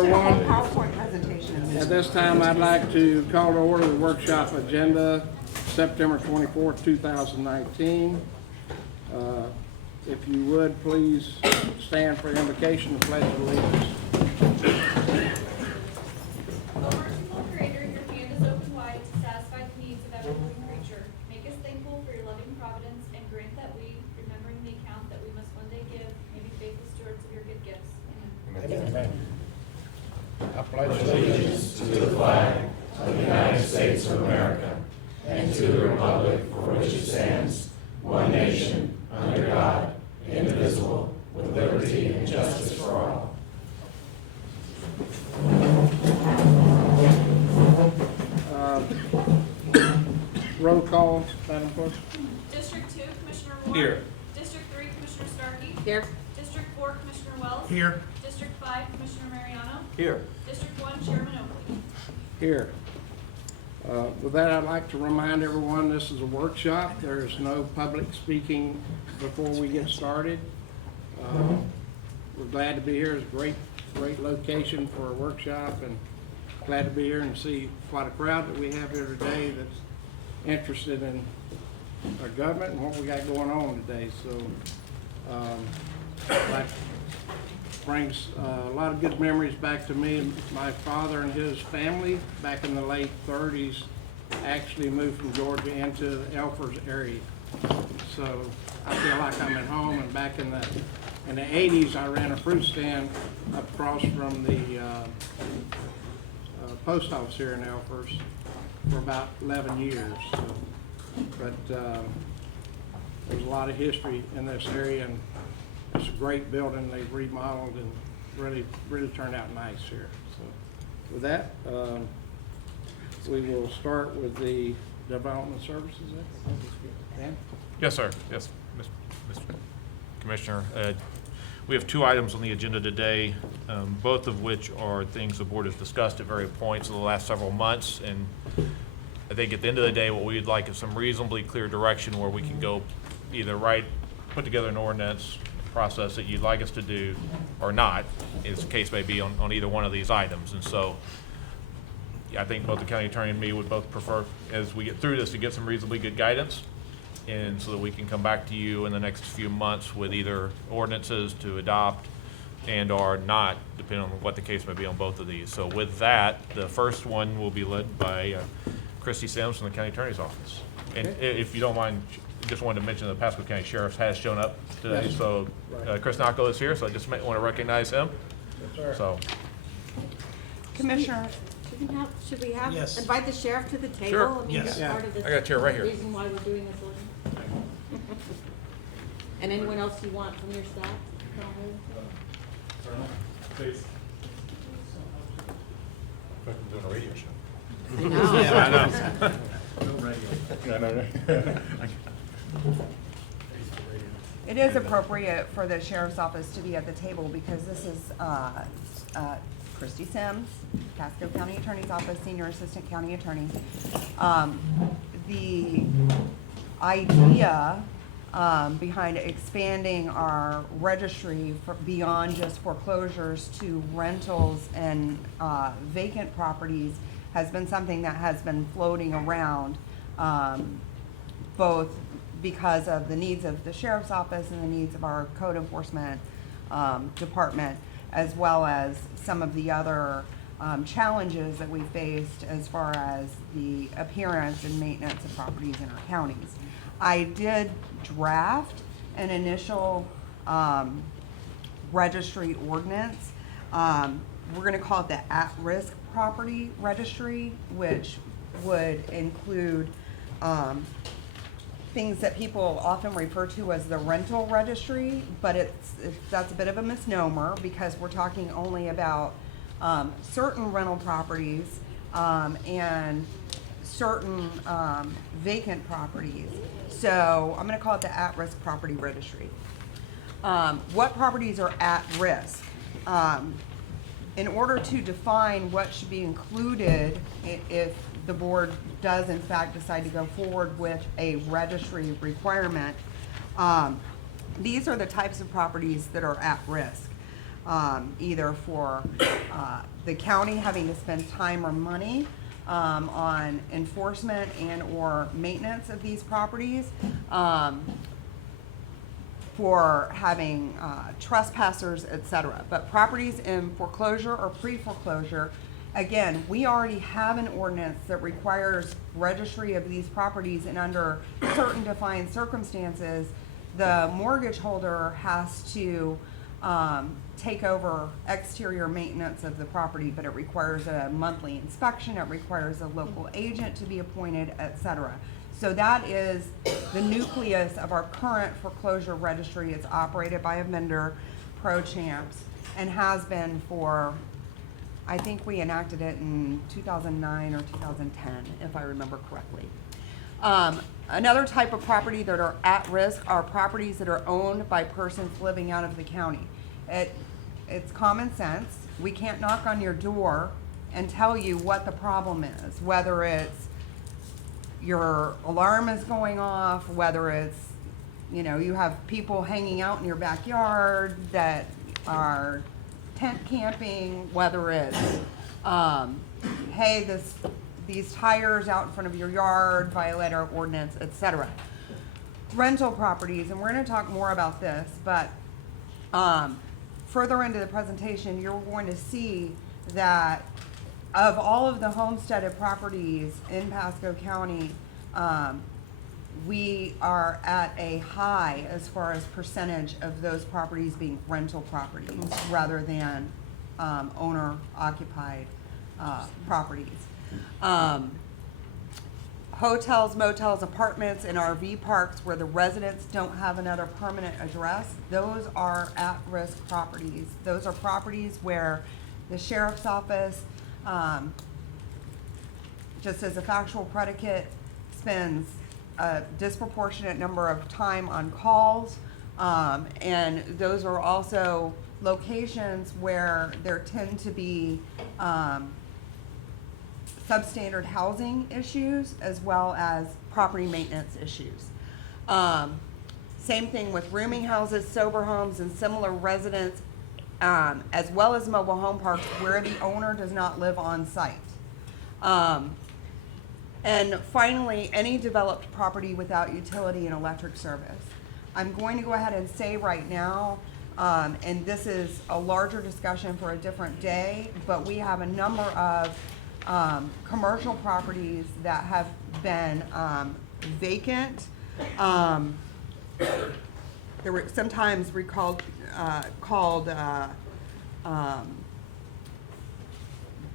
everyone. PowerPoint presentation. At this time, I'd like to call to order the workshop agenda, September 24th, 2019. If you would, please stand for invocation and pledge of allegiance. O merciful Creator, your hand is open wide to satisfy the needs of every living creature. Make us thankful for your loving providence and grant that we, remembering the account that we must one day give, may be faithful stewards of your good gifts. Amen. Amen. I pledge Allegiance to the flag of the United States of America and to the republic for which it stands, one nation, under God, indivisible, with liberty and justice for all. Roll call, Madam Clerk. District 2, Commissioner Moore. Here. District 3, Commissioner Starkey. Here. District 4, Commissioner Wells. Here. District 5, Commissioner Mariano. Here. District 1, Chairman Oakley. Here. With that, I'd like to remind everyone this is a workshop. There is no public speaking before we get started. We're glad to be here. It's a great location for a workshop, and glad to be here and see quite a crowd that we have here today that's interested in our government and what we got going on today. So that brings a lot of good memories back to me. My father and his family back in the late 30s actually moved from Georgia into the Elfers area. So I feel like I'm at home. And back in the 80s, I ran a fruit stand across from the post office here in Elfers for about 11 years. So, but there's a lot of history in this area, and it's a great building. They've remodeled and really turned out nice here. So with that, we will start with the development services. Dan? Yes, sir. Yes, Mr. Commissioner. We have two items on the agenda today, both of which are things the board has discussed at various points in the last several months. And I think at the end of the day, what we'd like is some reasonably clear direction where we can go either put together an ordinance process that you'd like us to do or not, as the case may be on either one of these items. And so I think both the county attorney and me would both prefer, as we get through this, to get some reasonably good guidance, and so that we can come back to you in the next few months with either ordinances to adopt and or not, depending on what the case may be on both of these. So with that, the first one will be led by Christy Sims from the county attorney's office. And if you don't mind, just wanted to mention the Pasco County Sheriff has shown up today. Yes. So Chris Knockel is here, so I just might want to recognize him. Yes, sir. So Commissioner, should we have, Yes. invite the sheriff to the table? Sure. I mean, Yes. that's Yeah. part of this. I got a chair right here. Reason why we're doing this ordinance. And anyone else you want from your staff? Please. I'm doing a radio show. I know. Yeah, I know. It is appropriate for the sheriff's office to be at the table because this is Christy Sims, Pasco County Attorney's Office, Senior Assistant County Attorney. The idea behind expanding our registry beyond just foreclosures to rentals and vacant properties has been something that has been floating around, both because of the needs of the sheriff's office and the needs of our code enforcement department, as well as some of the other challenges that we faced as far as the appearance and maintenance of properties in our counties. I did draft an initial registry ordinance. We're going to call it the at-risk property registry, which would include things that people often refer to as the rental registry, but that's a bit of a misnomer because we're talking only about certain rental properties and certain vacant properties. So I'm going to call it the at-risk property registry. What properties are at risk? In order to define what should be included if the board does in fact decide to go forward with a registry requirement, these are the types of properties that are at risk. either for the county having to spend time or money on enforcement and or maintenance of these properties, for having trespassers, etc. But properties in foreclosure or pre-foreclosure, again, we already have an ordinance that requires registry of these properties, and under certain defined circumstances, the mortgage holder has to take over exterior maintenance of the property, but it requires a monthly inspection, it requires a local agent to be appointed, etc. So that is the nucleus of our current foreclosure registry. It's operated by a vendor, Pro Champs, and has been for, I think we enacted it in 2009 or 2010, if I remember correctly. Another type of property that are at risk are properties that are owned by persons living out of the county. It's common sense. We can't knock on your door and tell you what the problem is, whether it's your alarm is going off, whether it's, you know, you have people hanging out in your backyard that are tent camping, whether it's, hey, these tires out in front of your yard violate our ordinance, etc. Rental properties, and we're going to talk more about this, but further into the presentation, you're going to see that of all of the homesteaded properties in Pasco County, we are at a high as far as percentage of those properties being rental properties rather than owner-occupied properties. Hotels, motels, apartments, and RV parks where the residents don't have another permanent address, those are at-risk properties. Those are properties where the sheriff's office, just as a factual predicate, spends a disproportionate number of time on calls, and those are also locations where there tend to be substandard housing issues as well as property maintenance issues. Same thing with rooming houses, sober homes, and similar residence, as well as mobile home parks where the owner does not live on site. And finally, any developed property without utility and electric service. I'm going to go ahead and say right now, and this is a larger discussion for a different day, but we have a number of commercial properties that have been vacant. They were sometimes called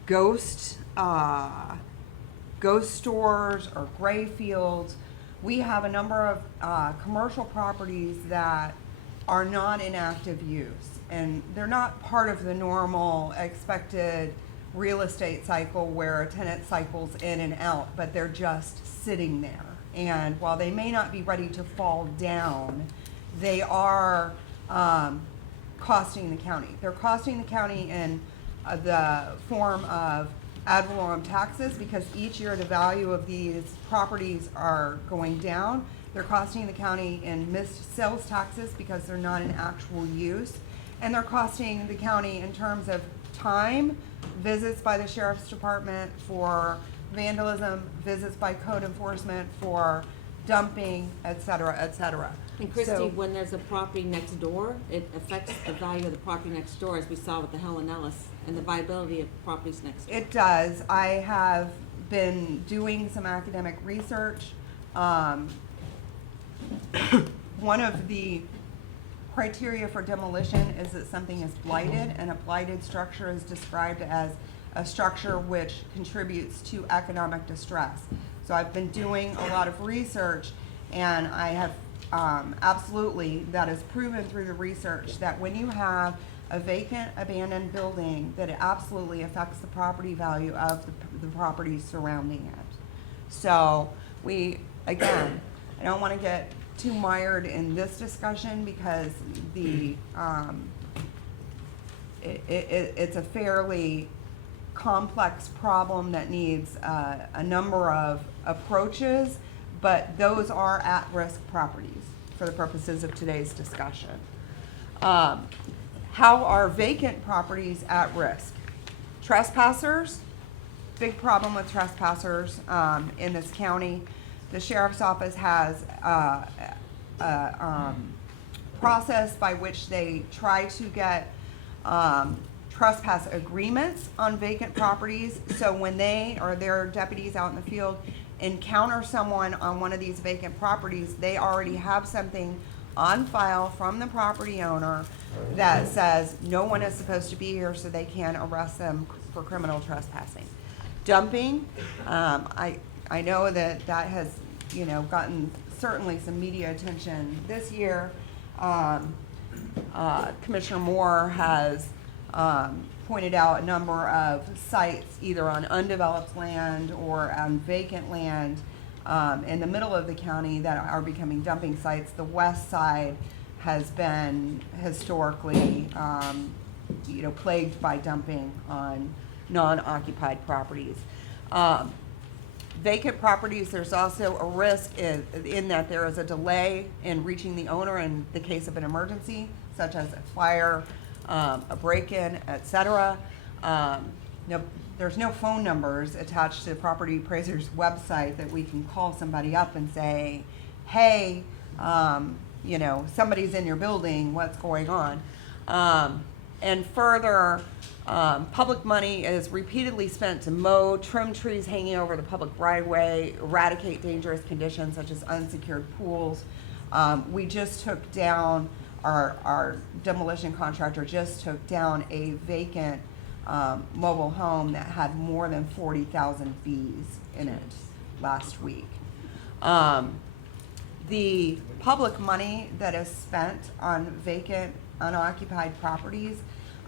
ghost stores or gray fields. We have a number of commercial properties that are not in active use, and they're not part of the normal expected real estate cycle where a tenant cycles in and out, but they're just sitting there. And while they may not be ready to fall down, they are costing the county. They're costing the county in the form of ad valorem taxes, because each year the value of these properties are going down. They're costing the county in missed sales taxes because they're not in actual use. And they're costing the county in terms of time, visits by the sheriff's department for vandalism, visits by code enforcement for dumping, et cetera, et cetera. And Christie, So- when there's a property next door, it affects the value of the property next door, as we saw with the Helen Ellis, and the viability of properties next door. It does. I have been doing some academic research. One of the criteria for demolition is that something is blighted, and a blighted structure is described as a structure which contributes to economic distress. So I've been doing a lot of research, and I have absolutely, that is proven through the research, that when you have a vacant, abandoned building, that it absolutely affects the property value of the property surrounding it. So we, again, I don't want to get too mired in this discussion because it's a fairly complex problem that needs a number of approaches, but those are at-risk properties for the purposes of today's discussion. How are vacant properties at risk? Trespassers, big problem with trespassers in this county. The sheriff's office has a process by which they try to get trespass agreements on vacant properties. So when they or their deputies out in the field encounter someone on one of these vacant properties, they already have something on file from the property owner that says no one is supposed to be here, so they can arrest them for criminal trespassing. Dumping, I know that has, gotten certainly some media attention this year. Commissioner Moore has pointed out a number of sites either on undeveloped land or on vacant land in the middle of the county that are becoming dumping sites. The west side has been historically, plagued by dumping on non-occupied properties. Vacant properties, there's also a risk in that there is a delay in reaching the owner in the case of an emergency, such as a fire, a break-in, etc. There's no phone numbers attached to the property appraiser's website that we can call somebody up and say, hey, somebody's in your building, what's going on? And further, public money is repeatedly spent to mow, trim trees hanging over the public right-of-way, eradicate dangerous conditions such as unsecured pools. We just took down, our demolition contractor just took down a vacant mobile home that had more than 40,000 bees in it last week. The public money that is spent on vacant, unoccupied properties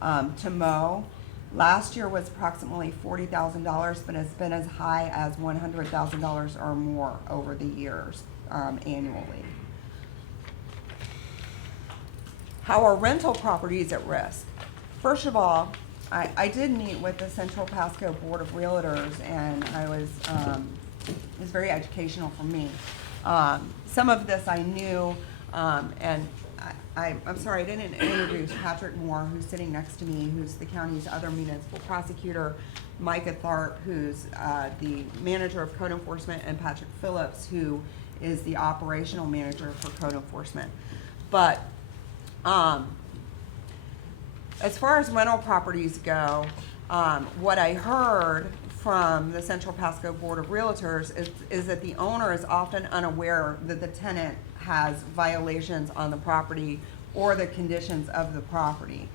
to mow last year was approximately $40,000, but it's been as high as $100,000 or more over the years annually. How are rental properties at risk? First of all, I did meet with the Central Pasco Board of Realtors, and it was very educational for me. Some of this I knew, and I'm sorry, I didn't introduce Patrick Moore, who's sitting next to me, who's the county's other municipal prosecutor, Micah Tharp, who's the manager of code enforcement, and Patrick Phillips, who is the operational manager for code enforcement. But as far as rental properties go, what I heard from the Central Pasco Board of Realtors is that the owner is often unaware that the tenant has violations on the property or the conditions of the property.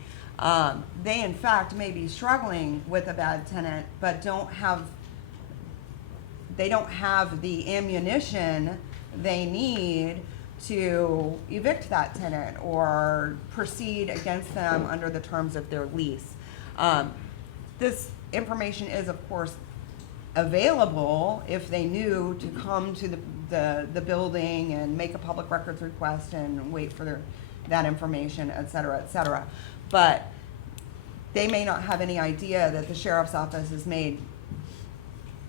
They in fact may be struggling with a bad tenant, but they don't have the ammunition they need to evict that tenant or proceed against them under the terms of their lease. This information is, of course, available if they knew to come to the building and make a public records request and wait for that information, et cetera, but they may not have any idea that the sheriff's office has made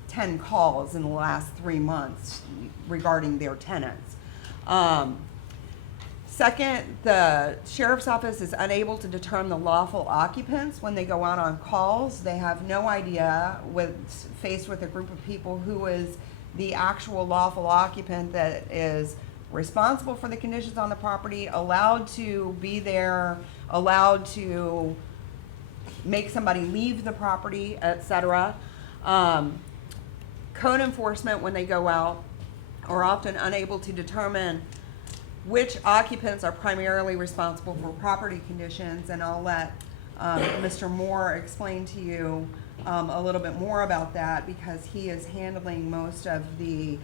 10 calls in the last 3 months regarding their tenants. Second, the sheriff's office is unable to determine the lawful occupants when they go out on calls. They have no idea, faced with a group of people, who is the actual lawful occupant that is responsible for the conditions on the property, allowed to be there, allowed to make somebody leave the property, etc. Code enforcement, when they go out, are often unable to determine which occupants are primarily responsible for property conditions, and I'll let Mr. Moore explain to you a little bit more about that, because he is handling most of the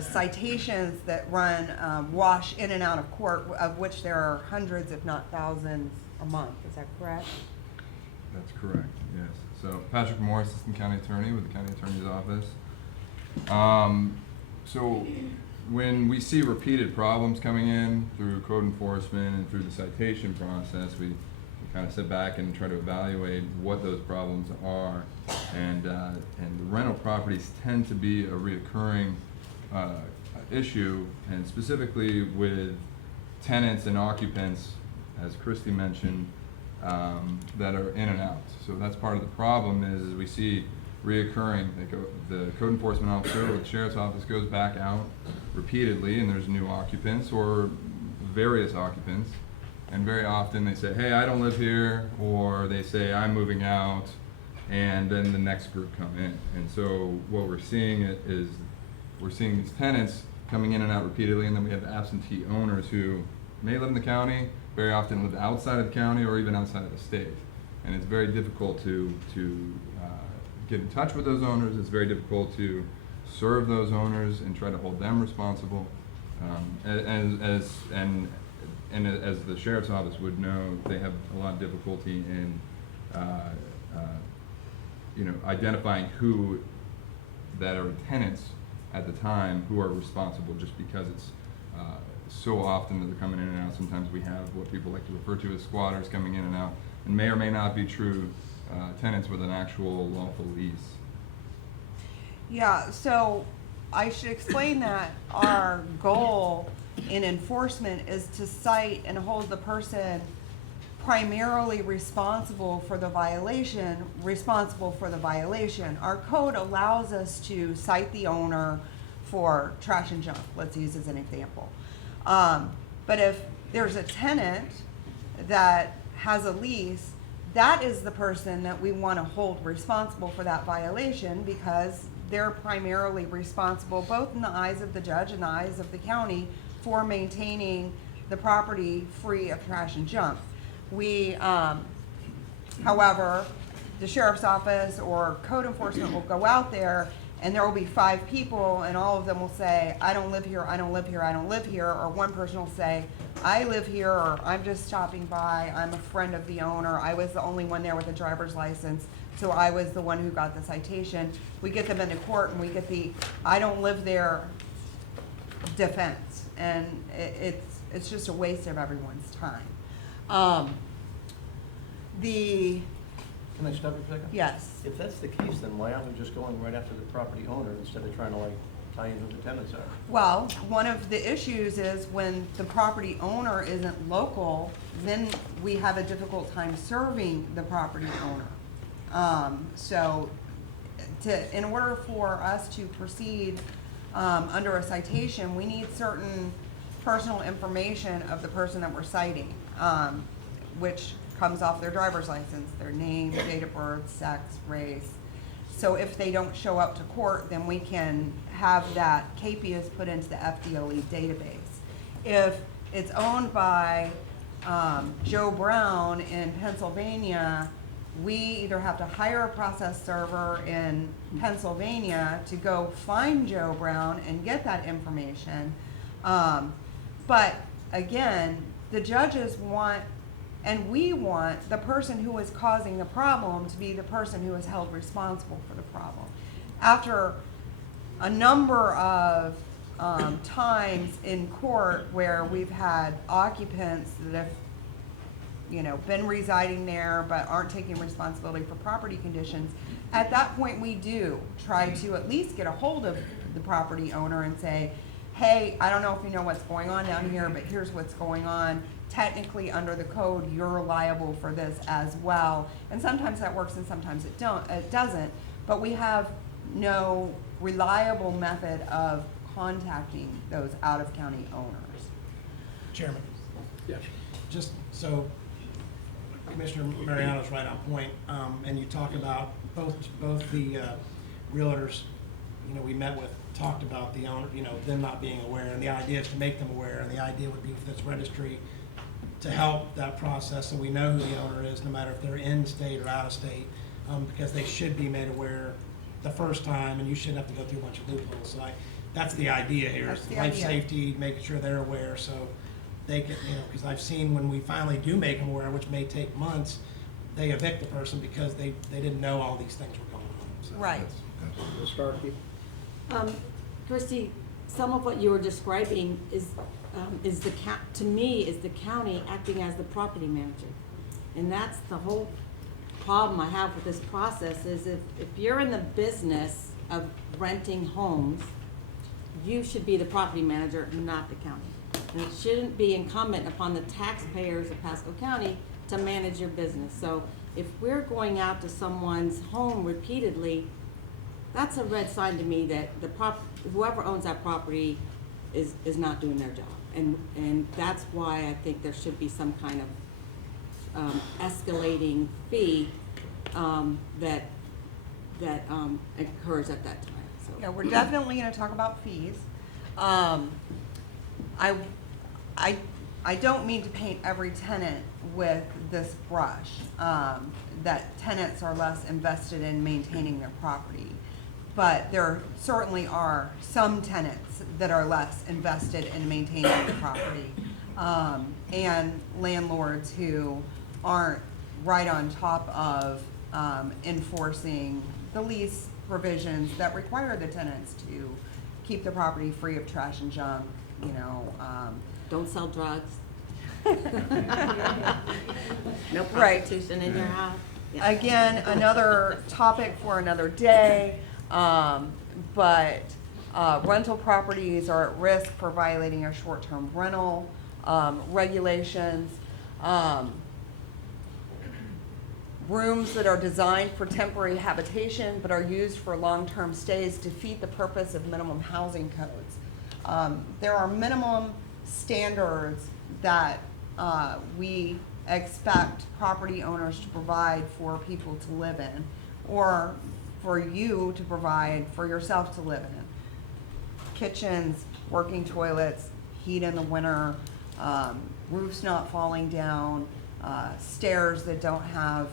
citations that wash in and out of court, of which there are hundreds, if not thousands, a month. Is that correct? That's correct, yes. So Patrick Moore, Assistant County Attorney with the County Attorney's Office. So when we see repeated problems coming in through code enforcement and through the citation process, we kind of sit back and try to evaluate what those problems are. And the rental properties tend to be a reoccurring issue, and specifically with tenants and occupants, as Christy mentioned, that are in and out. So that's part of the problem is we see reoccurring, the code enforcement officer or the sheriff's office goes back out repeatedly and there's new occupants or various occupants. And very often they say, hey, I don't live here, or they say, I'm moving out, and then the next group come in. And so what we're seeing is we're seeing these tenants coming in and out repeatedly, and then we have absentee owners who may live in the county, very often live outside of the county or even outside of the state. And it's very difficult to get in touch with those owners. It's very difficult to serve those owners and try to hold them responsible. And as the sheriff's office would know, they have a lot of difficulty in identifying who that are tenants at the time who are responsible, just because it's so often that they're coming in and out. Sometimes we have what people like to refer to as squatters coming in and out, and may or may not be true tenants with an actual lawful lease. Yeah, so I should explain that our goal in enforcement is to cite and hold the person primarily responsible for the violation. Our code allows us to cite the owner for trash and junk, let's use as an example. But if there's a tenant that has a lease, that is the person that we want to hold responsible for that violation, because they're primarily responsible, both in the eyes of the judge and the eyes of the county, for maintaining the property free of trash and junk. We, however, the sheriff's office or code enforcement will go out there and there will be 5 people and all of them will say, I don't live here, I don't live here, I don't live here. Or one person will say, I live here, or I'm just stopping by, I'm a friend of the owner, I was the only one there with a driver's license, so I was the one who got the citation. We get them into court and we get the I don't live there defense, and it's just a waste of everyone's time. Can I stop you for a second? Yes. If that's the case, then why aren't we just going right after the property owner instead of trying to tie in who the tenants are? Well, one of the issues is when the property owner isn't local, then we have a difficult time serving the property owner. In order for us to proceed under a citation, we need certain personal information of the person that we're citing, which comes off their driver's license, their name, date of birth, sex, race. So if they don't show up to court, then we can have that CAPIAS put into the FDLE database. If it's owned by Joe Brown in Pennsylvania, we either have to hire a process server in Pennsylvania to go find Joe Brown and get that information. But again, the judges want, and we want, the person who is causing the problem to be the person who is held responsible for the problem. After a number of times in court where we've had occupants that have been residing there but aren't taking responsibility for property conditions, at that point we do try to at least get a hold of the property owner and say, hey, I don't know if you know what's going on down here, but here's what's going on. Technically, under the code, you're liable for this as well. And sometimes that works and sometimes it doesn't. But we have no reliable method of contacting those out-of-county owners. Chairman, Yes. just so Commissioner Mariano's right on point, and you talk about both the realtors, we met with, talked about the owner, them not being aware, and the idea is to make them aware, and the idea would be for this registry to help that process so we know who the owner is, no matter if they're in state or out of state, because they should be made aware the first time, and you shouldn't have to go through a bunch of loopholes. So that's the idea here, That's is the life idea. safety, making sure they're aware, so they can, because I've seen when we finally do make them aware, which may take months, they evict the person because they didn't know all these things were going on. So Right. Ms. Starkey? Christie, some of what you were describing is to me, is the county acting as the property manager. And that's the whole problem I have with this process, is if you're in the business of renting homes, you should be the property manager, not the county. And it shouldn't be incumbent upon the taxpayers of Pasco County to manage your business. So if we're going out to someone's home repeatedly, that's a red sign to me that whoever owns that property is not doing their job. And that's why I think there should be some kind of escalating fee that occurs at that time, so. Yeah, we're definitely gonna talk about fees. I don't mean to paint every tenant with this brush, that tenants are less invested in maintaining their property. But there certainly are some tenants that are less invested in maintaining the property, and landlords who aren't right on top of enforcing the lease provisions that require the tenants to keep the property free of trash and junk, you know. Don't sell drugs. No Right. prostitution in your house. Yeah. Again, another topic for another day, but rental properties are at risk for violating our short-term rental regulations. Rooms that are designed for temporary habitation but are used for long-term stays defeat the purpose of minimum housing codes. There are minimum standards that we expect property owners to provide for people to live in, or for you to provide for yourself to live in. Kitchens, working toilets, heat in the winter, roofs not falling down, stairs that don't have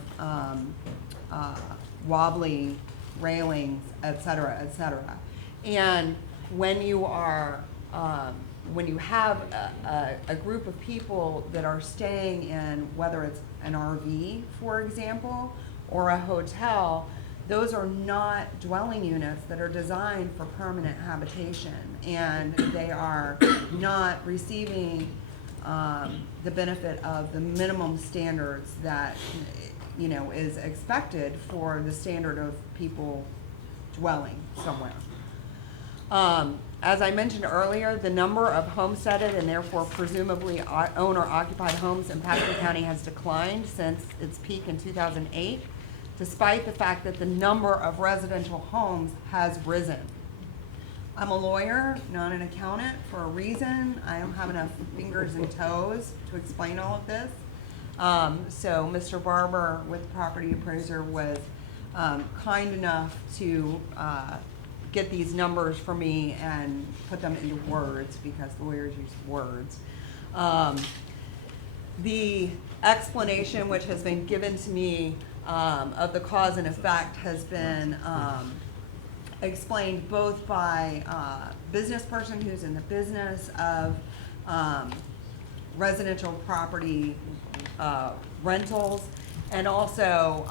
wobbly railings, et cetera, et cetera. And when you are, when you have a group of people that are staying in, whether it's an RV, for example, or a hotel, those are not dwelling units that are designed for permanent habitation, and they are not receiving the benefit of the minimum standards that, you know, is expected for the standard of people dwelling somewhere. As I mentioned earlier, the number of homesteaded and therefore presumably owner-occupied homes in Pasco County has declined since its peak in 2008, despite the fact that the number of residential homes has risen. I'm a lawyer, not an accountant, for a reason. I don't have enough fingers and toes to explain all of this. So Mr. Barber, with the property appraiser, was kind enough to get these numbers for me and put them into words, because lawyers use words. The explanation which has been given to me of the cause and effect has been explained both by a business person who's in the business of residential property rentals, and also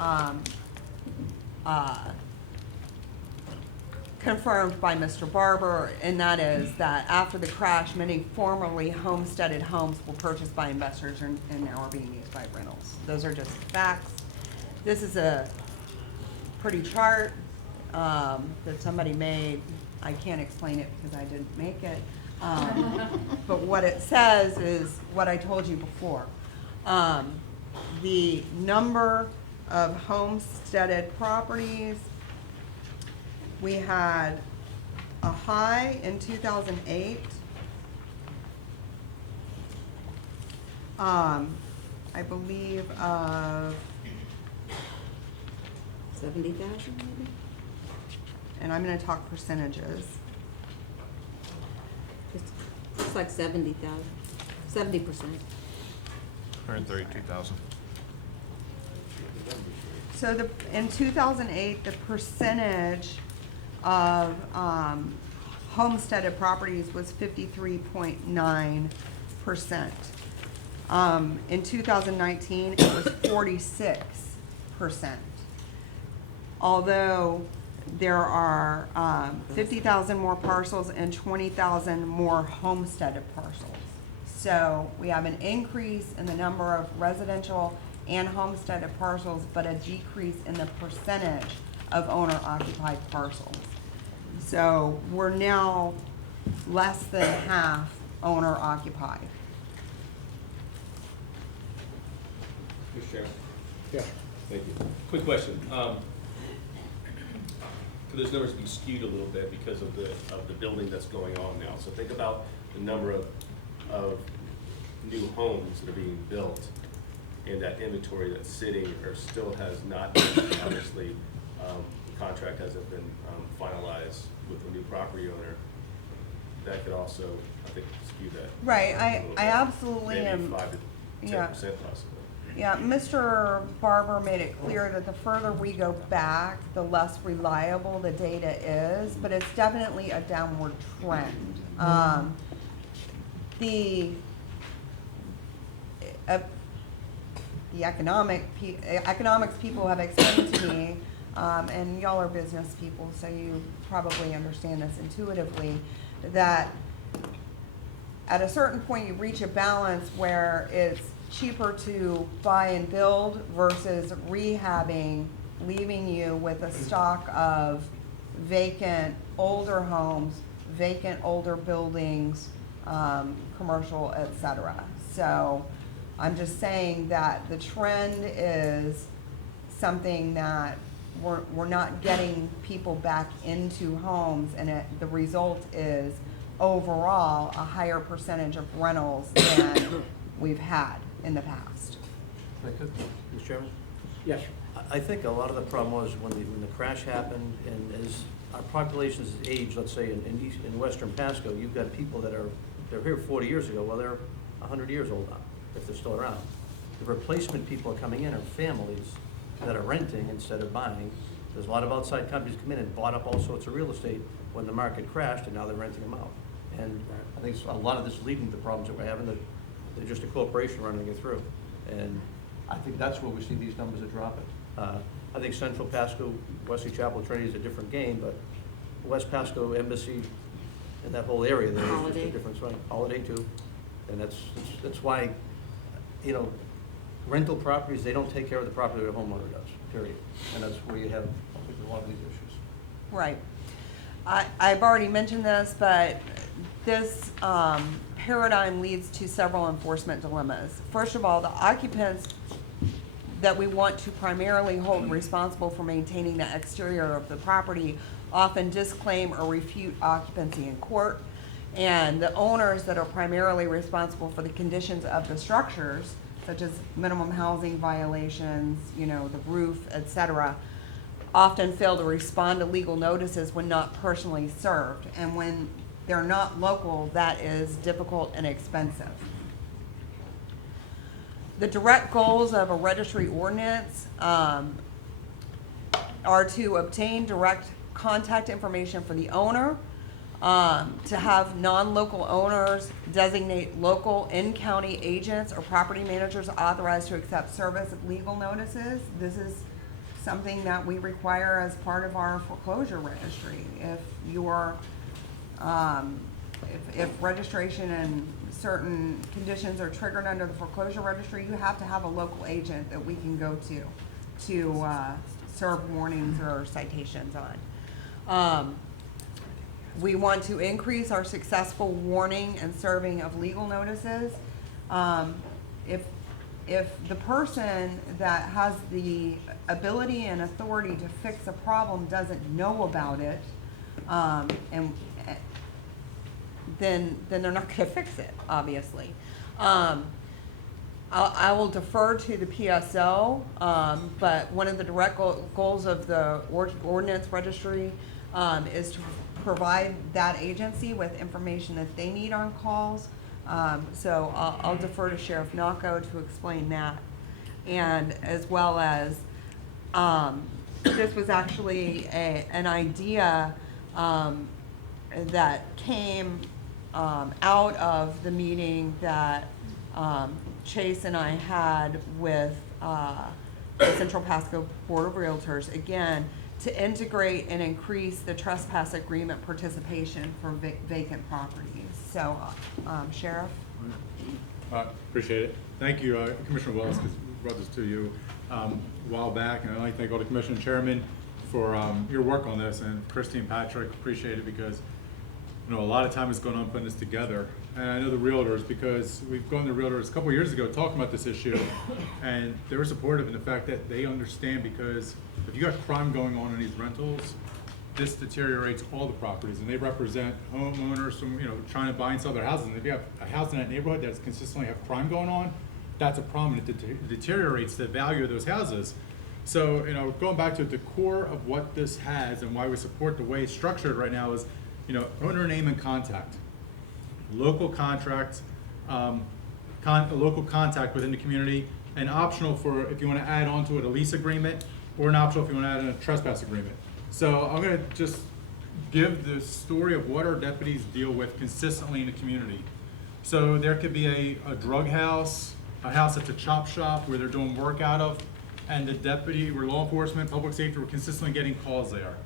confirmed by Mr. Barber, and that is that after the crash, many formerly homesteaded homes were purchased by investors and now are being used by rentals. Those are just facts. This is a pretty chart that somebody made. I can't explain it because I didn't make it. But what it says is what I told you before. The number of homesteaded properties, we had a high in 2008. I believe of 70,000 maybe? and I'm gonna talk percentages. It's like 70,000, 70%. 132,000. So in 2008, the percentage of homesteaded properties was 53.9%. In 2019, it was 46%. Although there are 50,000 more parcels and 20,000 more homesteaded parcels. So we have an increase in the number of residential and homesteaded parcels, but a decrease in the percentage of owner-occupied parcels. So we're now less than half owner-occupied. Mr. Chairman, Yeah. thank you. Quick question. Could those numbers be skewed a little bit because of the building that's going on now? So think about the number of new homes that are being built and that inventory that's sitting or still has not been, obviously, the contract hasn't been finalized with the new property owner. That could also, I think, skew that. Right, a little bit. I absolutely Maybe am. 5 to 10% Yeah. possibly. Yeah, Mr. Barber made it clear that the further we go back, the less reliable the data is, but it's definitely a downward trend. The economics people have explained to me, and y'all are business people, so you probably understand this intuitively, that at a certain point you reach a balance where it's cheaper to buy and build versus rehabbing, leaving you with a stock of vacant older homes, vacant older buildings, commercial, et cetera. So I'm just saying that the trend is something that we're not getting people back into homes, and the result is overall a higher percentage of rentals than we've had in the past. If I could, Mr. Chairman? Yes. I think a lot of the problem was when the crash happened, and as our populations age, let's say in western Pasco, you've got people they're here 40 years ago, well, they're 100 years old now, if they're still around. The replacement people are coming in are families that are renting instead of buying. There's a lot of outside companies come in and bought up all sorts of real estate when the market crashed, and now they're renting them out. And I think a lot of this is leading to the problems that we're having, that they're just a corporation running it through. And I think that's where we see these numbers are dropping. I think Central Pasco, Wesley Chapel, Trinity is a different game, but West Pasco, Embassy, and that whole area there is just Holiday. a difference, right? Holiday too. And that's why, rental properties, they don't take care of the property the homeowner does, period. And that's where you have, I think, a lot of these issues. Right. I've already mentioned this, but this paradigm leads to several enforcement dilemmas. First of all, the occupants that we want to primarily hold responsible for maintaining the exterior of the property often disclaim or refute occupancy in court. And the owners that are primarily responsible for the conditions of the structures, such as minimum housing violations, the roof, et cetera, often fail to respond to legal notices when not personally served. And when they're not local, that is difficult and expensive. The direct goals of a registry ordinance are to obtain direct contact information for the owner, to have non-local owners designate local in-county agents or property managers authorized to accept service of legal notices. This is something that we require as part of our foreclosure registry. If you're, if registration and certain conditions are triggered under the foreclosure registry, you have to have a local agent that we can go to serve warnings or citations on. We want to increase our successful warning and serving of legal notices. If the person that has the ability and authority to fix a problem doesn't know about it, then they're not gonna fix it, obviously. I will defer to the PSO, but one of the direct goals of the ordinance registry is to provide that agency with information that they need on calls. So I'll defer to Sheriff Naco to explain that. And as well as, this was actually an idea that came out of the meeting that Chase and I had with the Central Pasco Board of Realtors, again, to integrate and increase the trespass agreement participation for vacant properties. So, Sheriff? Appreciate it. Thank you, Commissioner Wells, because we brought this to you a while back, and I'd like to thank all the commissioner and chairman for your work on this, and Christy and Patrick, appreciate it, because you know, a lot of time has gone on putting this together. And I know the realtors, because we've gone to realtors a couple years ago talking about this issue, and they were supportive in the fact that they understand, because if you got crime going on in these rentals, this deteriorates all the properties, and they represent homeowners from, you know, trying to buy and sell their houses. And if you have a house in that neighborhood that's consistently have crime going on, that's a problem. It deteriorates the value of those houses. So, you know, going back to the core of what this has and why we support the way it's structured right now is, you know, owner name and contact, local contract, local contact within the community, and optional for if you want to add on to it a lease agreement, or an optional if you want to add in a trespass agreement. So I'm going to just give the story of what our deputies deal with consistently in the community. So there could be a drug house, a house that's a chop shop where they're doing work out of, and the deputy, we're law enforcement, public safety, we're consistently getting calls there.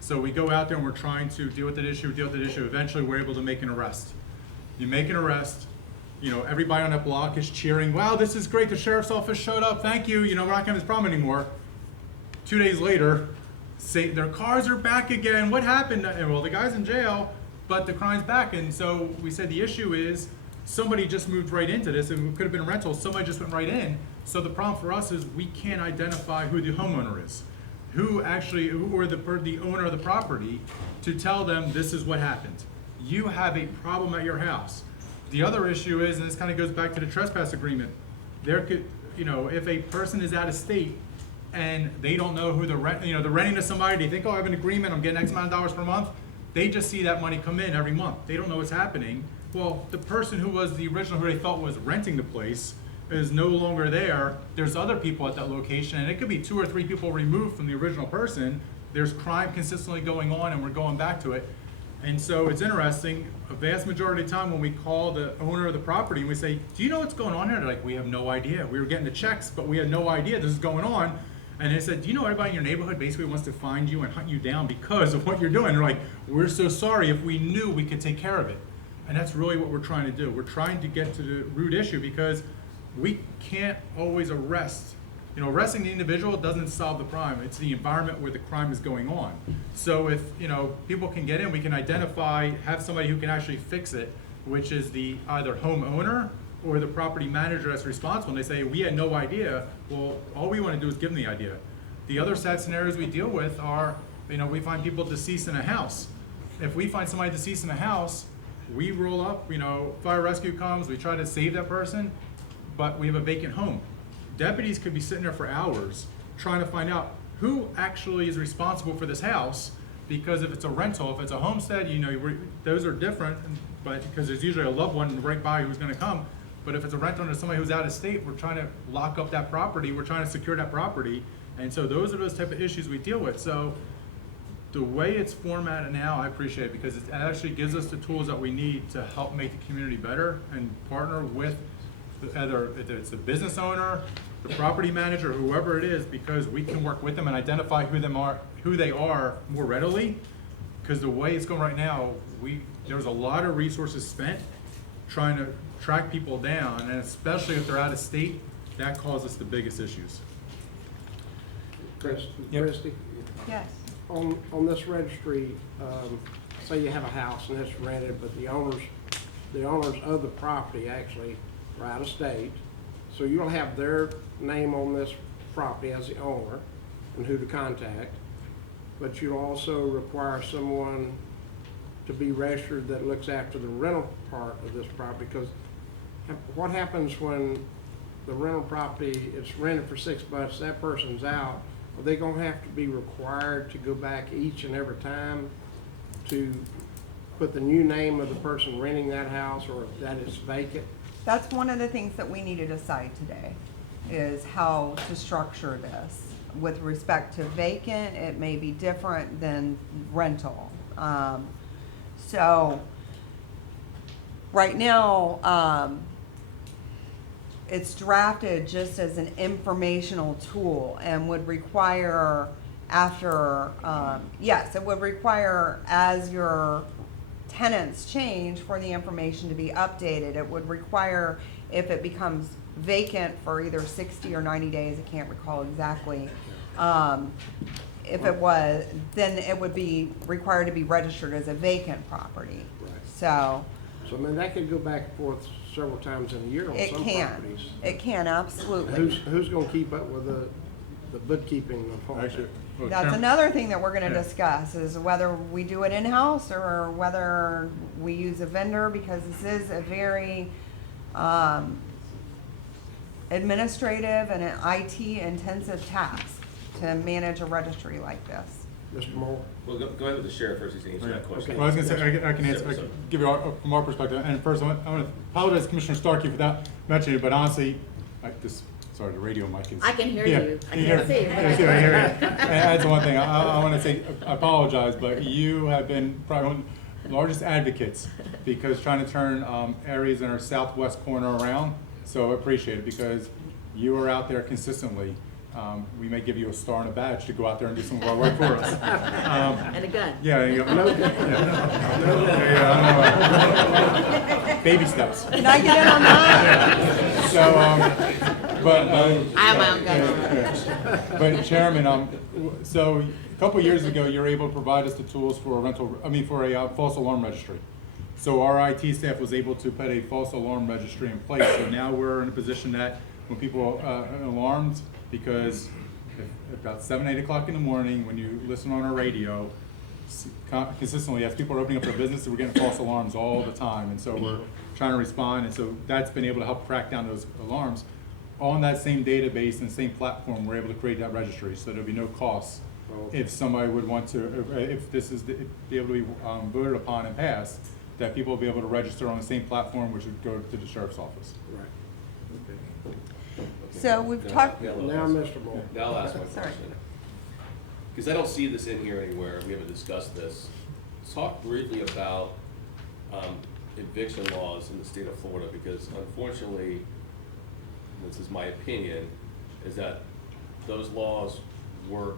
So we go out there and we're trying to deal with that issue, eventually we're able to make an arrest. You make an arrest, you know, everybody on that block is cheering, wow, this is great, the sheriff's office showed up, thank you, you know, we're not gonna have this problem anymore. 2 days later, say their cars are back again, what happened? And well, the guy's in jail, but the crime's back. And so we said the issue is somebody just moved right into this, and it could have been a rental, somebody just went right in. So the problem for us is we can't identify who the homeowner is, who or the owner of the property, to tell them this is what happened. You have a problem at your house. The other issue is, and this kind of goes back to the trespass agreement, there could, you know, if a person is out of state and they don't know who they're renting to somebody, they think, oh, I have an agreement, I'm getting X amount of dollars per month. They just see that money come in every month. They don't know what's happening. Well, the person who was the original, who they thought was renting the place, is no longer there. There's other people at that location, and it could be 2 or 3 people removed from the original person. There's crime consistently going on, and we're going back to it. And so it's interesting, a vast majority of the time when we call the owner of the property and we say, do you know what's going on here? They're like, we have no idea. We were getting the checks, but we had no idea this is going on. And they said, do you know everybody in your neighborhood basically wants to find you and hunt you down because of what you're doing? They're like, we're so sorry. If we knew, we could take care of it. And that's really what we're trying to do. We're trying to get to the root issue, because we can't always arrest. You know, arresting the individual doesn't solve the crime. It's the environment where the crime is going on. So if, you know, people can get in, we can identify, have somebody who can actually fix it, which is the either homeowner or the property manager that's responsible. And they say, we had no idea. Well, all we want to do is give them the idea. The other sad scenarios we deal with are, you know, we find people deceased in a house. If we find somebody deceased in a house, we roll up, you know, fire rescue comes, we try to save that person, but we have a vacant home. Deputies could be sitting there for hours trying to find out who actually is responsible for this house, because if it's a rental, if it's a homestead, you know, those are different, but because there's usually a loved one right by who's gonna come. But if it's a rental and somebody who's out of state, we're trying to lock up that property, we're trying to secure that property. And so those are those type of issues we deal with. So the way it's formatted now, I appreciate it, because it actually gives us the tools that we need to help make the community better and partner with either if it's the business owner, the property manager, whoever it is, because we can work with them and identify who they are more readily. Because the way it's going right now, there's a lot of resources spent trying to track people down, and especially if they're out of state, that causes the biggest issues. Christie, Yes. on this registry, say you have a house and it's rented, but the owners of the property actually are out of state. So you'll have their name on this property as the owner and who to contact, but you'll also require someone to be registered that looks after the rental part of this property. Because what happens when the rental property is rented for $6, that person's out? Are they gonna have to be required to go back each and every time to put the new name of the person renting that house, or that it's vacant? That's one of the things that we need to decide today, is how to structure this. With respect to vacant, it may be different than rental. So right now, it's drafted just as an informational tool and would require it would require, as your tenants change, for the information to be updated. It would require, if it becomes vacant for either 60 or 90 days, I can't recall exactly, if it was, then it would be required to be registered as a vacant property. Right. So, So, I mean, that could go back and forth several times in a year on it some can, properties. it can, absolutely. Who's gonna keep up with the bookkeeping of all Actually, that? well, That's Chairman- another thing that we're gonna Yeah. discuss, is whether we do it in-house or whether we use a vendor, because this is a very, administrative and an IT intensive task to manage a registry like this. Mr. Moore? Well, go ahead with the sheriff first, he's answer that question. Well, I was gonna say, I can answer, I can give you from our perspective, and first, I want to apologize, Commissioner Starkey, for that mentioning it, but honestly, sorry, the radio mic is. I can hear Yeah, you. I you can't hear- see you, but I I see, I can hear hear you. And that's one thing, I want to say, I apologize, but you have been probably one of the largest advocates, because trying to turn areas in our southwest corner around, so I appreciate it, because you are out there consistently. We may give you a star and a badge to go out there and do some of our work for us. And a gun. Yeah, there you go. Yeah, baby steps. Can I get in on that? So, but. I have my own gun. But Chairman, so a couple years ago, you were able to provide us the tools for a false alarm registry. So our IT staff was able to put a false alarm registry in place. So now we're in a position that when people are alarmed, because about 7, 8 o'clock in the morning, when you listen on our radio, consistently, as people are opening up their businesses, we're getting false alarms all the time. And so we're trying to respond. And so that's been able to help crack down those alarms. On that same database and same platform, we're able to create that registry. So there'll be no costs if somebody would want to, if this is be able to be voted upon and passed, that people will be able to register on the same platform, which would go to the sheriff's office. Right. So we've talked, Yeah, Now, Mr. Moore. Now I'll ask my Sorry. question. Because I don't see this in here anywhere, we haven't discussed this. Talk briefly about eviction laws in the state of Florida, because unfortunately, this is my opinion, is that those laws work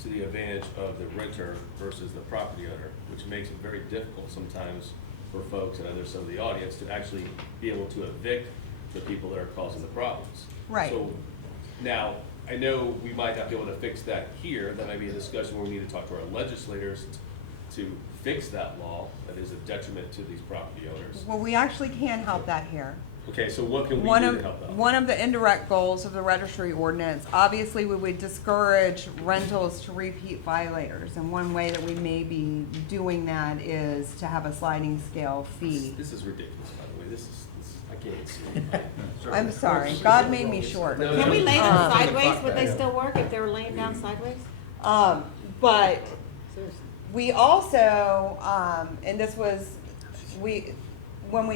to the advantage of the renter versus the property owner, which makes it very difficult sometimes for folks, and I know some of the audience, to actually be able to evict the people that are causing the problems. Right. So now, I know we might not be able to fix that here. That might be a discussion where we need to talk to our legislators to fix that law that is a detriment to these property owners. well, we actually can help that here. Okay, so what can we One do of, to help out? one of the indirect goals of the registry ordinance, obviously, we would discourage rentals to repeat violators. And one way that we may be doing that is to have a sliding scale fee. This is ridiculous, by the way. This I can't see. I'm sorry, God made me short. No, Can we lay them Um, sideways? Would they still work if they were laying down sideways? But Seriously. we also, and this was, when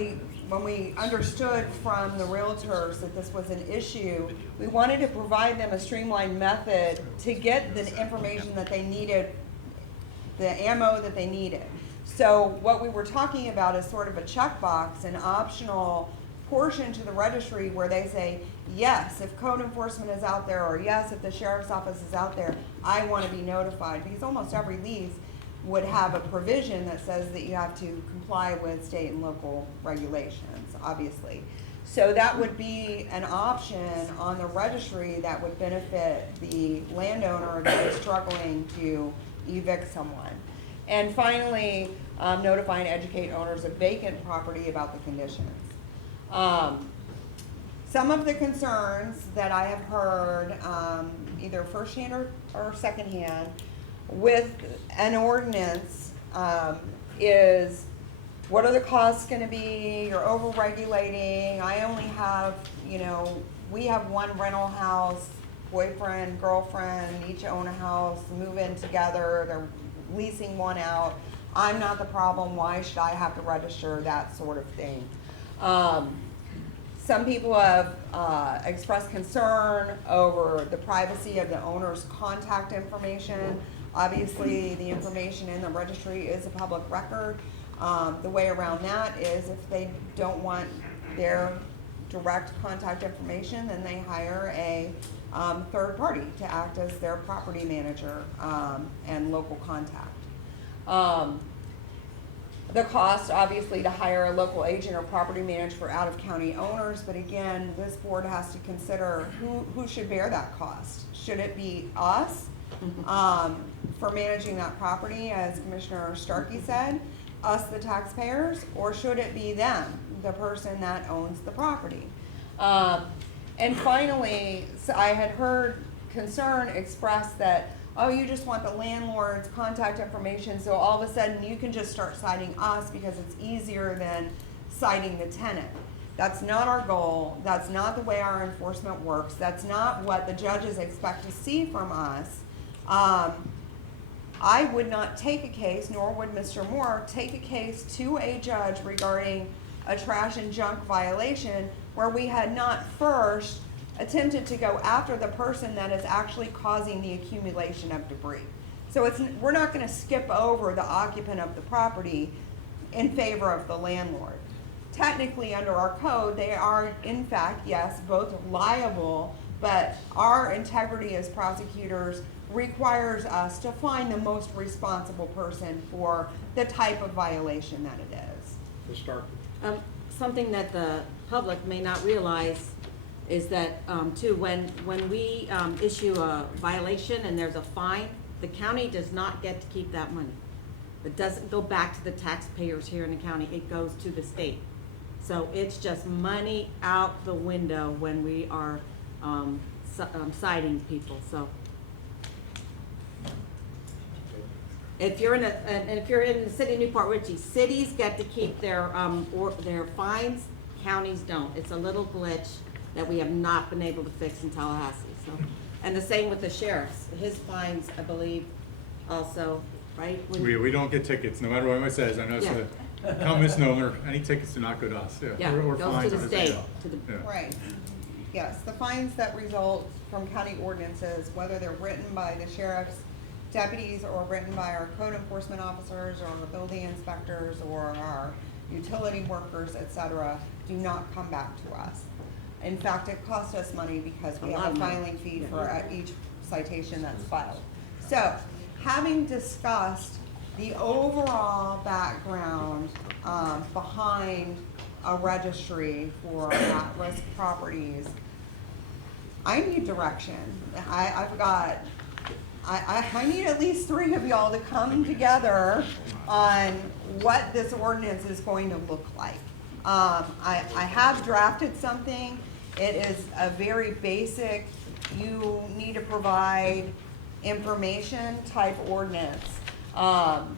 we understood from the realtors that this was an issue, we wanted to provide them a streamlined method to get the information that they needed, the ammo that they needed. So what we were talking about is sort of a checkbox, an optional portion to the registry where they say, yes, if code enforcement is out there, or yes, if the sheriff's office is out there, I want to be notified. Because almost every lease would have a provision that says that you have to comply with state and local regulations, obviously. So that would be an option on the registry that would benefit the landowner that is struggling to evict someone. And finally, notify and educate owners of vacant property about the conditions. Some of the concerns that I have heard, either firsthand or secondhand, with an ordinance, is what are the costs gonna be? You're over-regulating. I only have, we have one rental house, boyfriend, girlfriend, each own a house, move in together, they're leasing one out. I'm not the problem, why should I have to register, that sort of thing. Some people have expressed concern over the privacy of the owner's contact information. Obviously, the information in the registry is a public record. The way around that is if they don't want their direct contact information, then they hire a third party to act as their property manager and local contact. The cost, obviously, to hire a local agent or property manager for out-of-county owners, but again, this board has to consider who should bear that cost. Should it be us for managing that property, as Commissioner Starkey said, us the taxpayers, or should it be them, the person that owns the property? And finally, so I had heard concern expressed that, oh, you just want the landlord's contact information, so all of a sudden you can just start citing us because it's easier than citing the tenant. That's not our goal. That's not the way our enforcement works. That's not what the judges expect to see from us. I would not take a case, nor would Mr. Moore, take a case to a judge regarding a trash and junk violation where we had not first attempted to go after the person that is actually causing the accumulation of debris. So we're not gonna skip over the occupant of the property in favor of the landlord. Technically, under our code, they are, in fact, yes, both liable, but our integrity as prosecutors requires us to find the most responsible person for the type of violation that it is. Ms. Starkey? Something that the public may not realize is that, too, when we issue a violation and there's a fine, the county does not get to keep that money. It doesn't go back to the taxpayers here in the county, it goes to the state. So it's just money out the window when we are citing people, so. If you're in the city of Newport Richey, cities get to keep their fines, counties don't. It's a little glitch that we have not been able to fix in Tallahassee, so. And the same with the sheriff's, his fines, I believe, also, right? We don't get tickets, no matter what it says. I know it's a common misnomer. Any tickets do not go to us. Yeah, Or goes fines to the on state, us. to the, Yeah. Right. Yes, the fines that result from county ordinances, whether they're written by the sheriff's deputies or written by our code enforcement officers or our building inspectors or our utility workers, et cetera, do not come back to us. In fact, it costs us money because we A lot have a of money. filing fee for each citation that's filed. So, having discussed the overall background behind a registry for at-risk properties, I need direction. I need at least 3 of y'all to come together on what this ordinance is going to look like. I have drafted something. It is a very basic, you need to provide information type ordinance.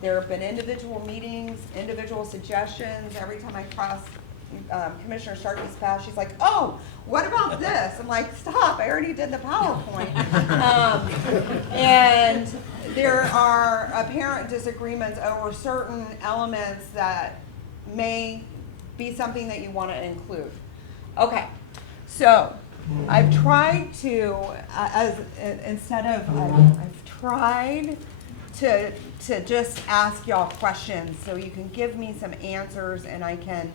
There have been individual meetings, individual suggestions. Every time I cross Commissioner Starkey's path, she's like, oh, what about this? I'm like, stop, I already did the PowerPoint. And there are apparent disagreements over certain elements that may be something that you want to include. Okay, so I've tried to, I've tried to just ask y'all questions so you can give me some answers and I can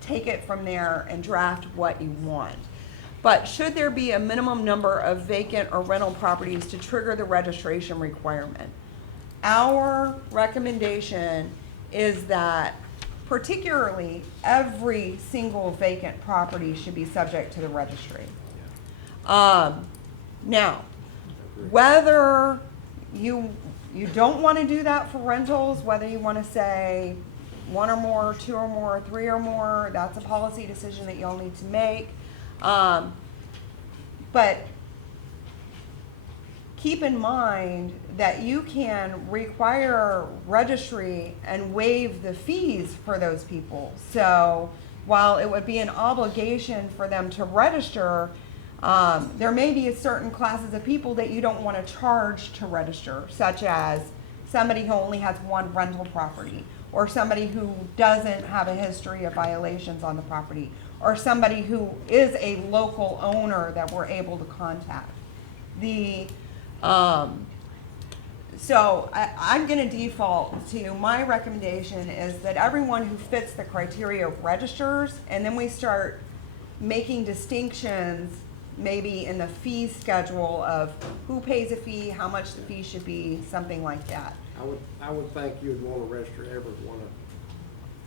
take it from there and draft what you want. But should there be a minimum number of vacant or rental properties to trigger the registration requirement? Our recommendation is that particularly every single vacant property should be subject to the registry. Now, whether you don't want to do that for rentals, whether you want to say 1 or more, 2 or more, 3 or more, that's a policy decision that y'all need to make. But keep in mind that you can require registry and waive the fees for those people. So while it would be an obligation for them to register, there may be certain classes of people that you don't want to charge to register, such as somebody who only has 1 rental property, or somebody who doesn't have a history of violations on the property, or somebody who is a local owner that we're able to contact. So I'm gonna default to, my recommendation is that everyone who fits the criteria registers, and then we start making distinctions maybe in the fee schedule of who pays a fee, how much the fee should be, something like that. I would think you'd want to register everyone.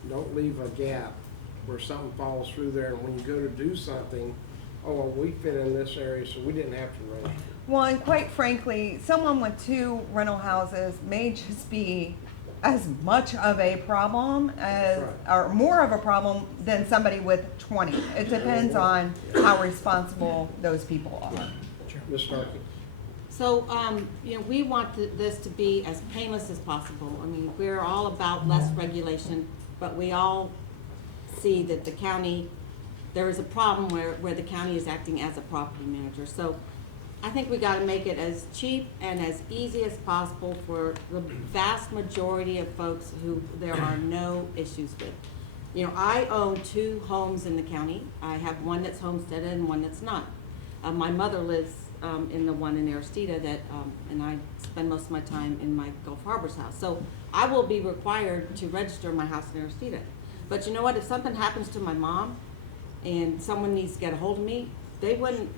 Don't leave a gap where something falls through there, and when you go to do something, oh, well, we fit in this area, so we didn't have to register. Well, and quite frankly, someone with 2 rental houses may just be as much of a problem as, or more of a problem than somebody with 20. It depends on how responsible those people are. Ms. Starkey? So, we want this to be as painless as possible. I mean, we're all about less regulation, but we all see that the county, there is a problem where the county is acting as a property manager. So I think we gotta make it as cheap and as easy as possible for the vast majority of folks who there are no issues with. I own 2 homes in the county. I have one that's homesteaded and one that's not. My mother lives in the one in Aristida that, and I spend most of my time in my Gulf Harbor's house. So I will be required to register my house in Aristida. But you know what, if something happens to my mom and someone needs to get a hold of me, they wouldn't,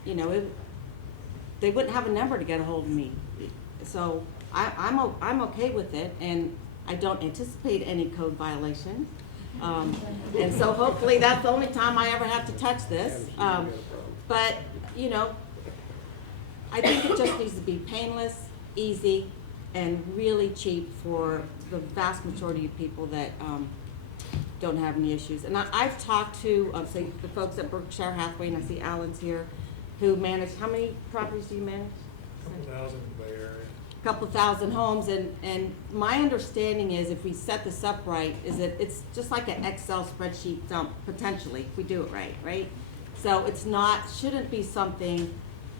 they wouldn't have a number to get a hold of me. So I'm okay with it, and I don't anticipate any code violation. And so hopefully that's the only time I ever have to touch this. But, I think it just needs to be painless, easy, and really cheap for the vast majority of people that don't have any issues. And I've talked to, say, the folks at Berkshire Hathaway, and I see Alan's here, who manage, how many properties do you manage? Couple thousand homes, and my understanding is if we set this up right, is that it's just like an Excel spreadsheet dump, potentially, if we do it right? So it's not, shouldn't be something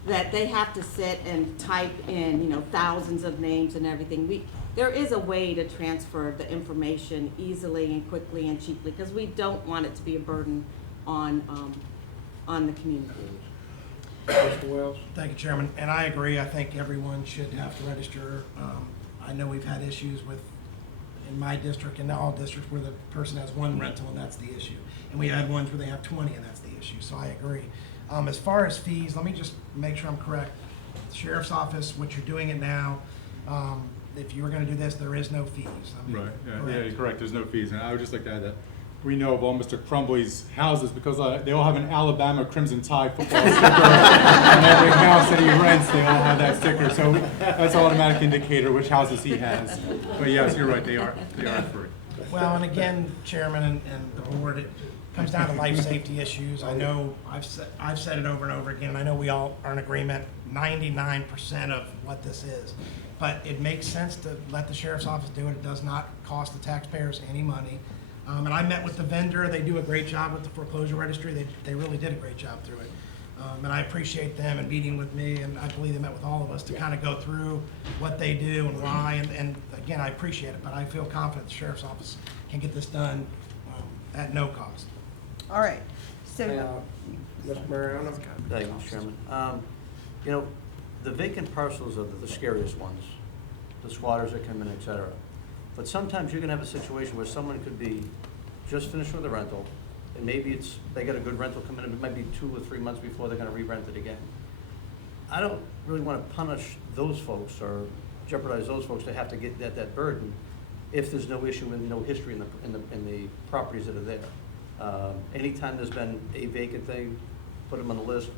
that they have to sit and type in, thousands of names and everything. There is a way to transfer the information easily and quickly and cheaply, because we don't want it to be a burden on the community. Mr. Wells? Thank you, Chairman, and I agree. I think everyone should have to register. I know we've had issues in my district and all districts where the person has 1 rental and that's the issue. And we had ones where they have 20 and that's the issue, so I agree. As far as fees, let me just make sure I'm correct. Sheriff's Office, what you're doing it now, if you were gonna do this, there is no fees. Right, yeah, correct? you're correct, there's no fees, and I would just like to add that we know of all Mr. Crumbly's houses because they all have an Alabama Crimson Tide football sticker on every house that he rents, they all have that sticker, so that's an automatic indicator which houses he has. But yes, you're right, they are free. Well, and again, Chairman and the board, it comes down to life safety issues. I know I've said it over and over again, and I know we all are in agreement, 99% of what this is. But it makes sense to let the Sheriff's Office do it. It does not cost the taxpayers any money. And I met with the vendor. They do a great job with the foreclosure registry. They really did a great job through it. And I appreciate them and meeting with me, and I believe they met with all of us to kind of go through what they do and why. And again, I appreciate it, but I feel confident the Sheriff's Office can get this done at no cost. All right, so, Mr. Mariano? Thank you, Mr. Chairman. The vacant parcels are the scariest ones, the squatters that come in, et cetera. But sometimes you're gonna have a situation where someone could be just finished with a rental, and maybe they got a good rental coming in, it might be 2 or 3 months before they're gonna re-rent it again. I don't really wanna punish those folks or jeopardize those folks to have to get that burden if there's no issue and no history in the properties that are there. Anytime there's been a vacant thing, put them on the list,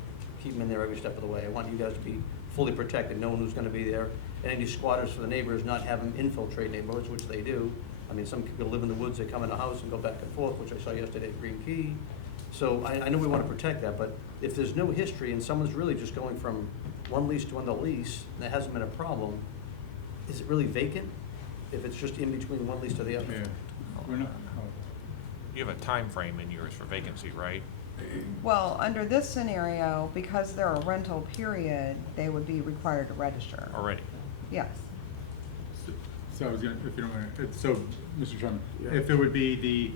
keep them in there every step of the way. I want you guys to be fully protected, knowing who's gonna be there. And any squatters for the neighbors, not have them infiltrate neighborhoods, which they do. I mean, some people live in the woods, they come in the house and go back and forth, which I saw yesterday at Green Key. So I know we wanna protect that, but if there's no history and someone's really just going from one lease to another lease, and that hasn't been a problem, is it really vacant? If it's just in between one lease to the other? Yeah, we're not, You have a time frame in yours for vacancy, right? well, under this scenario, because they're a rental period, they would be required to register. Already? Yes. so I was gonna, if you don't mind, so, Mr. Chairman, Yeah. if it would be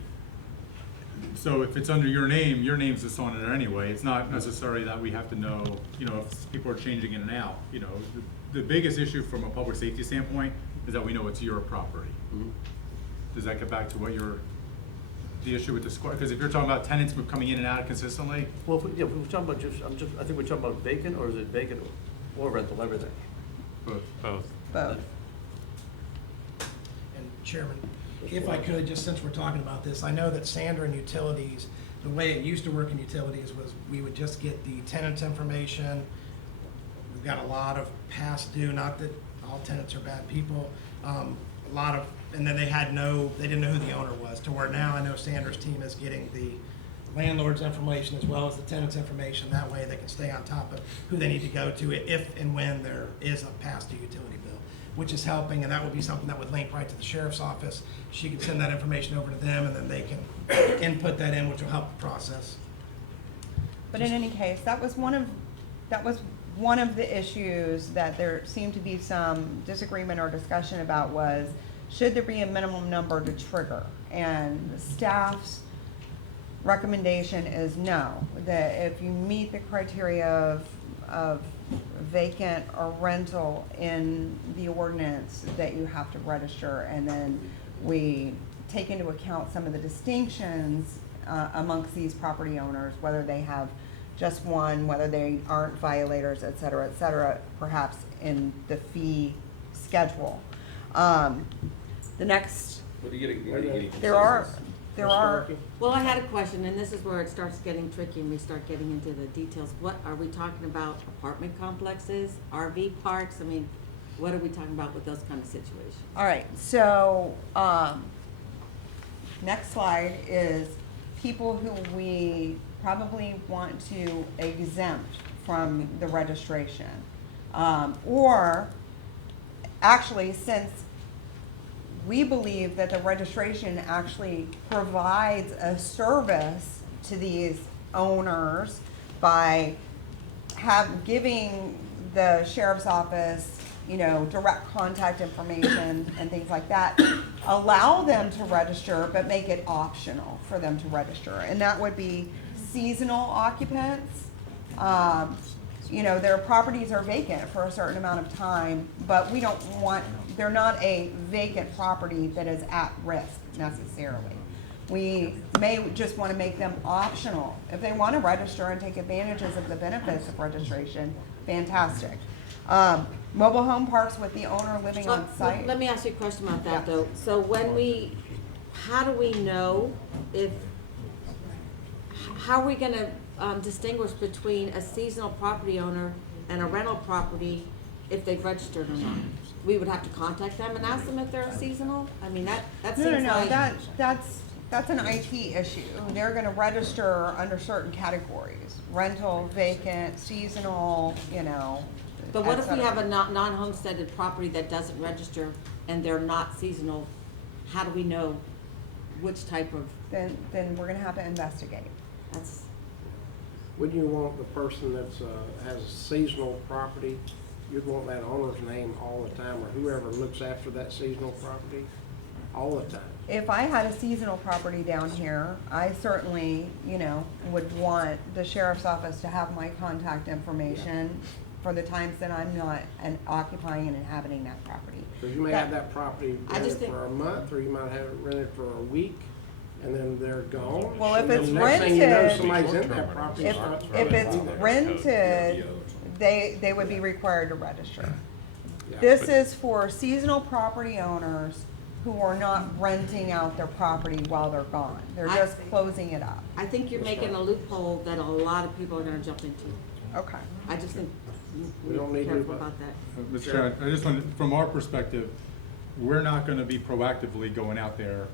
so if it's under your name's just on it anyway, it's not necessary that we have to know, if people are changing in and out, The biggest issue from a public safety standpoint is that we know it's your property. Mhm. Does that get back to what the issue with the squad? Because if you're talking about tenants coming in and out consistently, Well, if we're talking about I think we're talking about vacant, or is it vacant or rental, everything? both. Both. Both. And Chairman, if I could, just since we're talking about this, I know that Sandra and Utilities, the way it used to work in Utilities was we would just get the tenant's information, We've got a lot of past due, not that all tenants are bad people, a lot of, and then they didn't know who the owner was, to where now I know Sandra's team is getting the landlord's information as well as the tenant's information. That way they can stay on top of who they need to go to if and when there is a past due utility bill, which is helping, and that would be something that would link right to the sheriff's office. She could send that information over to them, and then they can input that in, which will help the process. But in any case, that was one of the issues that there seemed to be some disagreement or discussion about was, should there be a minimum number to trigger? And the staff's recommendation is no, that if you meet the criteria of vacant or rental in the ordinance, that you have to register, and then we take into account some of the distinctions amongst these property owners, whether they have just one, whether they aren't violators, et cetera, perhaps in the fee schedule. The next, What are you getting? there are, Well, I had a question, and this is where it starts getting tricky and we start getting into the details. What, are we talking about apartment complexes, RV parks? I mean, what are we talking about with those kind of situations? all right, so, next slide is people who we probably want to exempt from the registration. Or, actually, since we believe that the registration actually provides a service to these owners by giving the sheriff's office, direct contact information and things like that, allow them to register, but make it optional for them to register. And that would be seasonal occupants. Their properties are vacant for a certain amount of time, but they're not a vacant property that is at risk necessarily. We may just want to make them optional. If they want to register and take advantages of the benefits of registration, fantastic. Mobile home parks with the owner living on site. Let me ask you a question about that, Yeah. though. So how do we know how are we gonna distinguish between a seasonal property owner and a rental property if they've registered or not? We would have to contact them and ask them if they're seasonal? I mean, that seems like. No, that's an IT issue. They're gonna register under certain categories, rental, vacant, seasonal, But what if we et have a cetera. non-homesteaded property that doesn't register and they're not seasonal? How do we know which type of, Then we're gonna have to investigate. that's, Wouldn't you want the person that's, has a seasonal property, you'd want that owner's name all the time, or whoever looks after that seasonal property all the time? If I had a seasonal property down here, I certainly, would want the sheriff's office to have my contact information for the times that I'm not occupying and inhabiting that property. Because you may have that property I just rented think- for a month, or you might have it rented for a week, and then they're gone. Well, if And then it's next thing you know, rented- somebody's in that property. If, starts if running it's through there. rented, they would be required to register. Yeah. This is for seasonal property owners who are not renting out their property while they're gone. They're I- just closing it up. I think you're making a loophole that a lot of people are gonna jump into. Okay. I just think We don't need to, careful but- about that. Mr. Chairman, I just want, from our perspective, we're not gonna be proactively going out there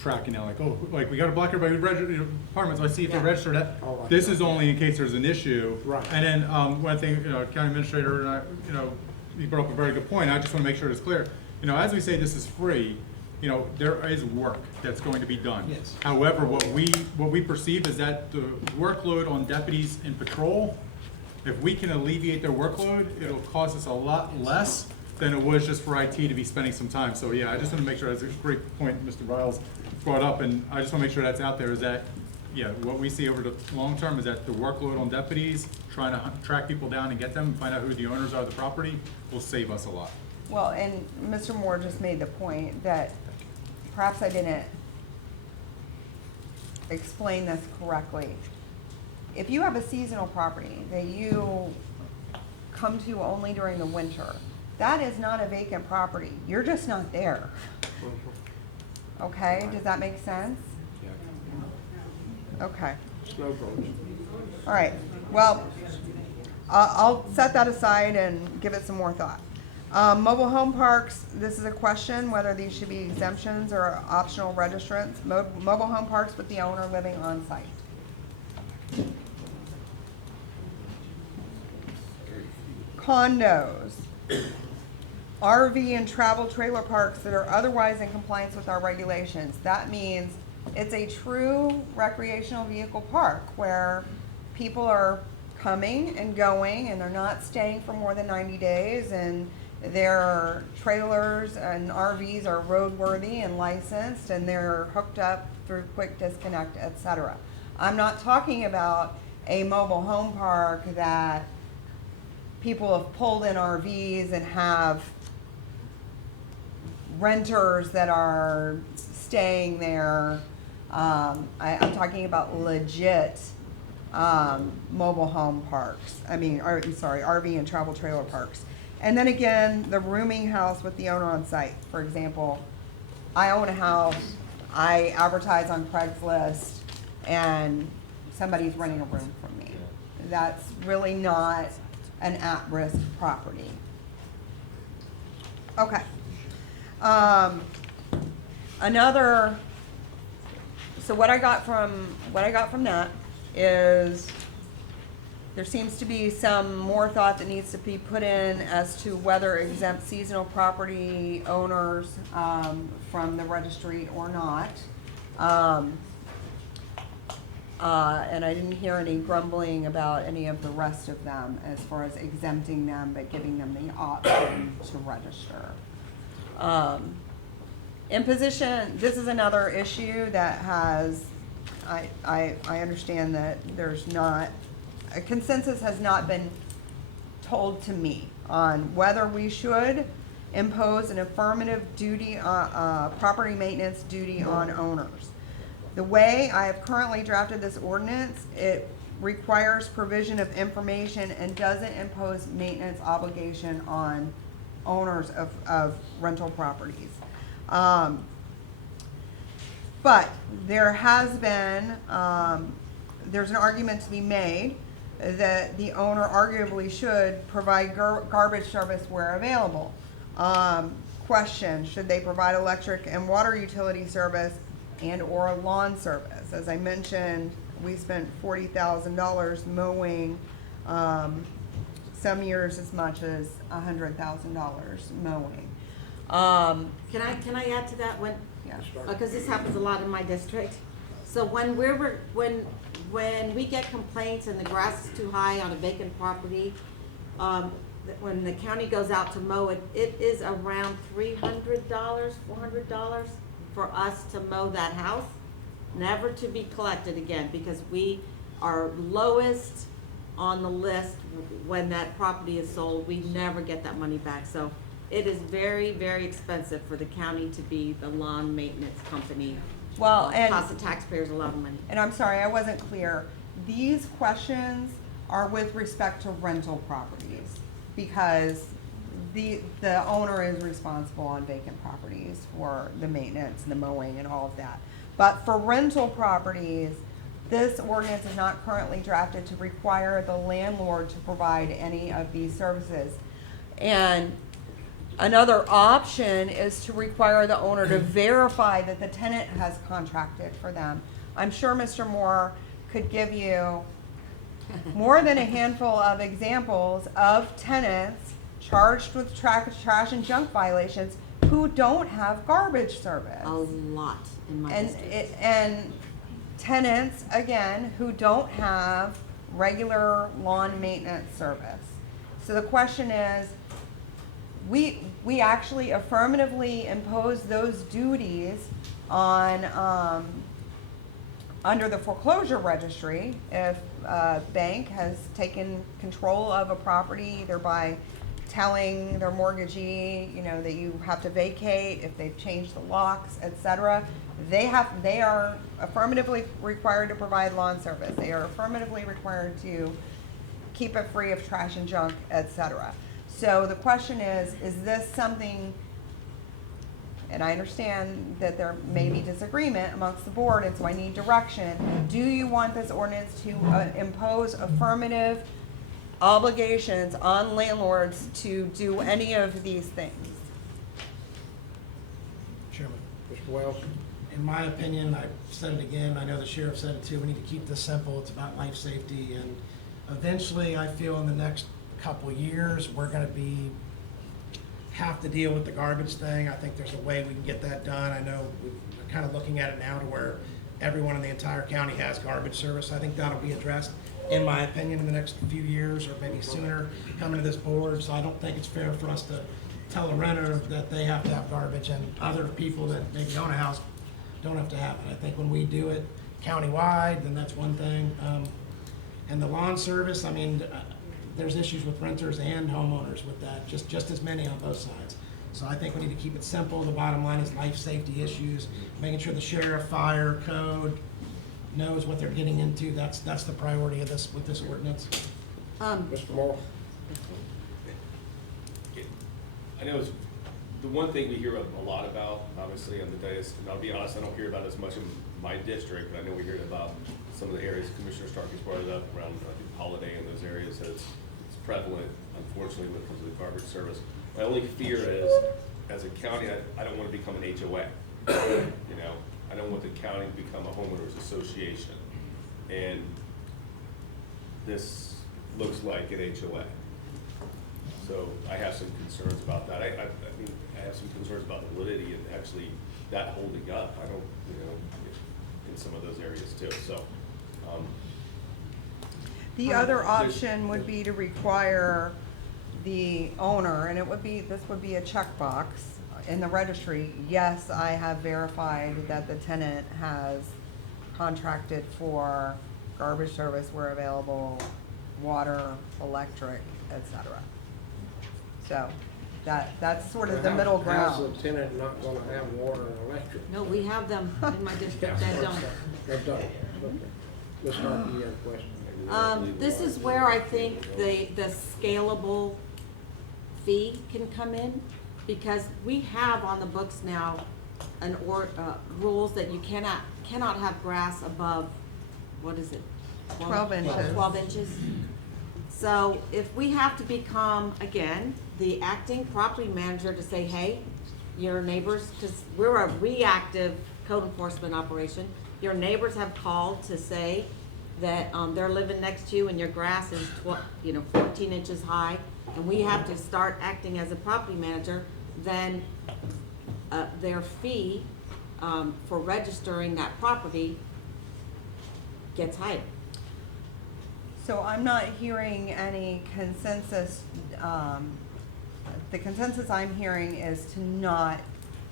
tracking down, like, we gotta block everybody who registered, apartments, I see if they Yeah. register that. Oh, right. This is only in case there's an issue. Right. And then, one thing, County Administrator and I, you brought up a very good point, I just wanna make sure it's clear. As we say this is free, there is work that's going to be done. Yes. However, what we perceive is that the workload on deputies in patrol, if we can alleviate their workload, it'll cost us a lot less than it was just for IT to be spending some time. So yeah, I just want to make sure, that's a great point Mr. Riles brought up, and I just want to make sure that's out there, is that, what we see over the long term is that the workload on deputies, trying to track people down and get them, find out who the owners are of the property, will save us a lot. Well, and Mr. Moore just made the point that perhaps I didn't explain this correctly. If you have a seasonal property that you come to only during the winter, that is not a vacant property. You're just not there. Okay, does that make sense? Yeah. Okay, Snow cones. all right. Well, I'll set that aside and give it some more thought. Mobile home parks, this is a question, whether these should be exemptions or optional registrants. Mobile home parks with the owner living on site. Condos, RV and travel trailer parks that are otherwise in compliance with our regulations. That means it's a true recreational vehicle park where people are coming and going and they're not staying for more than 90 days, and their trailers and RVs are roadworthy and licensed and they're hooked up through quick disconnect, etc. I'm not talking about a mobile home park that people have pulled in RVs and have renters that are staying there. I'm talking about legit mobile home parks. RV and travel trailer parks. And then again, the rooming house with the owner on site. For example, I own a house, I advertise on Craigslist, and somebody's renting a room from me. That's really not an at-risk property. Okay. So what I got from that is there seems to be some more thought that needs to be put in as to whether exempt seasonal property owners from the registry or not. And I didn't hear any grumbling about any of the rest of them as far as exempting them, but giving them the option to register. Imposition, this is another issue that has, I understand that there's not, a consensus has not been told to me on whether we should impose an affirmative duty, property maintenance duty on owners. The way I have currently drafted this ordinance, it requires provision of information and doesn't impose maintenance obligation on owners of rental properties. But there has been, there's an argument to be made that the owner arguably should provide garbage service where available. Question, should they provide electric and water utility service and or lawn service? As I mentioned, we spent $40,000 mowing, some years as much as $100,000 mowing. Can I add to that one? Yeah. Because this happens a lot in my district. So when we get complaints and the grass is too high on a vacant property, when the county goes out to mow it, it is around $300, $400 for us to mow that house, never to be collected again, because we are lowest on the list when that property is sold. We never get that money back. So it is very, very expensive for the county to be the lawn maintenance company. Well, It costs the taxpayers a lot of money. And I'm sorry, I wasn't clear. These questions are with respect to rental properties, because the owner is responsible on vacant properties for the maintenance and the mowing and all of that. But for rental properties, this ordinance is not currently drafted to require the landlord to provide any of these services. And another option is to require the owner to verify that the tenant has contracted for them. I'm sure Mr. Moore could give you more than a handful of examples of tenants charged with trash and junk violations who don't have garbage service. A lot in my district. And tenants, again, who don't have regular lawn maintenance service. So the question is, we actually affirmatively impose those duties on, under the foreclosure registry, if a bank has taken control of a property, either by telling their mortgagee, that you have to vacate, if they've changed the locks, etc. They are affirmatively required to provide lawn service. They are affirmatively required to keep it free of trash and junk, etc. So the question is this something, and I understand that there may be disagreement amongst the board, and so I need direction. Do you want this ordinance to impose affirmative obligations on landlords to do any of these things. Chairman. Mr. Wells? In my opinion, I've said it again, I know the sheriff said it too, we need to keep this simple, it's about life safety, and eventually, I feel in the next couple years, we're gonna have to deal with the garbage thing. I think there's a way we can get that done. I know we're kind of looking at it now to where everyone in the entire county has garbage service. I think that'll be addressed, in my opinion, in the next few years, or maybe sooner, coming to this board, so I don't think it's fair for us to tell a renter that they have to have garbage, and other people that maybe own a house don't have to have it. I think when we do it countywide, then that's one thing. And the lawn service, I mean, there's issues with renters and homeowners with that, just as many on both sides. So I think we need to keep it simple. The bottom line is life safety issues, making sure the sheriff, fire, code knows what they're getting into. That's the priority of this, with this ordinance. Mr. Moore? I know it's, the one thing we hear a lot about, obviously, on the dais, and I'll be honest, I don't hear about it as much in my district, but I know we hear about some of the areas Commissioner Starkey's brought it up around, I think, Holiday and those areas, that it's prevalent, unfortunately, when it comes to the garbage service. My only fear is, as a county, I don't want to become an HOA. You know, I don't want the county to become a homeowners association. And this looks like an HOA. So I have some concerns about that. I mean, I have some concerns about the validity and actually that holding up. I don't, you know, in some of those areas too, so. The other option would be to require the owner, and this would be a checkbox in the registry. Yes, I have verified that the tenant has contracted for garbage service where available, water, electric, etc. So that's sort of the middle How's ground. the tenant not gonna have water and electric? No, we have them in my district that don't. They don't, okay. Ms. Harper, you have a question? This is where I think the scalable fee can come in, because we have on the books now rules that you cannot have grass above, what is it? 12 inches. 12 inches. So if we have to become, again, the acting property manager to say, hey, your neighbors, because we're a reactive code enforcement operation, your neighbors have called to say that they're living next to you and your grass is 14 inches high, and we have to start acting as a property manager, then their fee for registering that property gets higher. So I'm not hearing any consensus. The consensus I'm hearing is to not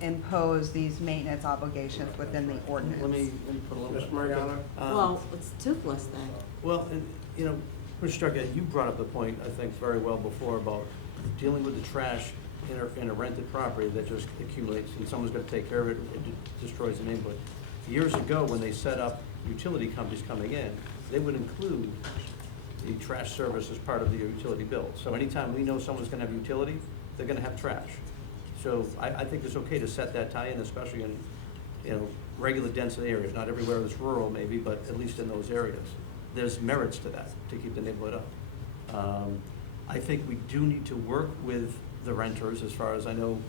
impose these maintenance obligations within the ordinance. Let me put a little Mr. bit. Mariano? Well, it's toothless then. Well, and, you know, Mr. Starkey, you brought up the point, I think, very well before about dealing with the trash in a rented property that just accumulates, and someone's gonna take care of it, it destroys the neighborhood. Years ago, when they set up utility companies coming in, they would include the trash service as part of the utility bill. So anytime we know someone's gonna have utility, they're gonna have trash. So I think it's okay to set that tie-in, especially in, you know, regular density areas. Not everywhere is rural maybe, but at least in those areas. There's merits to that, to keep the neighborhood up. I think we do need to work with the renters, as far as I know.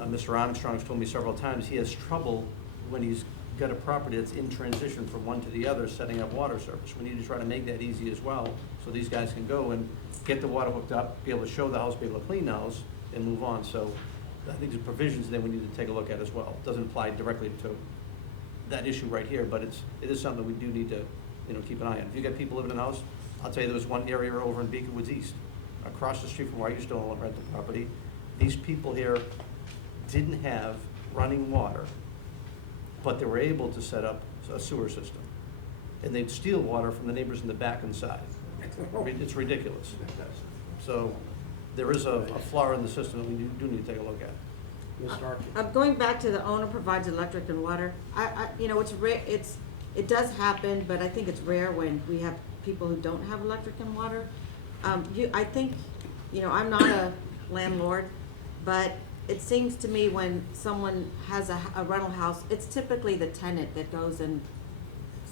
Mr. Armstrong's told me several times he has trouble when he's got a property that's in transition from one to the other, setting up water service. We need to try to make that easy as well, so these guys can go and get the water hooked up, be able to show the house, be able to clean the house, and move on. So I think there's provisions there we need to take a look at as well. It doesn't apply directly to that issue right here, but it is something we do need to, you know, keep an eye on. If you got people living in a house, I'll tell you, there was one area over in Beacon Woods East, across the street from where I used to own rental property. These people here didn't have running water, but they were able to set up a sewer system. And they'd steal water from the neighbors in the back and side. It's ridiculous. So there is a flaw in the system that we do need to take a look at. Ms. Harper? I'm going back to the owner provides electric and water. It does happen, but I think it's rare when we have people who don't have electric and water. I think, I'm not a landlord, but it seems to me when someone has a rental house, it's typically the tenant that goes and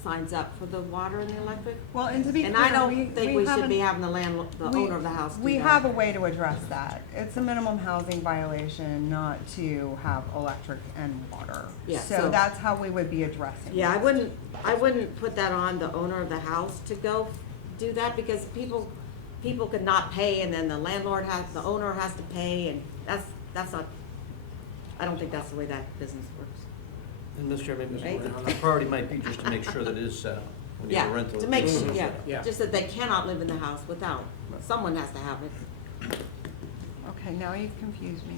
signs up for the water and the electric. Well, and to be And clear, I don't think we should haven't- be having the landlord, the we- owner of the house do We that. have a way to address that. It's a minimum housing violation not to have electric and water. Yeah, So so- that's how we would be addressing Yeah, it. I wouldn't put that on the owner of the house to go do that, because people could not pay, and then the owner has to pay, and that's not, I don't think that's the way that business works. And Mr. Chairman, Mr. Right. Brown, the priority might be just to make sure that it is set up. When you have a Yeah, rental, to make, it is sure. set yeah, up. Yeah. just that they cannot live in the house without, someone has to have it. Okay, now you've confused me.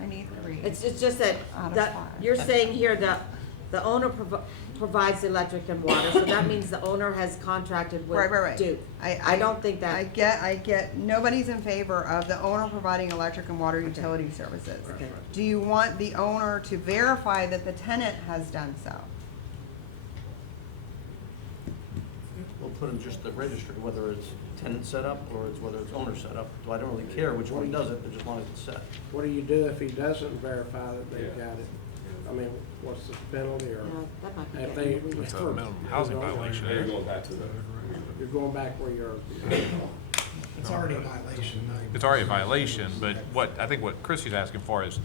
I need 3. It's just that, Out of that, 5. you're saying here that the owner provides the electric and water, so that means the owner has contracted with Right. Duke. I don't think that. I get, nobody's in favor of the owner providing electric and water utility services. Okay. Do you want the owner to verify that the tenant has done so? We'll put in just the registry, whether it's tenant set up or whether it's owner set up. So I don't really care which one does it, but just as long as it's set. What do you do if he doesn't verify that they've Yeah. got it? I mean, what's the penalty, or Yeah, that might be if getting they? That's a minimum housing violation. Now you're going back to the, You're going back where you're, It's already a violation. It's already a violation, but I think what Christie's asking for is,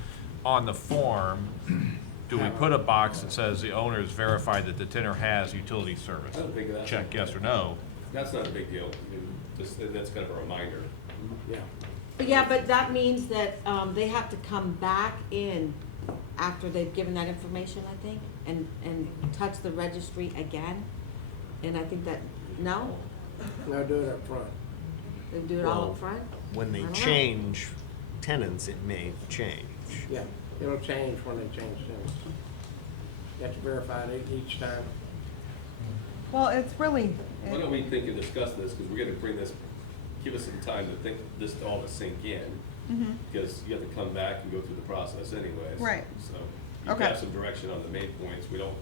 on the form, do we put a box that says the owner has verified that the tenant has utility service? I don't think that's. Check yes or no. That's not a big deal. You can just, that's kind of a reminder. yeah. Yeah, but that means that, they have to come back in after they've given that information, I think, and touch the registry again. And I think that, no, No, do it up front. they do it all Well, up front? When I they don't know. change tenants, it may change. Yeah, it'll change when they change things. You have to verify it each time. Well, it's really, Why don't we think and discuss this, because we're gonna bring this, give us some time to think this all to sink in. Because you have to come back and go through the process anyways. Right. So you Okay. have some direction on the main points. We don't,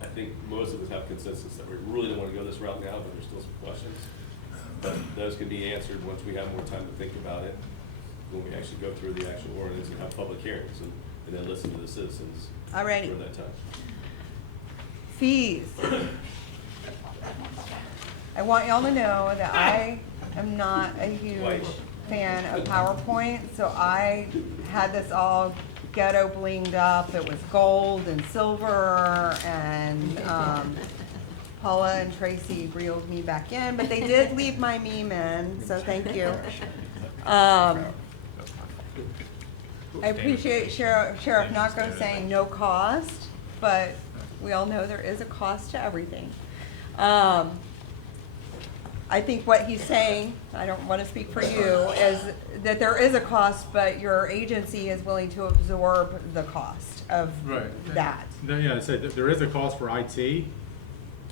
I think most of us have consensus that we really don't wanna go this route now, but there's still some questions. But those can be answered once we have more time to think about it, when we actually go through the actual ordinance and have public hearings and then listen to the citizens Alrighty. during that time. fees. I want y'all to know that I am not a huge fan of PowerPoint, so I had this all ghetto blinged up. It was gold and silver, and Paula and Tracy reeled me back in, but they did leave my meme in, so thank you. I appreciate Sheriff Naco saying no cost, but we all know there is a cost to everything. I think what he's saying, I don't want to speak for you, is that there is a cost, but your agency is willing to absorb the cost of Right. that. Yeah, I said that there is a cost for IT.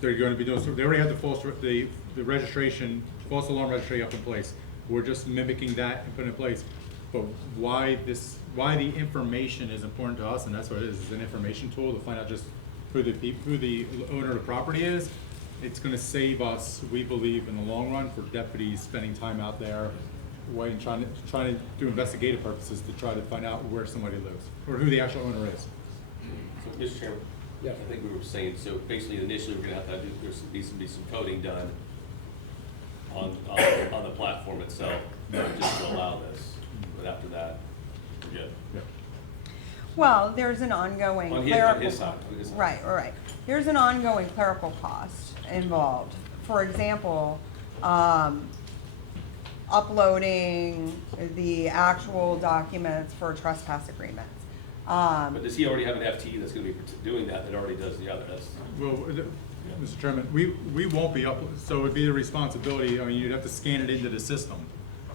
They're going to be doing, they already have the registration, false alarm registry up in place. We're just mimicking that and putting it in place. But why the information is important to us, and that's what it is, it's an information tool to find out just who the owner of the property is. It's gonna save us, we believe, in the long run, for deputies spending time out there, waiting, trying to do investigative purposes to try to find out where somebody lives, or who the actual owner is. So, Mr. Chairman, Yeah. I think we were saying, so basically initially, we're gonna have to do, there's be some coding done on the platform itself, just to allow this, but after that, we're good. Yeah. Well, there's an ongoing On clerical. his side, on his side. Right. There's an ongoing clerical cost involved. For example, uploading the actual documents for trespass agreements. But does he already have an FTE that's gonna be doing that already does the other, that's, Well, Mr. Chairman, we won't be up, so it'd be the responsibility, I mean, you'd have to scan it into the system.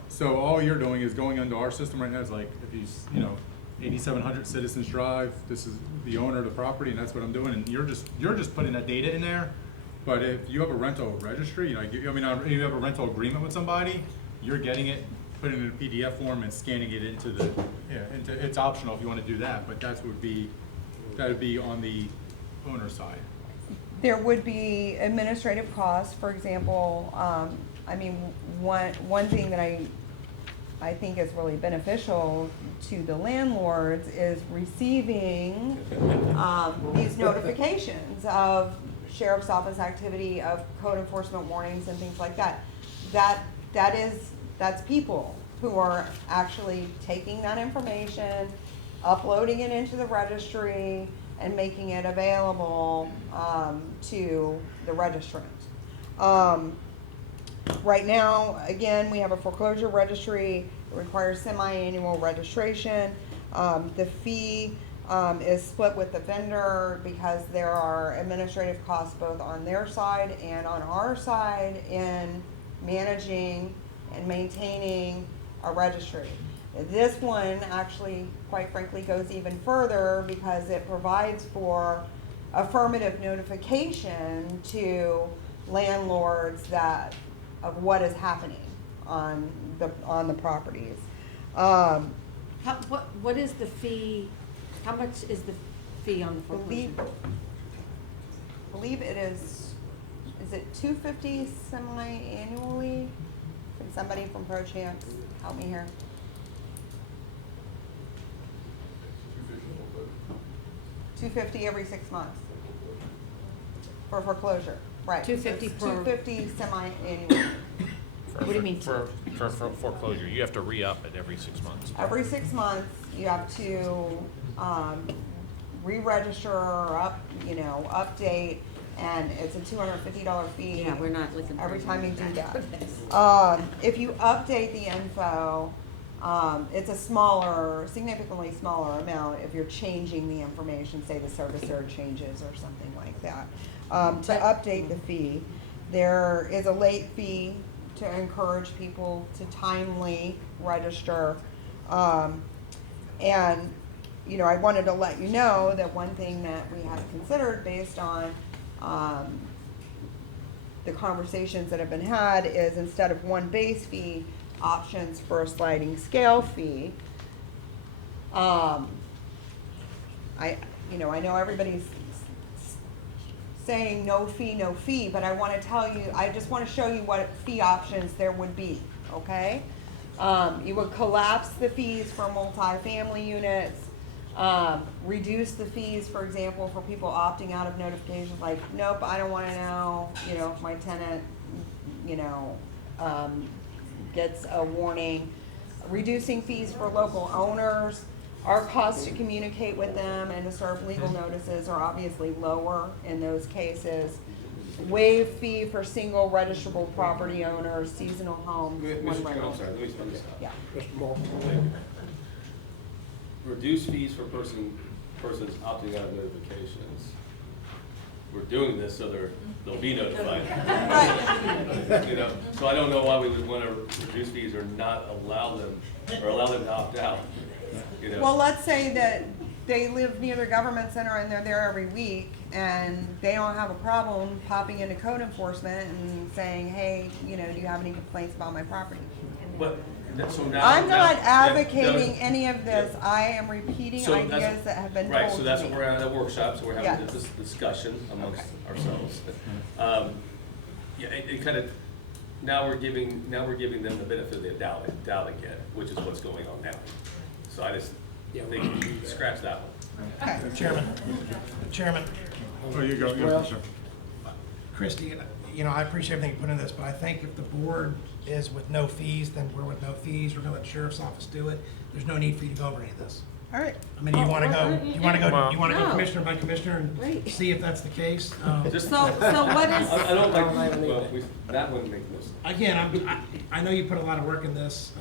So all you're doing is going into our system right now, is like, if you know, 8,700 Citizens Drive, this is the owner of the property, and that's what I'm doing, and you're just putting that data in there. But if you have a rental registry, you have a rental agreement with somebody, you're getting it, putting it in a PDF form and scanning it into it's optional if you wanna do that, but that would be on the owner side. There would be administrative costs, for example, I mean, one thing that I think is really beneficial to the landlords is receiving these notifications of sheriff's office activity of code enforcement warnings and things like that. That's people who are actually taking that information, uploading it into the registry, and making it available, to the registrant. Right now, again, we have a foreclosure registry. It requires semi-annual registration. The fee is split with the vendor because there are administrative costs both on their side and on our side in managing and maintaining a registry. This one actually, quite frankly, goes even further because it provides for affirmative notification to landlords of what is happening on the properties. What is the fee, how much is the fee on the foreclosure? Believe it is it $250 semi-annually? Can somebody from ProChamps help me here? $250 every 6 months for foreclosure, right? $250 per- $250 semi-annually. What do you mean? For foreclosure, you have to re-up it every 6 months. Every 6 months, you have to re-register or update, and it's a $250 fee. Yeah, we're not looking for. Every time you do that. Goodness. If you update the info, it's a significantly smaller amount if you're changing the information, say the servicer changes or something like that. To update the fee, there is a late fee to encourage people to timely register. And, I wanted to let you know that one thing that we have considered based on the conversations that have been had is instead of one base fee, options for a sliding scale fee. I know everybody's saying no fee, but I want to tell you, I just want to show you what fee options there would be, okay? You would collapse the fees for multifamily units, reduce the fees, for example, for people opting out of notifications, like, nope, I don't want to know, if my tenant, gets a warning. Reducing fees for local owners. Our costs to communicate with them and to serve legal notices are obviously lower in those cases. Waive fee for single registrable property owners, seasonal homes, one Mr. Chairman, rental. I'm sorry, let me stop. Yeah. Mr. Moore? Reduce fees for persons opting out of notifications. We're doing this so they'll be notified. Right. So I don't know why we would want to reduce fees or not allow them, or allow them to opt out. Well, let's say that they live near their government center and they're there every week and they don't have a problem popping into code enforcement and saying, hey, do you have any complaints about my property? But, so now. I'm not now- advocating yeah, any of this. I am repeating So that's- ideas that have been told to me. Right, so that's what we're at a workshop, so we're having Yes. this discussion amongst Okay. ourselves. It kind of, now we're giving them the benefit of the doubt again, which is what's going on now. So I just think, scratch that one. Okay. Chairman, Oh, you go, Well- Commissioner. Christie, I appreciate everything you put in this, but I think if the board is with no fees, then we're with no fees. We're gonna let the sheriff's office do it. There's no need for you to go over any of this. All right. I mean, you wanna go No. commissioner by commissioner and Wait. see if that's the case? Just- So what is? I don't like, well, that wouldn't make no sense. Again, I know you put a lot of work in this.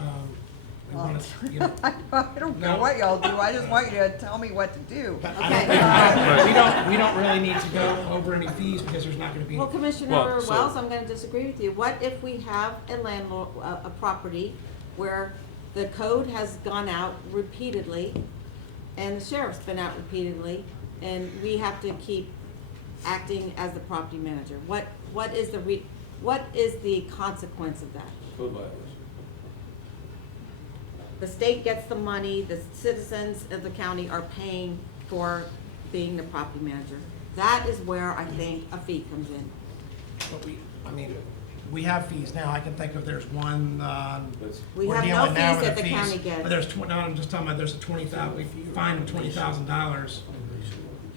We wanna, I don't care what y'all do. I just want you to tell me what to do. But Okay. we don't really need to go over any fees because there's not gonna be. Well, Commissioner Well, so- Wells, I'm gonna disagree with you. What if we have a landlord, a property where the code has gone out repeatedly and the sheriff's been out repeatedly and we have to keep acting as the property manager? What is the consequence of that? Code violation. The state gets the money, the citizens of the county are paying for being the property manager. That is where I think a fee comes in. But we have fees now. I can think of, there's one, We we're have no dealing now fees with that the county gets. But there's, no, I'm just talking about, there's a we fined them $20,000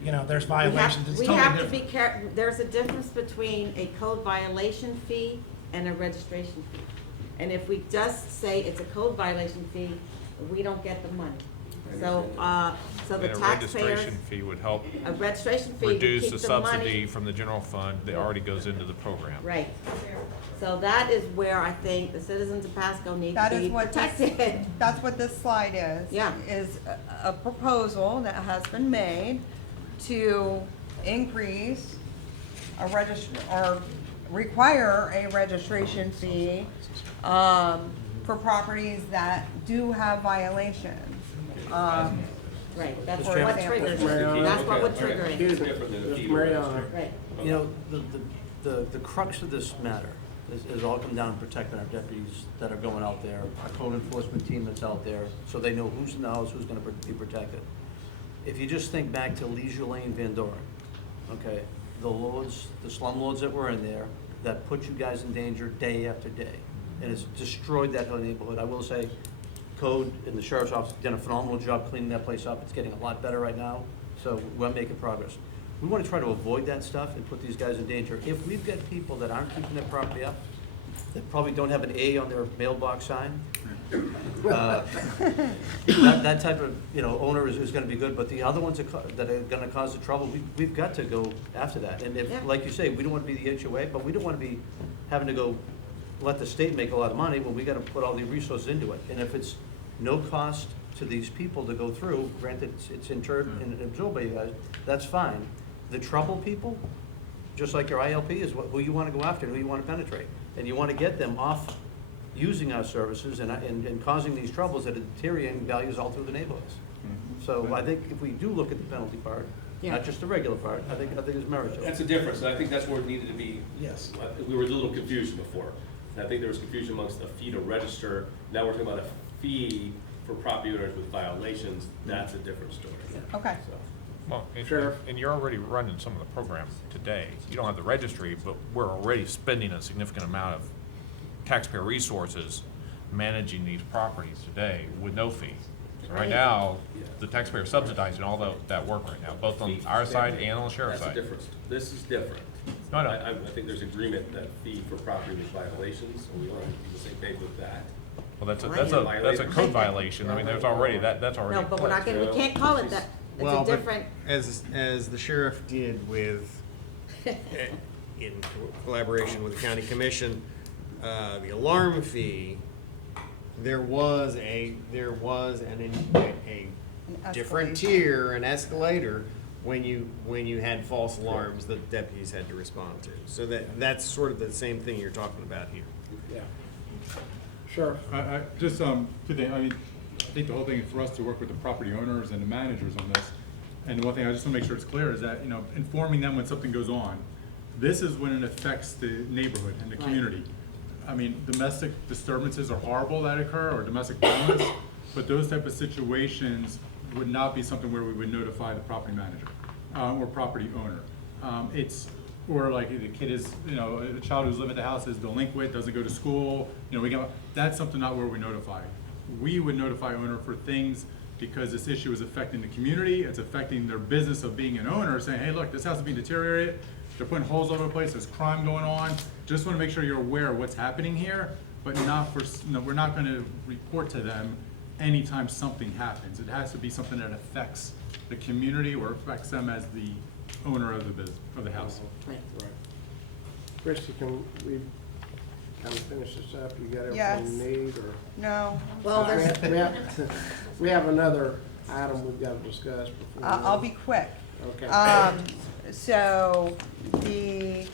you know, there's We have- violations, it's We totally have to be different. there's a difference between a code violation fee and a registration fee. And if we just say it's a code violation fee, we don't get the money. So, so the And a taxpayers, registration fee would help a registration fee would reduce keep the the money. subsidy from the general fund that already goes into the program. Right. So that is where I think the citizens of Pasco need to That be is what this, protected. that's what this slide is. Yeah. Is a proposal that has been made to increase or require a registration fee, for properties that do have violations. Right, that's Mr. what Chairman? triggers it. Mariano. That's what would Okay, trigger okay. it. Excuse me, Different than a Mr. fee Mariano. Right. You know, the crux of this matter is all come down to protecting our deputies that are going out there, our code enforcement team that's out there, so they know who's in the house, who's gonna be protected. If you just think back to Leisure Lane, Van Doren, okay, the slum lords that were in there, that put you guys in danger day after day, and it's destroyed that whole neighborhood. I will say, code and the sheriff's office have done a phenomenal job cleaning that place up. It's getting a lot better right now, so we're making progress. We want to try to avoid that stuff and put these guys in danger. If we've got people that aren't keeping their property up, that probably don't have an A on their mailbox sign, that type of, you know, owner is gonna be good, but the other ones that are gonna cause the trouble, we've got to go after that. And if, Yeah. like you say, we don't wanna be the HOA, but we don't wanna be having to go let the state make a lot of money when we gotta put all the resources into it. And if it's no cost to these people to go through, granted, it's incurred and absorbed by you guys, that's fine. The trouble people, just like your ILP, is who you wanna go after, and who you wanna penetrate. And you wanna get them off using our services and causing these troubles that are deteriorating values all through the neighborhoods. So I think if we do look at the penalty part, Yeah. not just the regular part, I think there's merit to it. That's a difference, and I think that's where it needed to be. Yes. We were a little confused before. And I think there was confusion amongst a fee to register. Now we're talking about a fee for property owners with violations. That's a different story. Okay. So, Well, Sheriff? and you're already running some of the programs today. You don't have the registry, but we're already spending a significant amount of taxpayer resources managing these properties today with no fee. So right now, the taxpayer is subsidizing all that work right now, both on our side and on the sheriff's That's a side. difference. This is different. No, no. I think there's agreement that fee for property with violations, and we want to be on the same page with that. Well, that's a code violation. I mean, there's already, that's already. No, but we're not in gonna, we can't call it that. It's Well, a but different, as the sheriff did with, in collaboration with the county commission, the alarm fee, there was a different escalation. tier, an escalator, when you had false alarms that deputies had to respond to. So that's sort of the same thing you're talking about here. Yeah. Sure. I just, two things, I mean, I think the whole thing is for us to work with the property owners and the managers on this. And the one thing I just wanna make sure it's clear is that, you know, informing them when something goes on. This is when it affects the neighborhood and the Right. community. I mean, domestic disturbances are horrible that occur, or domestic violence, but those type of situations would not be something where we would notify the property manager, or property owner. Or like the kid is, you know, a child who's living at the house is delinquent, doesn't go to school, you know, that's something not where we notify. We would notify owner for things because this issue is affecting the community, it's affecting their business of being an owner, saying, hey, look, this house is being deteriorated, they're putting holes all over the place, there's crime going on. Just wanna make sure you're aware of what's happening here, but we're not gonna report to them anytime something happens. It has to be something that affects the community or affects them as the owner of the business, of the house. right. Right. Christie, can we kind of finish this up? You got Yes. everything you need, or? No, Well, We there's, we have another item we've got to discuss before. I'll be quick. Okay. So the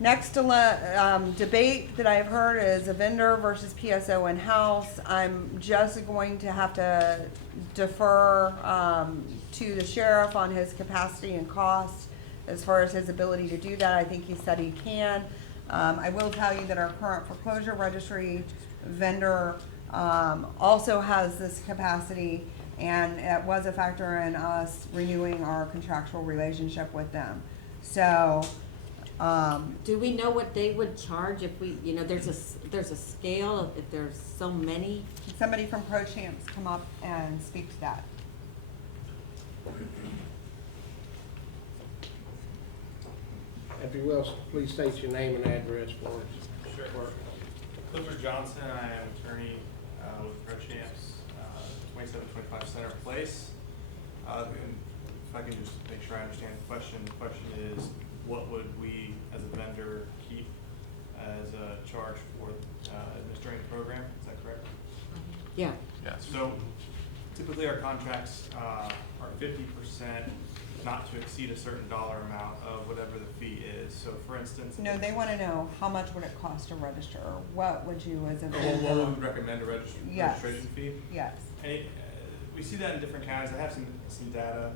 next debate that I've heard is a vendor versus PSO in-house. I'm just going to have to defer to the sheriff on his capacity and cost as far as his ability to do that. I think he said he can. I will tell you that our current foreclosure registry vendor also has this capacity, and it was a factor in us renewing our contractual relationship with them. So, do we know what they would charge if we, you know, there's a scale of if there's so many? somebody from Pro Champs come up and speak to that. If you will, please state your name and address for us. Sure. Clifford Johnson, I am attorney with Pro Champs, 2725 Center Place. And if I can just make sure I understand the question is, what would we as a vendor keep as a charge for administering the program? Is that correct? Yeah. Yes. So typically our contracts are 50%, not to exceed a certain dollar amount of whatever the fee is. So for instance. No, they wanna know how much would it cost to register, or what would you as a What vendor? would we recommend a Yes. registration fee? Yes, We see that in different counties. I have some data,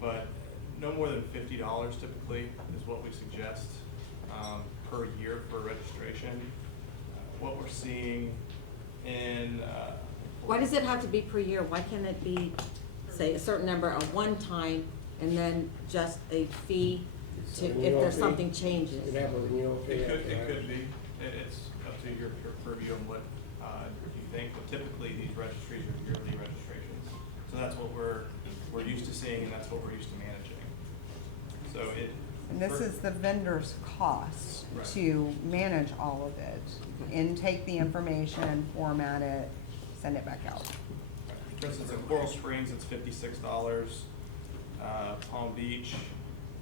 but no more than $50 typically is what we suggest per year for registration. What we're seeing in Why does it have to be per year? Why can't it be, say, a certain number at one time and then just a fee to, if Renewal there's fee? something changes? You'd have a renewal fee. it after that. could be. It's up to your purview on what you think, but typically these registries are yearly registrations. So that's what we're used to seeing, and that's what we're used to managing. So it. and this is the vendor's cost Right. to manage all of it, intake the information, format it, send it back out. For instance, in Coral Springs, it's $56. Palm Beach,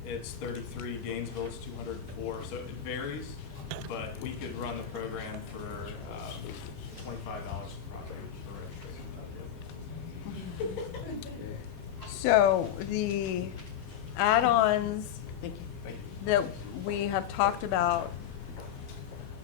it's 33. Gainesville is 204. So it varies, but we could run the program for $25 per property for registration. So the add-ons Thank you. Thank you. that we have talked about,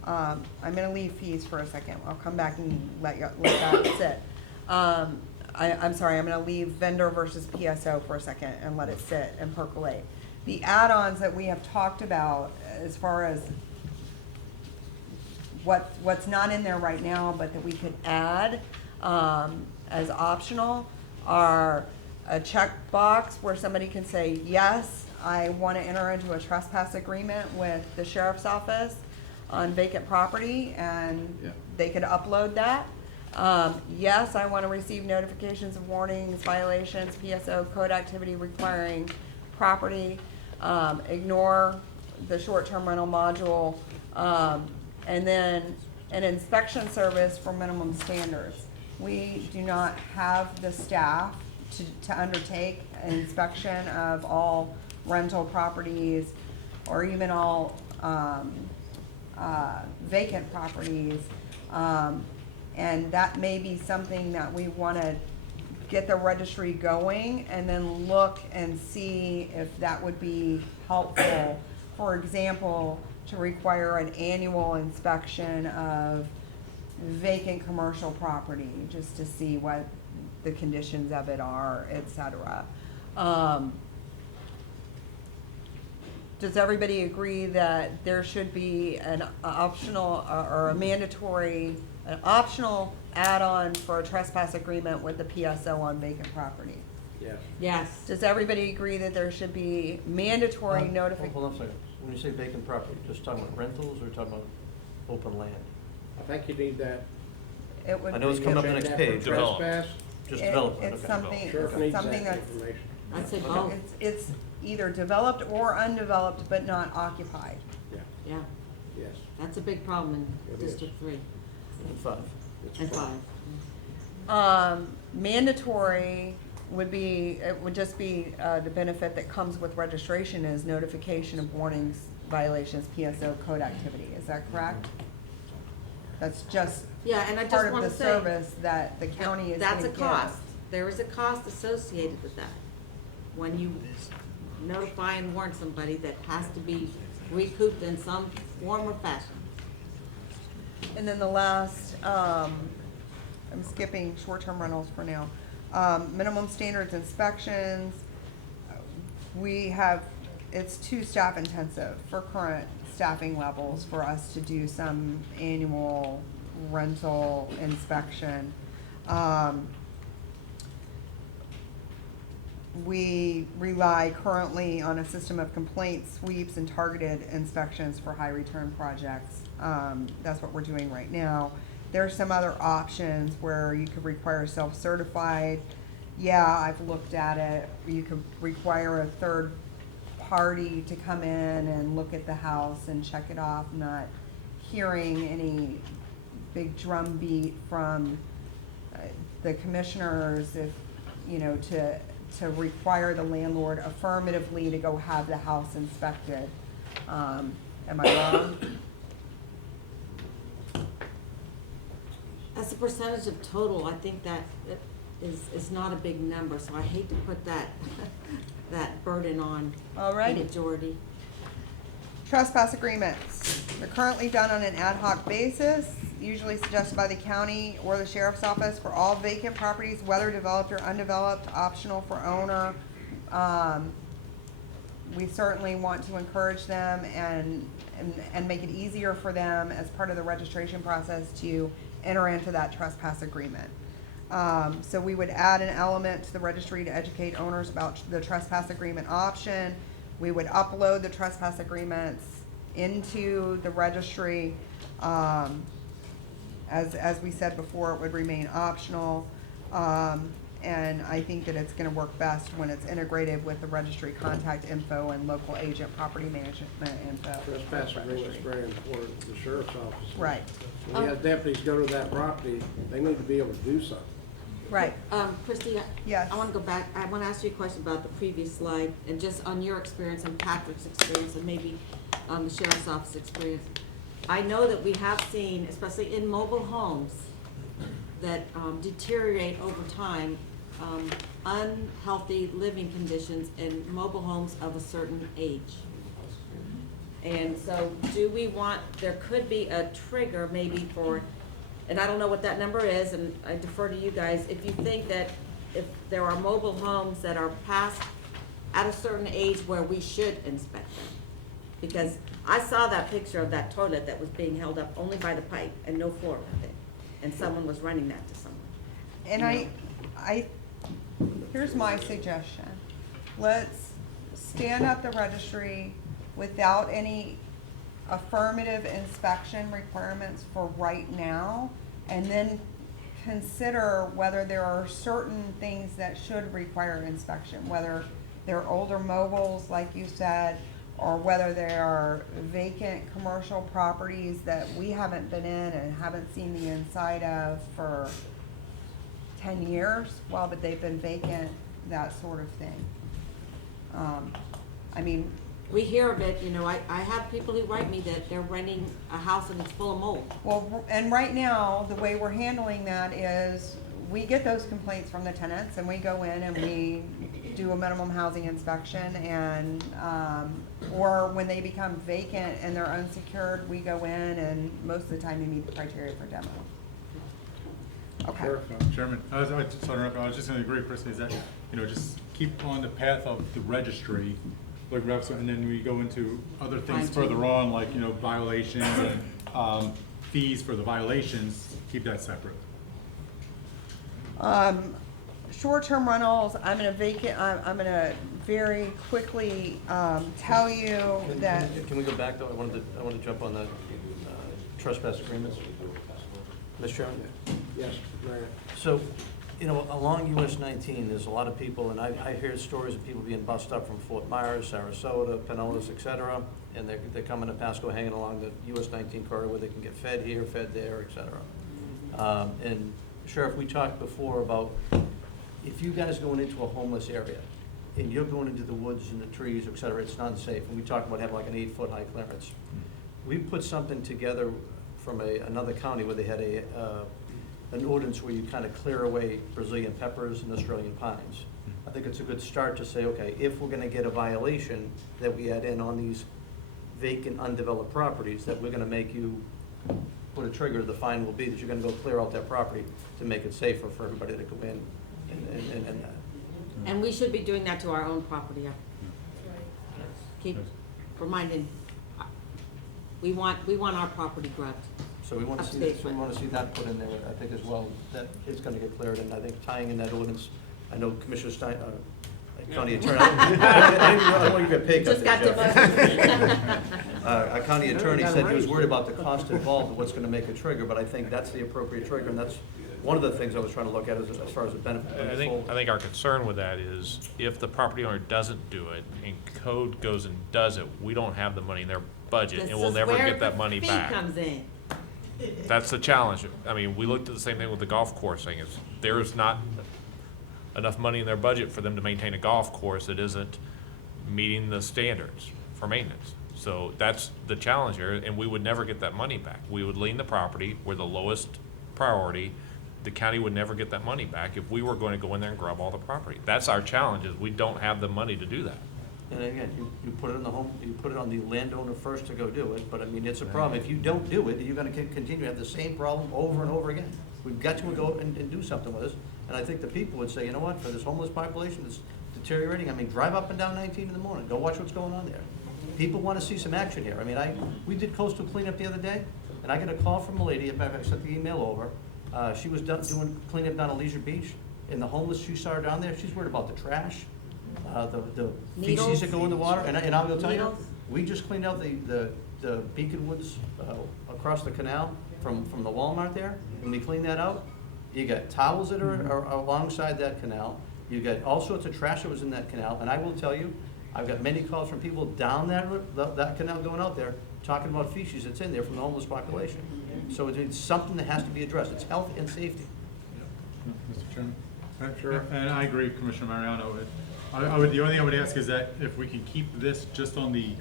I'm gonna leave fees for a second. I'll come back and let that sit. I'm sorry, I'm gonna leave vendor versus PSO for a second and let it sit and percolate. The add-ons that we have talked about as far as what's not in there right now, but that we could add, as optional, are a checkbox where somebody can say, yes, I wanna enter into a trespass agreement with the sheriff's office on vacant property, and Yeah. they could upload that. Yes, I wanna receive notifications of warnings, violations, PSO code activity requiring property, ignore the short-term rental module, and then an inspection service for minimum standards. We do not have the staff to undertake an inspection of all rental properties or even all, vacant properties. And that may be something that we wanna get the registry going and then look and see if that would be helpful. For example, to require an annual inspection of vacant commercial property, just to see what the conditions of it are, et cetera. Does everybody agree that there should be an optional or a mandatory, an optional add-on for a trespass agreement with the PSO on vacant property? Yes. Yes. Does everybody agree that there should be mandatory notification? Hold on a second. When you say vacant property, just talking about rentals or talking about open land? I think you need that. It would I know it's coming up the Check next that page. for Develop. trespass. Just It- development, It's okay. something, Sheriff it's needs something that that's, information. I'd say both. it's either developed or undeveloped, but not occupied. Yeah, Yeah, yes. that's a big problem It in is. District 3 And 5. It's and fine. 5. Mandatory would be, it would just be, the benefit that comes with registration is notification of warnings, violations, PSO code activity. Is that correct? That's just Yeah, and I part just of wanna the say. service that the county is That's a gonna cost. give. There is a cost associated with that. When you notify and warn somebody, that has to be recouped in some form or fashion. And then the last, I'm skipping short-term rentals for now. Minimum standards inspections, we have, it's too staff intensive for current staffing levels for us to do some annual rental inspection. We rely currently on a system of complaint sweeps and targeted inspections for high return projects. That's what we're doing right now. There are some other options where you could require self-certified. Yeah, I've looked at it. You could require a third party to come in and look at the house and check it off, not hearing any big drumbeat from the commissioners if, you know, to require the landlord affirmatively to go have the house inspected. Am I wrong? As a percentage of total, I think that is not a big number, so I hate to put that, that burden on the Alrighty. majority. Trespass agreements. They're currently done on an ad hoc basis, usually suggested by the county or the sheriff's office for all vacant properties, whether developed or undeveloped, optional for owner. We certainly want to encourage them and make it easier for them as part of the registration process to enter into that trespass agreement. So we would add an element to the registry to educate owners about the trespass agreement option. We would upload the trespass agreements into the registry. As we said before, it would remain optional. And I think that it's gonna work best when it's integrated with the registry contact info and local agent property management info. Trespass agreement is very important to the sheriff's office. Right, When you have deputies go to that property, they need to be able to do something. right. Christie, Yes. I want to go back, I want to ask you a question about the previous slide, and just on your experience and Patrick's experience, and maybe the sheriff's office experience. I know that we have seen, especially in mobile homes, that deteriorate over time, unhealthy living conditions in mobile homes of a certain age. And so do we want, there could be a trigger maybe for, and I don't know what that number is, and I defer to you guys, if you think that if there are mobile homes that are past at a certain age where we should inspect them. Because I saw that picture of that toilet that was being held up only by the pipe and no floor with it, and someone was running that to someone. And here's my suggestion. Let's stand up the registry without any affirmative inspection requirements for right now, and then consider whether there are certain things that should require inspection, whether they're older mobiles, like you said, or whether there are vacant commercial properties that we haven't been in and haven't seen the inside of for 10 years, well, but they've been vacant, that sort of thing. I mean, We hear of it, you know, I have people who write me that they're renting a house and it's full of mold. well, and right now, the way we're handling that is, we get those complaints from the tenants, and we go in and we do a minimum housing inspection, and, or when they become vacant and they're unsecured, we go in, and most of the time, they meet the criteria for demo. Okay. Sheriff, Chairman, I was just gonna agree, Christie, is that, you know, just keep on the path of the registry, like, and then we go into other things Fine-tune. further on, like, you know, violations and, fees for the violations, keep that separate. Short-term rentals, I'm gonna very quickly, tell you that, Can we go back though? I wanted to jump on that trespass agreements. Mr. Chairman? yes, Mayor. So, you know, along US 19, there's a lot of people, and I hear stories of people being bussed up from Fort Myers, Sarasota, Pinellas, et cetera, and they're coming to Pasco, hanging along the US 19 corridor where they can get fed here, fed there, et cetera. And Sheriff, we talked before about if you guys going into a homeless area, and you're going into the woods and the trees, et cetera, it's not safe. And we talked about having like an 8-foot high clearance. We put something together from another county where they had an ordinance where you kind of clear away Brazilian peppers and Australian pines. I think it's a good start to say, okay, if we're gonna get a violation that we add in on these vacant, undeveloped properties, that we're gonna make you put a trigger, the fine will be that you're gonna go clear out that property to make it safer for everybody to go in and And we should be doing that to our own property. Keep reminding, we want our property grubbed. so we want to see, Upstate, so we want to see that put in there, I think, as well, that it's gonna get cleared, and I think tying in that ordinance, I know Commissioner Stein, county attorney, I don't want you to get paid. Just got demoted. Our county attorney said he was worried about the cost involved and what's gonna make a trigger, but I think that's the appropriate trigger, and that's one of the things I was trying to look at is as far as the benefit. I think our concern with that is if the property owner doesn't do it and code goes and does it, we don't have the money in their budget This and we'll is never where get that the money fee back. comes in. That's the challenge. I mean, we looked at the same thing with the golf course thing, is there's not enough money in their budget for them to maintain a golf course that isn't meeting the standards for maintenance. So that's the challenge here, and we would never get that money back. We would lien the property, we're the lowest priority. The county would never get that money back if we were going to go in there and grab all the property. That's our challenge, is we don't have the money to do that. And again, you put it in the home, you put it on the landowner first to go do it, but I mean, it's a problem. If you don't do it, you're gonna continue to have the same problem over and over again. We've got to go and do something with this, and I think the people would say, you know what, for this homeless population that's deteriorating, I mean, drive up and down 19 in the morning, go watch what's going on there. People wanna see some action here. I mean, we did coastal cleanup the other day, and I got a call from a lady, in fact, I sent the email over. She was doing cleanup down at Leisure Beach, and the homeless, she saw her down there, she's worried about the trash, the feces Needles? that go in the water, and I will tell you, Needles? we just cleaned out the Beacon Woods, across the canal from the Walmart there, and we cleaned that out. You got towels that are alongside that canal, you got all sorts of trash that was in that canal, and I will tell you, I've got many calls from people down that canal going out there, talking about feces that's in there from the homeless population. So it's something that has to be addressed, it's health and safety. Mr. Chairman? Sure. And I agree, Commissioner Mariano. The only thing I would ask is that if we can keep this just on the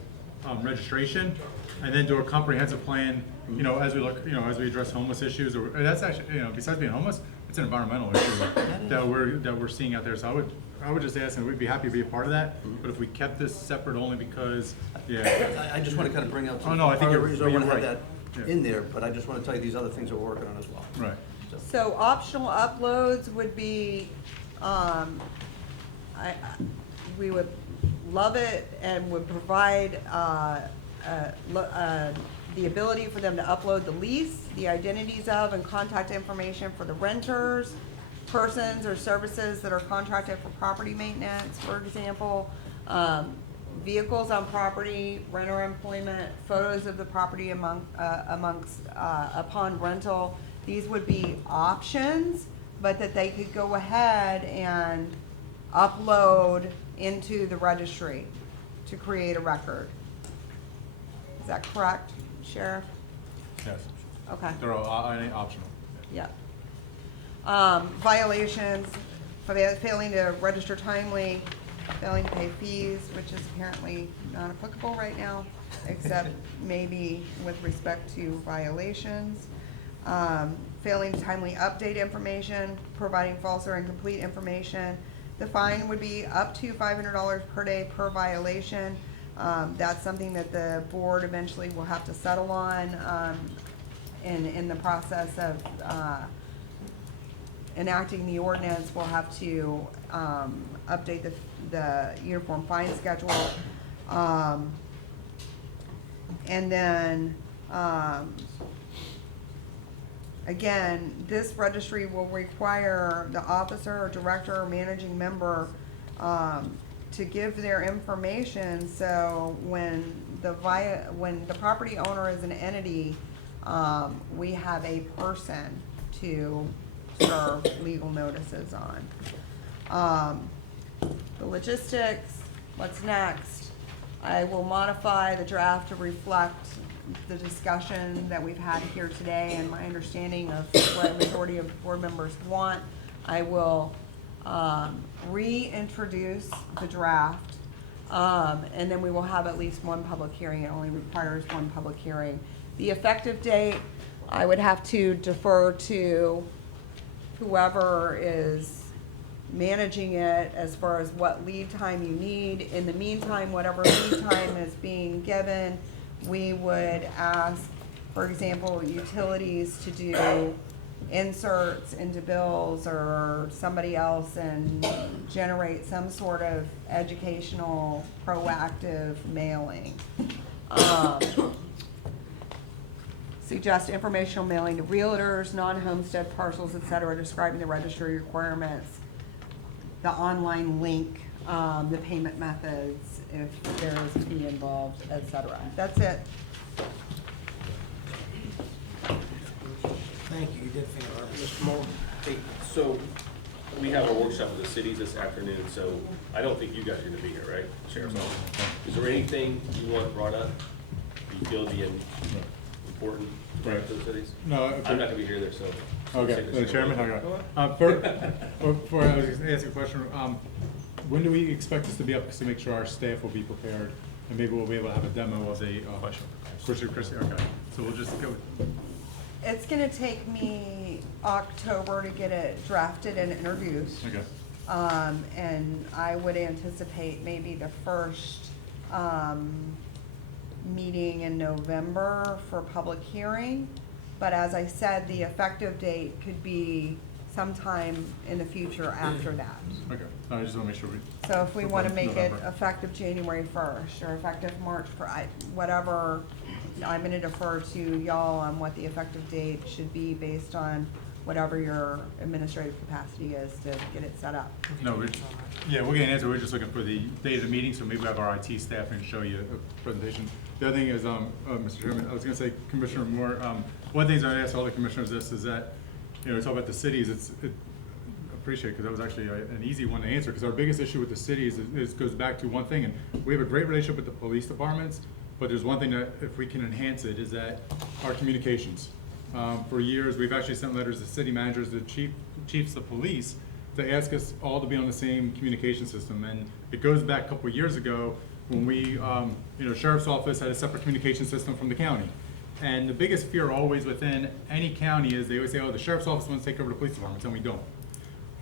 registration and then do a comprehensive plan, you know, as we look, you know, as we address homeless issues, or and that's actually, you know, besides being homeless, it's an environmental issue that we're seeing out there. So I would just ask, and we'd be happy to be a part of that, but if we kept this separate only because, I just want to kind of bring out some. Oh, no, I think part of the you're reason I want to have right. that Yeah. in there, but I just want to tell you these other things that we're working on as well. right. So optional uploads would be, we would love it and would provide, the ability for them to upload the lease, the identities of and contact information for the renters, persons or services that are contracted for property maintenance, for example, vehicles on property, renter employment, photos of the property upon rental. These would be options, but that they could go ahead and upload into the registry to create a record. Is that correct, Sheriff? Yes. Okay. They're all optional. Yeah. Violations, failing to register timely, failing to pay fees, which is apparently not applicable right now, except maybe with respect to violations. Failing to timely update information, providing false or incomplete information. The fine would be up to $500 per day per violation. That's something that the board eventually will have to settle on in the process of enacting the ordinance. We'll have to update the uniform fine schedule. And then, again, this registry will require the officer or director or managing member to give their information, so when the property owner is an entity, we have a person to serve legal notices on. The logistics, what's next? I will modify the draft to reflect the discussion that we've had here today and my understanding of what a majority of board members want. I will reintroduce the draft, and then we will have at least one public hearing. It only requires one public hearing. The effective date, I would have to defer to whoever is managing it as far as what lead time you need. In the meantime, whatever lead time is being given, we would ask, for example, utilities to do inserts into bills or somebody else and generate some sort of educational proactive mailing. Suggest informational mailing to realtors, non-homestead parcels, et cetera, describing the registry requirements, the online link, the payment methods, if there is a fee involved, et cetera. That's it. Thank you, you did fantastic. Mr. Moore, Hey, so we have a workshop with the cities this afternoon, so I don't think you guys are gonna be here, right? Sheriff's Office. Is there anything you want brought up? You feel the important to bring up to the cities? No, I'm not gonna be here there, so. Okay, the chairman, okay. For I was just asking a question, when do we expect this to be up, just to make sure our staff will be prepared, and maybe we'll be able to have a demo of a, Chrissy, okay, so we'll just go. It's gonna take me October to get it drafted and introduced. Okay. And I would anticipate maybe the first, meeting in November for public hearing. But as I said, the effective date could be sometime in the future after that. Okay, I just wanna make sure we. So if we wanna make it November. effective January 1st or effective March, whatever, I'm gonna defer to y'all on what the effective date should be based on whatever your administrative capacity is to get it set up. No, yeah, we'll get an answer, we're just looking for the date of the meeting, so maybe we have our IT staff and show you a presentation. The other thing is, Mr. Chairman, I was gonna say, Commissioner Moore, one of the things I asked all the commissioners this is that, you know, talk about the cities, appreciate it, because that was actually an easy one to answer, because our biggest issue with the cities goes back to one thing, and we have a great relationship with the police departments, but there's one thing that, if we can enhance it, is that our communications. For years, we've actually sent letters to city managers, to chiefs of police, to ask us all to be on the same communication system, and it goes back a couple of years ago, when we, you know, Sheriff's Office had a separate communication system from the county. And the biggest fear always within any county is they always say, oh, the Sheriff's Office wants to take over the police departments, and we don't.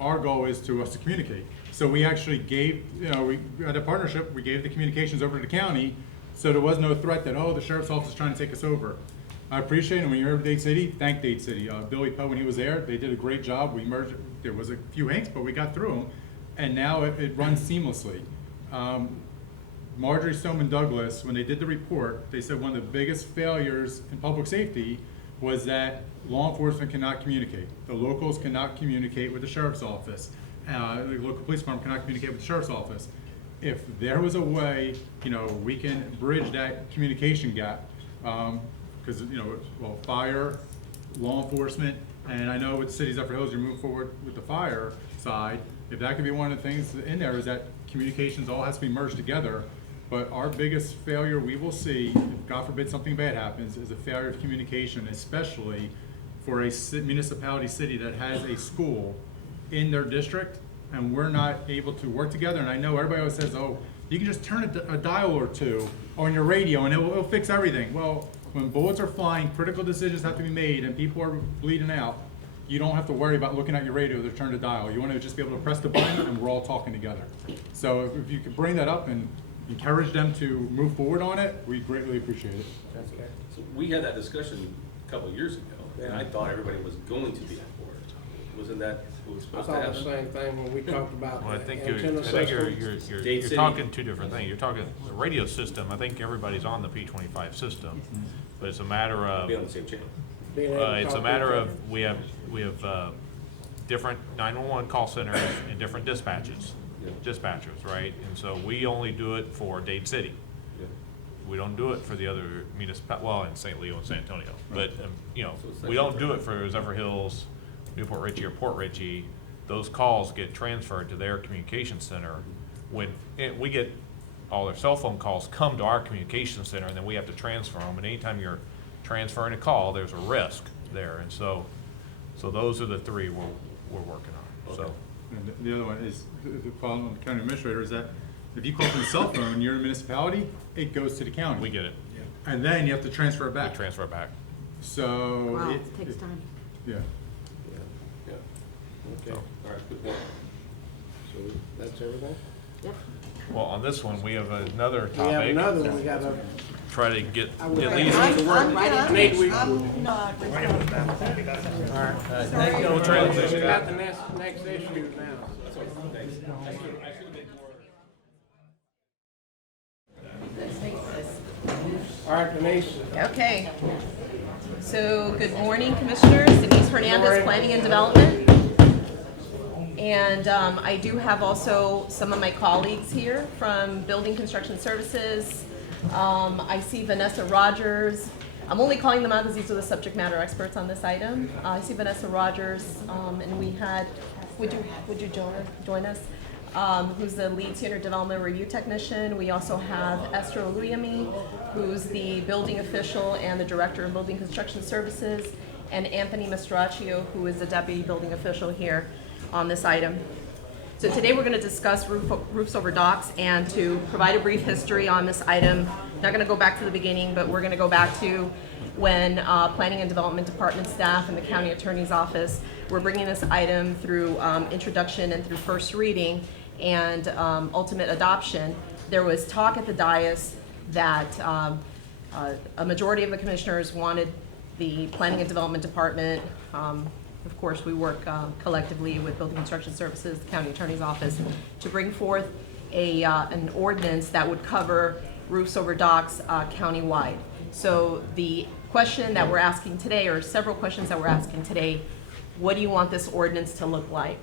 Our goal is to us to communicate. So we actually gave, you know, we had a partnership, we gave the communications over to the county, so there was no threat that, oh, the Sheriff's Office is trying to take us over. I appreciate it, when you're in Dade City, thank Dade City. Billy Poe, when he was there, they did a great job. We merged, there was a few hints, but we got through them, and now it runs seamlessly. Marjorie Stoneman Douglas, when they did the report, they said one of the biggest failures in public safety was that law enforcement cannot communicate. The locals cannot communicate with the Sheriff's Office. The local police department cannot communicate with the Sheriff's Office. If there was a way, you know, we can bridge that communication gap, because, you know, well, fire, law enforcement, and I know with cities Upper Hills, you're moving forward with the fire side. If that could be one of the things in there, is that communications all has to be merged together. But our biggest failure we will see, if God forbid something bad happens, is a failure of communication, especially for a municipality city that has a school in their district, and we're not able to work together. And I know everybody always says, oh, you can just turn a dial or two on your radio and it'll fix everything. Well, when bullets are flying, critical decisions have to be made, and people are bleeding out, you don't have to worry about looking at your radio to turn the dial. You want to just be able to press the button and we're all talking together. So if you could bring that up and encourage them to move forward on it, we greatly appreciate it. Okay. So we had that discussion a couple of years ago, and I thought everybody was going to be on board. Wasn't that what was I supposed to thought the happen? same thing when we talked about Well, I the think antenna you're system. Dade City. talking two different things. You're talking the radio system, I think everybody's on the P25 system, but it's a matter of, Be on the same channel. Being able to it's a talk matter to of, we have different 911 call centers and different dispatches, dispatchers, right? And so we only do it for Dade City. Yeah. We don't do it for the other well, in St. Leo and San Antonio, but, you know, So it's we like don't do it for Zephyr Hills, Newport Richie, or Port Richie. Those calls get transferred to their communication center. When we get all their cell phone calls come to our communication center, and then we have to transfer them, and anytime you're transferring a call, there's a risk there, and so those are the three we're working on, so. And the other one is, the problem with the county administrator is that if you call from a cell phone, you're in a municipality, it goes to the county. We get it. And then you have to transfer it We back. transfer it back. So. Wow, it takes time. Yeah. Yeah. Okay, All right, good point. so that's everything? Yep. Well, on this one, we have another We have topic. another one, we got a, Try to get I at would- least. I'm not. I'm not. all right. Sorry. We'll transition. We got the next issue now. All right, Denise, Okay. So, good morning, Commissioners. Denise Hernandez, morning. Planning and Development. And I do have also some of my colleagues here from Building Construction Services. I see Vanessa Rogers, I'm only calling them out because these are the subject matter experts on this item. I see Vanessa Rogers, and we had, would you join us? Who's the lead senior development review technician. We also have Esther Oluyemi, who's the building official and the director of building construction services, and Anthony Mastraccio, who is the deputy building official here on this item. So today we're going to discuss roofs over docks, and to provide a brief history on this item, not going to go back to the beginning, but we're going to go back to when Planning and Development Department staff and the County Attorney's Office were bringing this item through introduction and through first reading and ultimate adoption. There was talk at the dais that a majority of the commissioners wanted the Planning and Development Department, of course, we work collectively with Building Construction Services, the County Attorney's Office, to bring forth an ordinance that would cover roofs over docks countywide. So the question that we're asking today, or several questions that we're asking today, what do you want this ordinance to look like?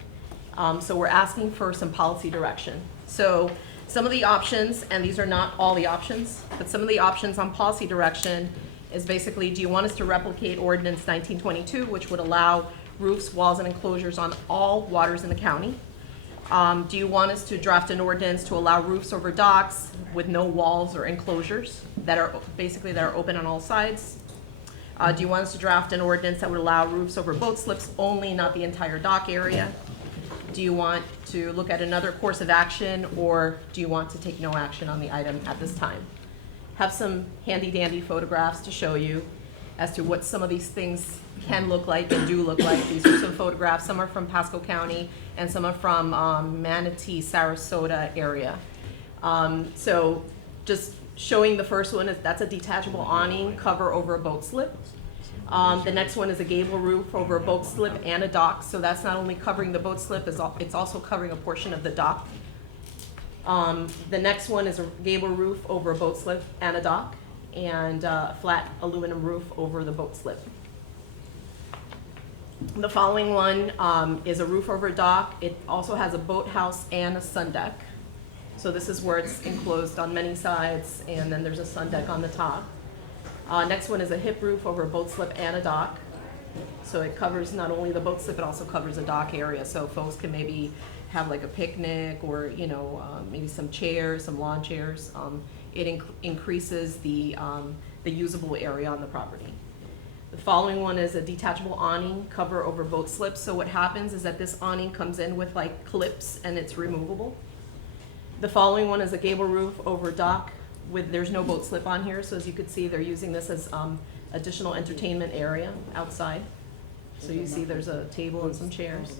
So we're asking for some policy direction. So some of the options, and these are not all the options, but some of the options on policy direction is basically, do you want us to replicate Ordinance 1922, which would allow roofs, walls, and enclosures on all waters in the county? Do you want us to draft an ordinance to allow roofs over docks with no walls or enclosures that are open on all sides? Do you want us to draft an ordinance that would allow roofs over boat slips only, not the entire dock area? Do you want to look at another course of action, or do you want to take no action on the item at this time? Have some handy dandy photographs to show you as to what some of these things can look like and do look like. These are some photographs. Some are from Pasco County and some are from Manatee, Sarasota area. So just showing the first one, that's a detachable awning cover over a boat slip. The next one is a gable roof over a boat slip and a dock. So that's not only covering the boat slip, it's also covering a portion of the dock. The next one is a gable roof over a boat slip and a dock, and a flat aluminum roof over the boat slip. The following one is a roof over a dock. It also has a boathouse and a sun deck. So this is where it's enclosed on many sides, and then there's a sun deck on the top. Next one is a hip roof over a boat slip and a dock. So it covers not only the boat slip, it also covers the dock area. So folks can maybe have like a picnic, or maybe some chairs, some lawn chairs. It increases the usable area on the property. The following one is a detachable awning cover over boat slips. So what happens is that this awning comes in with like clips and it's removable. The following one is a gable roof over dock there's no boat slip on here. So as you can see, they're using this as additional entertainment area outside. So you see there's a table and some chairs.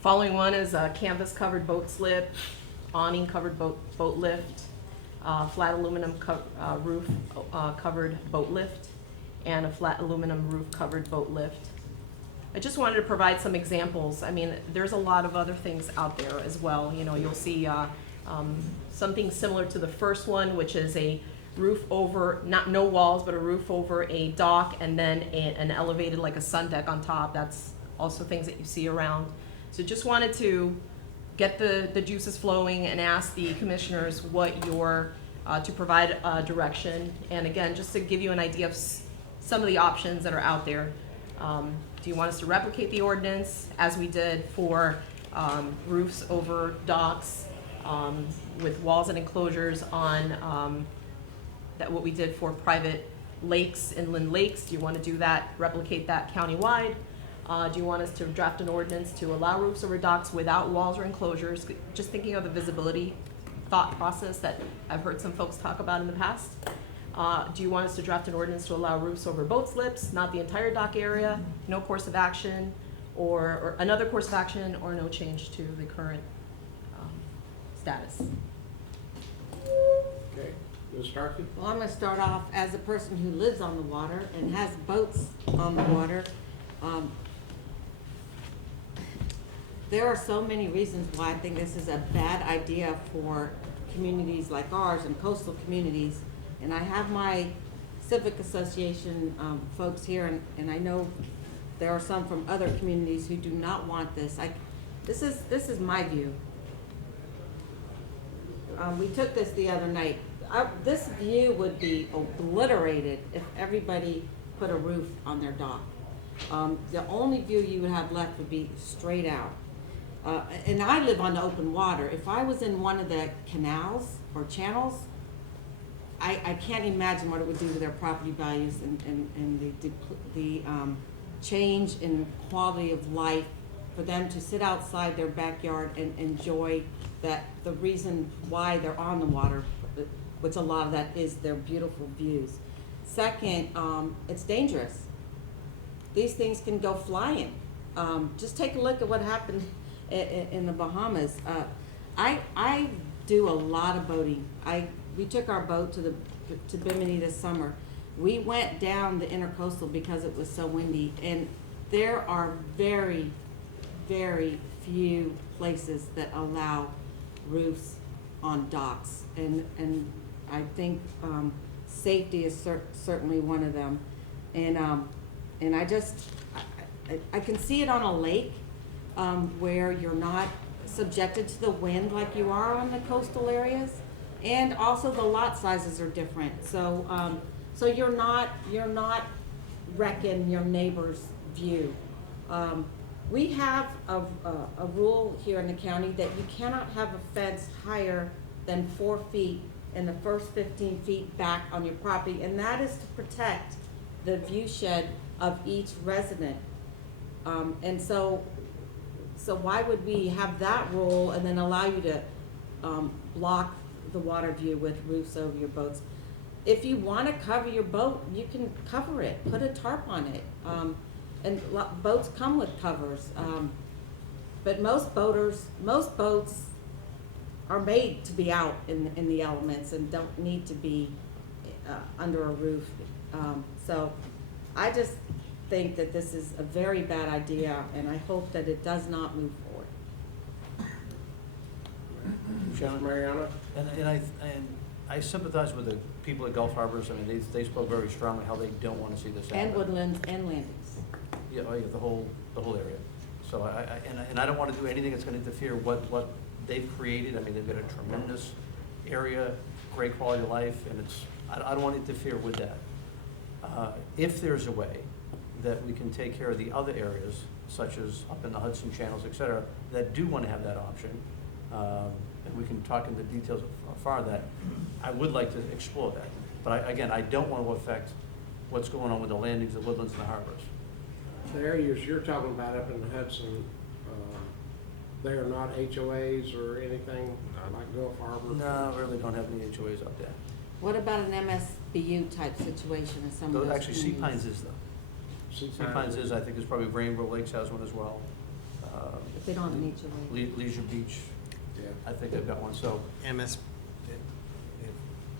Following one is a canvas covered boat slip, awning covered boat lift, flat aluminum roof covered boat lift, and a flat aluminum roof covered boat lift. I just wanted to provide some examples. I mean, there's a lot of other things out there as well. You'll see something similar to the first one, which is a roof over, no walls, but a roof over a dock, and then an elevated, like a sun deck on top. That's also things that you see around. So just wanted to get the juices flowing and ask the commissioners what to provide direction. And again, just to give you an idea of some of the options that are out there. Do you want us to replicate the ordinance as we did for roofs over docks with walls and enclosures on what we did for private lakes, inland lakes? Do you want to do that, replicate that countywide? Do you want us to draft an ordinance to allow roofs over docks without walls or enclosures? Just thinking of the visibility thought process that I've heard some folks talk about in the past. Do you want us to draft an ordinance to allow roofs over boat slips, not the entire dock area, no course of action, or another course of action, or no change to the current status? Okay, Ms. Starkey? Well, I'm gonna start off as a person who lives on the water and has boats on the water. There are so many reasons why I think this is a bad idea for communities like ours and coastal communities. And I have my civic association folks here, and I know there are some from other communities who do not want this. This is my view. We took this the other night. this view would be obliterated if everybody put a roof on their dock. The only view you would have left would be straight out. And I live on the open water. If I was in one of the canals or channels, I can't imagine what it would do to their property values and the change in quality of life for them to sit outside their backyard and enjoy the reason why they're on the water, which a lot of that is their beautiful views. Second, it's dangerous. These things can go flying. Just take a look at what happened in the Bahamas. I do a lot of boating. We took our boat to Bimini this summer. We went down the intercoastal because it was so windy, and there are very, very few places that allow roofs on docks, and I think safety is certainly one of them. And I can see it on a lake where you're not subjected to the wind like you are on the coastal areas, and also the lot sizes are different. So you're not wrecking your neighbor's view. We have a rule here in the county that you cannot have a fence higher than 4 feet in the first 15 feet back on your property, and that is to protect the view shed of each resident. And so why would we have that rule and then allow you to block the water view with roofs over your boats? If you want to cover your boat, you can cover it, put a tarp on it. And boats come with covers. But most boats are made to be out in the elements and don't need to be under a roof. So I just think that this is a very bad idea, and I hope that it does not move forward. Sharon? Mariana? And I sympathize with the people at Gulf Harbors. I mean, they spoke very strongly how they don't want to see this happen. And woodlands and landings. Yeah, oh yeah, the whole area. So I don't want to do anything that's going to interfere what they've created. I mean, they've got a tremendous area, great quality of life, and I don't want to interfere with that. If there's a way that we can take care of the other areas, such as up in the Hudson channels, et cetera, that do want to have that option, and we can talk in the details of far that, I would like to explore that. But again, I don't want to affect what's going on with the landings, the woodlands, and the harbors. The areas you're talking about up in the Hudson, they are not HOAs or anything like Gulf Harbor? No, really don't have any HOAs up there. What about an MSBU type situation in some of those Actually, Sea Pines communities? is though. Sea Pines is, I think, is probably Rainbow Lakes has one as well. If they don't have an HOA. Leisure Beach, Yeah. I think they've got one, so.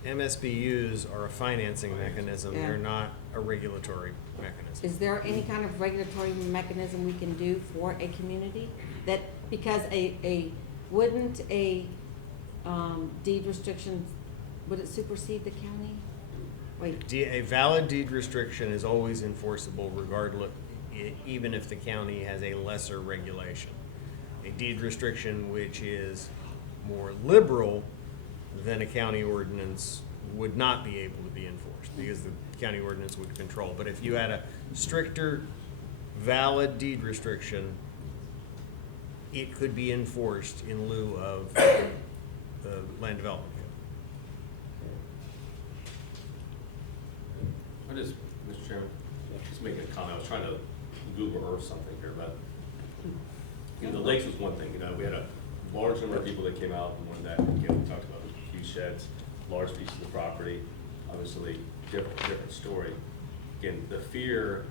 MSBU's are a financing mechanism, Yeah. they're not a regulatory mechanism. Is there any kind of regulatory mechanism we can do for a community? That, because wouldn't a deed restriction, would it supersede the county? Wait, A valid deed restriction is always enforceable regardless, even if the county has a lesser regulation. A deed restriction which is more liberal than a county ordinance would not be able to be enforced because the county ordinance would control. But if you had a stricter, valid deed restriction, it could be enforced in lieu of the land development code. I just, Mr. Chairman, just making a comment. I was trying to Google Earth something here, but the lakes was one thing. We had a large number of people that came out, and when that, again, we talked about a few sheds, large pieces of property, obviously different story. Again, the fear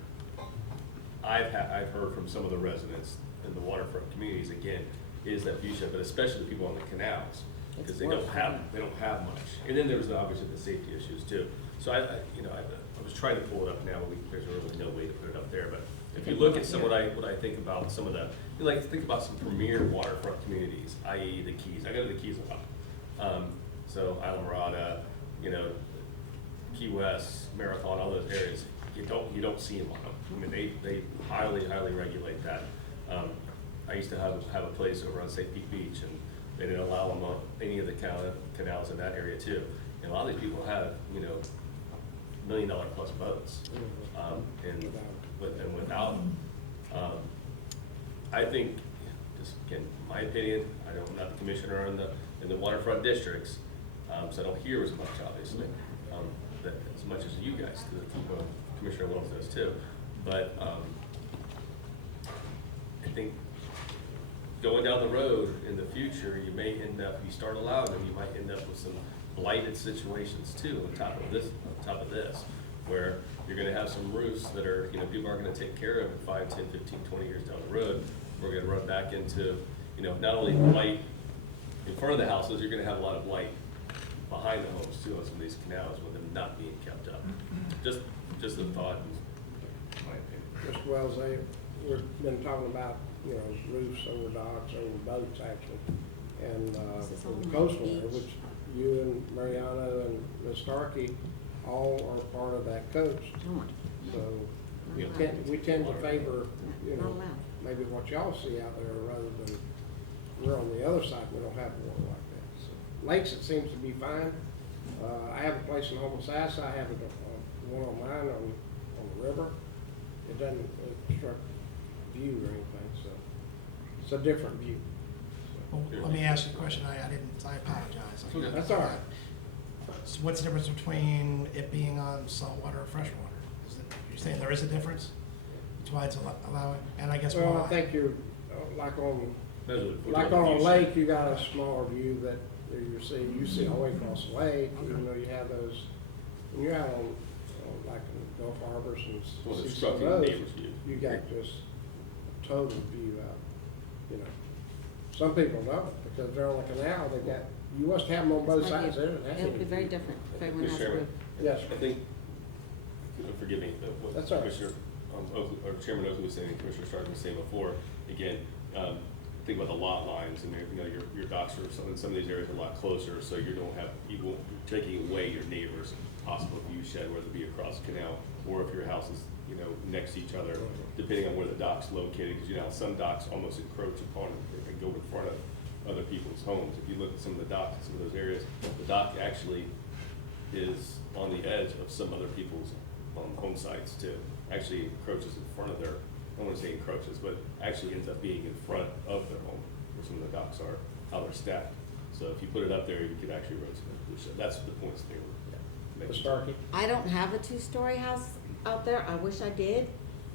I've heard from some of the residents in the waterfront communities, again, is that view shed, but especially the people on the canals, because they don't have much. And then there's obviously the safety issues too. So I was trying to pull it up now, but there's really no way to put it up there. But if you look at some what I think about some of the, think about some premier waterfront communities, i.e. the Keys. I go to the Keys a lot. So Islamorada, Key West, Marathon, all those areas, you don't see them on them. I mean, they highly regulate that. I used to have a place over on St. Pete Beach, and They didn't allow them on any of the canals in that area too. And a lot of these people have, you know, $1 million plus boats. And without, I think, just again, my opinion, I'm not the commissioner in the waterfront districts, so I don't hear as much, obviously, as much as you guys, because Commissioner Wells does too. But I think going down the road in the future, you may end up, if you start allowing them, you might end up with some blighted situations too on top of this, where you're gonna have some roofs that are, you know, people aren't gonna take care of in 5, 10, 15, 20 years down the road. We're gonna run back into, you know, not only blight in front of the houses, you're gonna have a lot of blight behind the homes too on some of these canals with them not being kept up. Just a thought, in my opinion. Mr. Wells, we've been talking about, you know, roofs over docks, over boats actually. And for the coastal area, which you and Mariano and Ms. Starkey all are part of that coast. So we tend to favor, you know, maybe what y'all see out there rather than we're on the other side, we don't have water like that. So, lakes, it seems to be fine. I have a place in Homosassa, I have one on mine on the river. It doesn't obstruct view or anything, so it's a different view. Well, let me ask you a question. I apologize. That's all right. So what's the difference between it being on saltwater or freshwater? You're saying there is a difference? That's why it's allowed, and I guess Well, why? I think you're, like on A a lake, you got a smaller view that you see all the way across the lake, even though you have those, when you're out on like in Gulf Harbors and Well, see it's some of obstructing the those, neighbor's view. you got just total view out, you know. Some people don't, because they're on the canal, they got, you must have them on both sides there. It'll be very different if everyone has a roof. Yes, I think, forgive me, but what That's all right. Commissioner Oakley, or Chairman Oakley was saying, and Commissioner Stark was saying before, again, think about the lot lines, and you know, your docks are, some of these areas are a lot closer, so you won't, taking away your neighbor's possible view shed, whether it be across the canal, or if your house is, you know, next to each other, depending on where the dock's located, because you know, some docks almost encroach upon and go in front of other people's homes. If you look at some of the docks in some of those areas, the dock actually is on the edge of some other people's home sites too. Actually encroaches in front of their, I don't want to say encroaches, but actually ends up being in front of their home, where some of the docks are, how they're stacked. So if you put it up there, you could actually erode some of the shed. That's the points they were making. Ms. Starkey? I don't have a two-story house out there. I wish I did,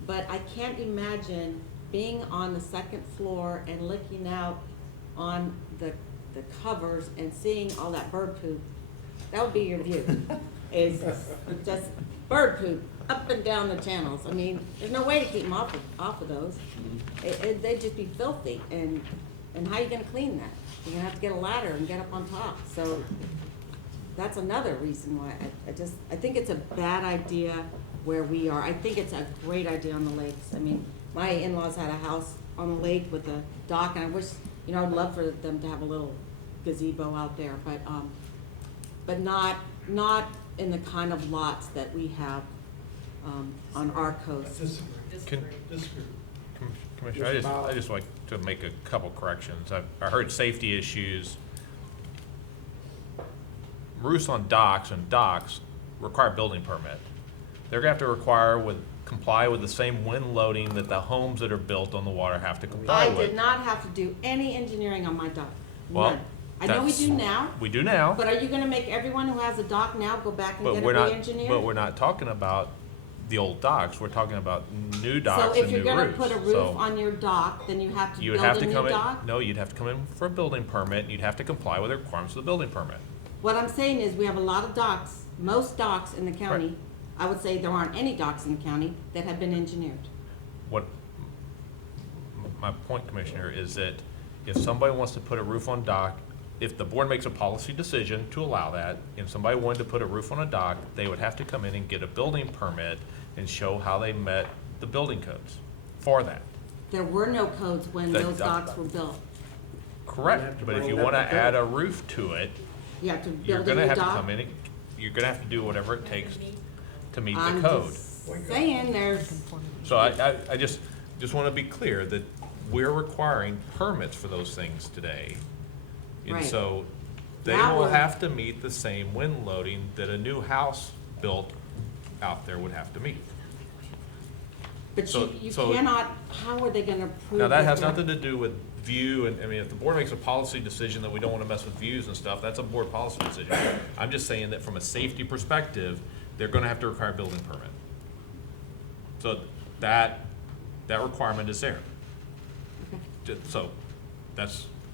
but I can't imagine being on the second floor and looking out on the covers and seeing all that bird poop. That would be your view, is just bird poop up and down the channels. I mean, there's no way to keep them off of those. They'd just be filthy, and how are you gonna clean that? You're gonna have to get a ladder and get up on top. So that's another reason why I think it's a bad idea where we are. I think it's a great idea on the lakes. I mean, my in-laws had a house on the lake with a dock, and I wish, you know, I'd love for them to have a little gazebo out there, but not in the kind of lots that we have on our coast. Commissioner, I just like to make a couple corrections. I heard safety issues. Roofs on docks require building permit. They're gonna have to comply with the same wind loading that the homes that are built on the water have to comply I with. did not have to do any engineering on my dock, Well, none. I know we that's- do now, We do now, but are you gonna make everyone who has a dock now go back and but get it we're not, re-engineered? but we're not talking about the old docks. We're talking about new So docks if and you're new gonna roofs. put a So roof on your dock, then you have to you would build have a to new come in, dock? no, you'd have to come in for a building permit, and you'd have to comply with the requirements of the building permit. What I'm saying is, we have a lot of docks, most docks in the county. Right. I would say there aren't any docks in the county that have been engineered. What, my point, Commissioner, is that if somebody wants to put a roof on dock, if the board makes a policy decision to allow that, if somebody wanted to put a roof on a dock, they would have to come in and get a building permit and show how they met the building codes for that. There were no codes when That- those docks were built. Correct, but if you wanna add a roof to it, You have to you're build a gonna new have to dock. come in, you're gonna have to do whatever it takes to meet the I'm code. just saying, there's, So I just want to be clear that we're requiring permits for those things today. And Right. so they That will would- have to meet the same wind loading that a new house built out there would have to meet. But So- you so- cannot, how are they gonna prove? Now, that has they're- nothing to do with view, and, I mean, if the board makes a policy decision that we don't wanna mess with views and stuff, that's a board policy decision. I'm just saying that from a safety perspective, they're gonna have to require a building permit. So that requirement is there. So,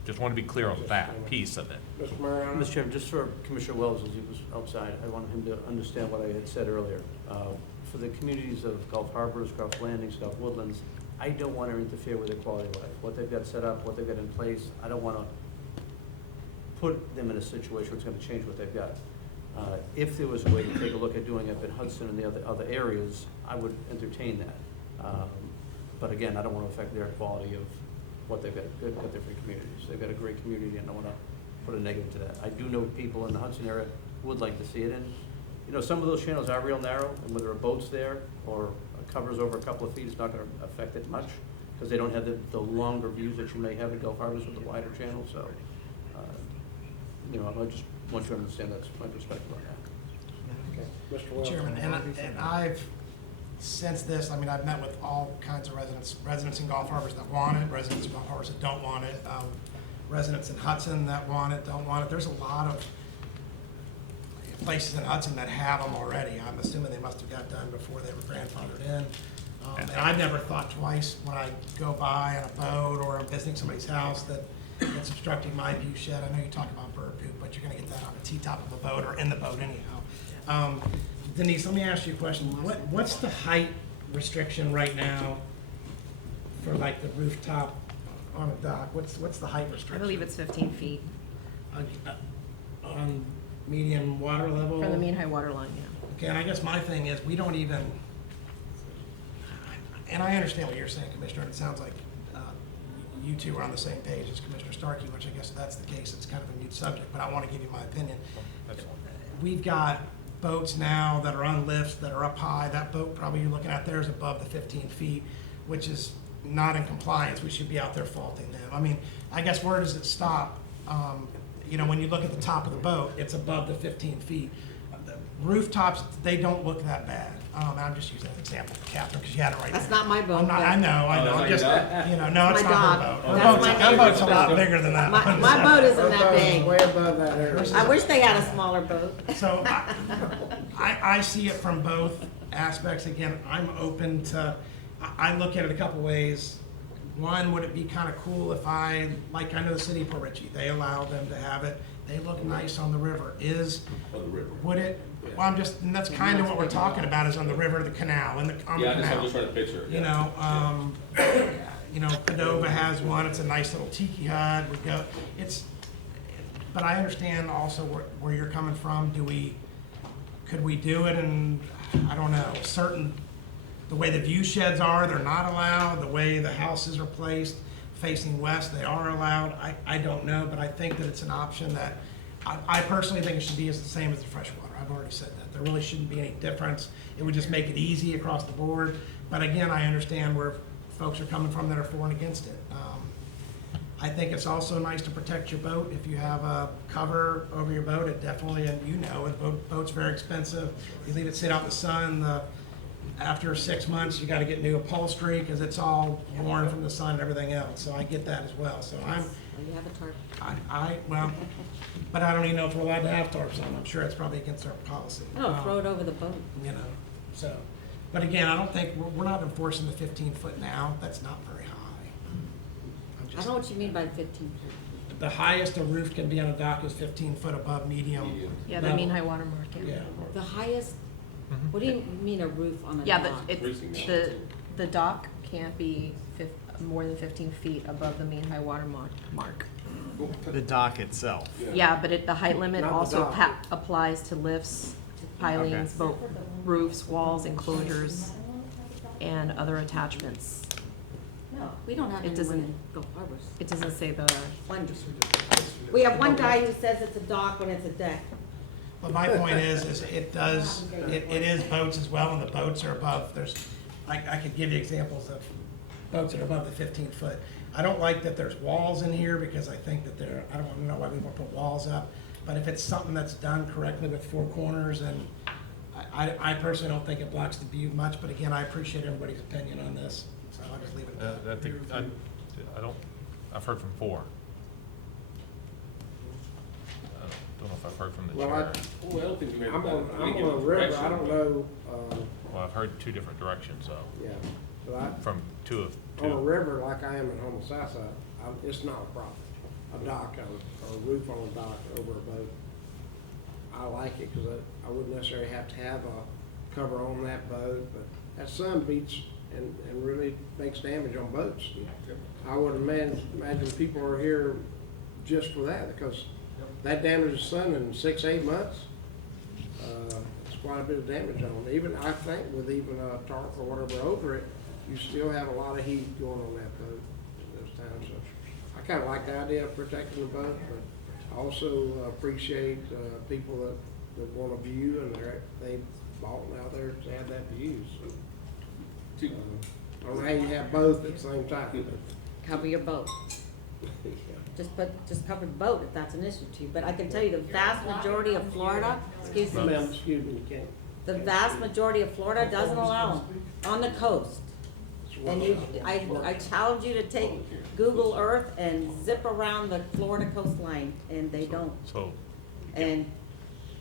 just wanna be clear on that piece of it. Mr. Mariano? Mr. Chairman, just for Commissioner Wells, as he was outside, I wanted him to understand what I had said earlier. For the communities of Gulf Harbors, Gulf Landings, Gulf Woodlands, I don't want to interfere with their quality of life. What they've got set up, what they've got in place, I don't want to put them in a situation where it's going to change what they've got. If there was a way to take a look at doing it in Hudson and the other areas, I would entertain that. But again, I don't want to affect their quality of what they've got there for communities. They've got a great community, and I don't want to put a negative to that. I do know people in the Hudson area who would like to see it, and, you know, some of those channels are real narrow, and whether there are boats there or covers over a couple of feet, it's not going to affect it much, because they don't have the longer views that you may have at Gulf Harbors with the wider channel, so, you know, I just want you to understand that's my perspective on that. Okay. Mr. Wells? Chairman, and I've, since this, I mean, I've met with all kinds of residents in Gulf Harbors that want it, residents in Gulf Harbors that don't want it, residents in Hudson that want it, don't want it. There's a lot of places in Hudson that have them already. I'm assuming they must have got done before they were grandfathered in. And I've never thought twice when I go by on a boat or I'm visiting somebody's house that it's obstructing my view shed. I know you talk about bird poop, but you're gonna get that on the T-top of a boat or in the boat anyhow. Denise, let me ask you a question. What's the height restriction right now for like the rooftop on a dock? What's the height restriction? I believe it's 15 feet On median water level? from the mean high water line, yeah. Okay, and I guess my thing is, we don't even, and I understand what you're saying, Commissioner, and it sounds like you two are on the same page as Commissioner Starkey, which I guess if that's the case, it's kind of a neat subject, but I want to give you my opinion. We've got boats now that are on lifts, that are up high. That boat probably you're looking at there is above the 15 feet, which is not in compliance. We should be out there faulting them. I mean, I guess where does it stop? You know, when you look at the top of the boat, it's above the 15 feet. The rooftops, they don't look that bad. I'm just using an example, Catherine, because you had it right there. That's not my boat. I'm not, but I know, I'm just, you know, no, it's My not dog. her boat. That's my Her boat's a lot bigger than that one. My boat isn't that Her boat is big. way above that area. I wish they had a smaller boat. So I see it from both aspects. Again, I'm open to, I look at it a couple ways. One, would it be kind of cool if I know the city of Port Richey, they allow them to have it. They look nice on the river. On the river. Would it, well, and that's kind of what we're talking about is on the river, the canal, on the I'm canal. just trying to picture. You know, Padova has one, it's a nice little tiki hut, but I understand also where you're coming from. Could we do it and, I don't know, the way the view sheds are, they're not allowed, the way the houses are placed facing west, they are allowed, I don't know, but I think that it's an option that, I personally think it should be the same as the freshwater. I've already said that. There really shouldn't be any difference. It would just make it easy across the board. But again, I understand where folks are coming from that are for and against it. I think it's also nice to protect your boat. If you have a cover over your boat, it definitely, and you know, a boat's very expensive. You leave it sit out in the sun, after 6 months, you gotta get new upholstery because it's all worn from the sun and everything else. So I get that as well. So Oh, you have a tarp. well, but I don't even know if we're allowed to have tarps on. I'm sure it's probably against our policy. Oh, throw it over the boat. You know, so, but again, I don't think, we're not enforcing the 15 foot now. That's not very high. I don't know what you mean by 15 feet. The highest a roof can be on a dock is 15 foot above medium. Yeah, the mean high water mark, yeah. Yeah. The highest, what do you mean a roof on a Yeah, dock? the dock can't be more than 15 feet above the mean high water mark. The dock itself. Yeah, but the height limit Not the also dock. applies to lifts, pilings, boat roofs, walls, enclosures, and other attachments. No, we don't have It anyone doesn't- in Gulf Harbors. It doesn't say the, We have one guy who says it's a dock when it's a deck. But my point is it is boats as well, and the boats are above, I could give you examples of boats that are above the 15 foot. I don't like that there's walls in here because I think that I don't know why we want to put walls up. But if it's something that's done correctly with four corners, and I personally don't think it blocks the view much, but again, I appreciate everybody's opinion on this, so I'll just leave it at that. I think, I've heard from four. I don't know if I've heard from the Well, chair. Well, I don't think we I'm made on, that. I'm We give on a them river, direction, I don't but- know, Well, I've heard two different directions, so, yeah, but from two of, on a two. river like I am at home on the south side, it's not a problem. A dock, or a roof on a dock over a boat, I like it, cause I wouldn't necessarily have to have a cover on that boat, but that sun beats and really makes damage on boats. I would imagine people are here just for that, because that damages sun in 6-8 months. It's quite a bit of damage on it. Even, I think, with even a tarp or whatever over it, you still have a lot of heat going on that boat at those times. So I kind of like the idea of protecting the boat, but I also appreciate people that want a view, and they bought out there to have that view. So, I don't know how you have both at the same time. Cover your boat. Just cover the boat if that's an issue to you. But I can tell you the vast majority of Florida, excuse me, Ma'am, excuse me, you can't. the vast majority of Florida doesn't allow them on the coast. And I challenge you to take Google Earth and zip around the Florida coastline, and they don't. So, And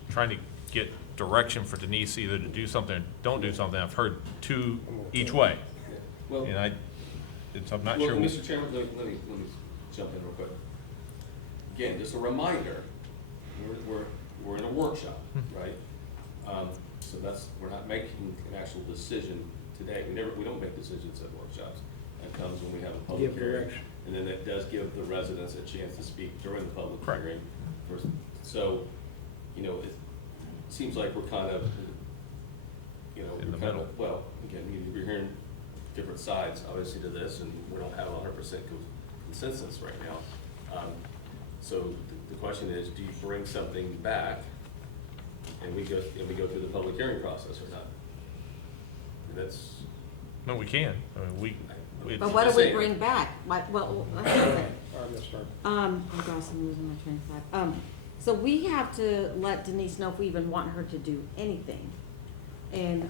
trying to get direction for Denise either to do something or don't do something. I've heard two each way. Well, And I'm not well, sure. Mr. Chairman, let me jump in real quick. Again, just a reminder, we're in a workshop, right? So we're not making an actual decision today. We don't make decisions at workshops. That comes when we have a public Give hearing. direction. And then it does give the residents a chance to speak during the public Correct. hearing. So, it seems like we're kind of, In the we're kind middle. of, well, again, we're hearing different sides, obviously, to this, and we don't have 100% consensus right now. So the question is, do you bring something back and we go through the public hearing process or not? And that's. No, we can. I mean, but what do we bring back? Well, let's say, All right, Ms. Stark. oh gosh, I'm losing my train of thought. So we have to let Denise know if we even want her to do anything. And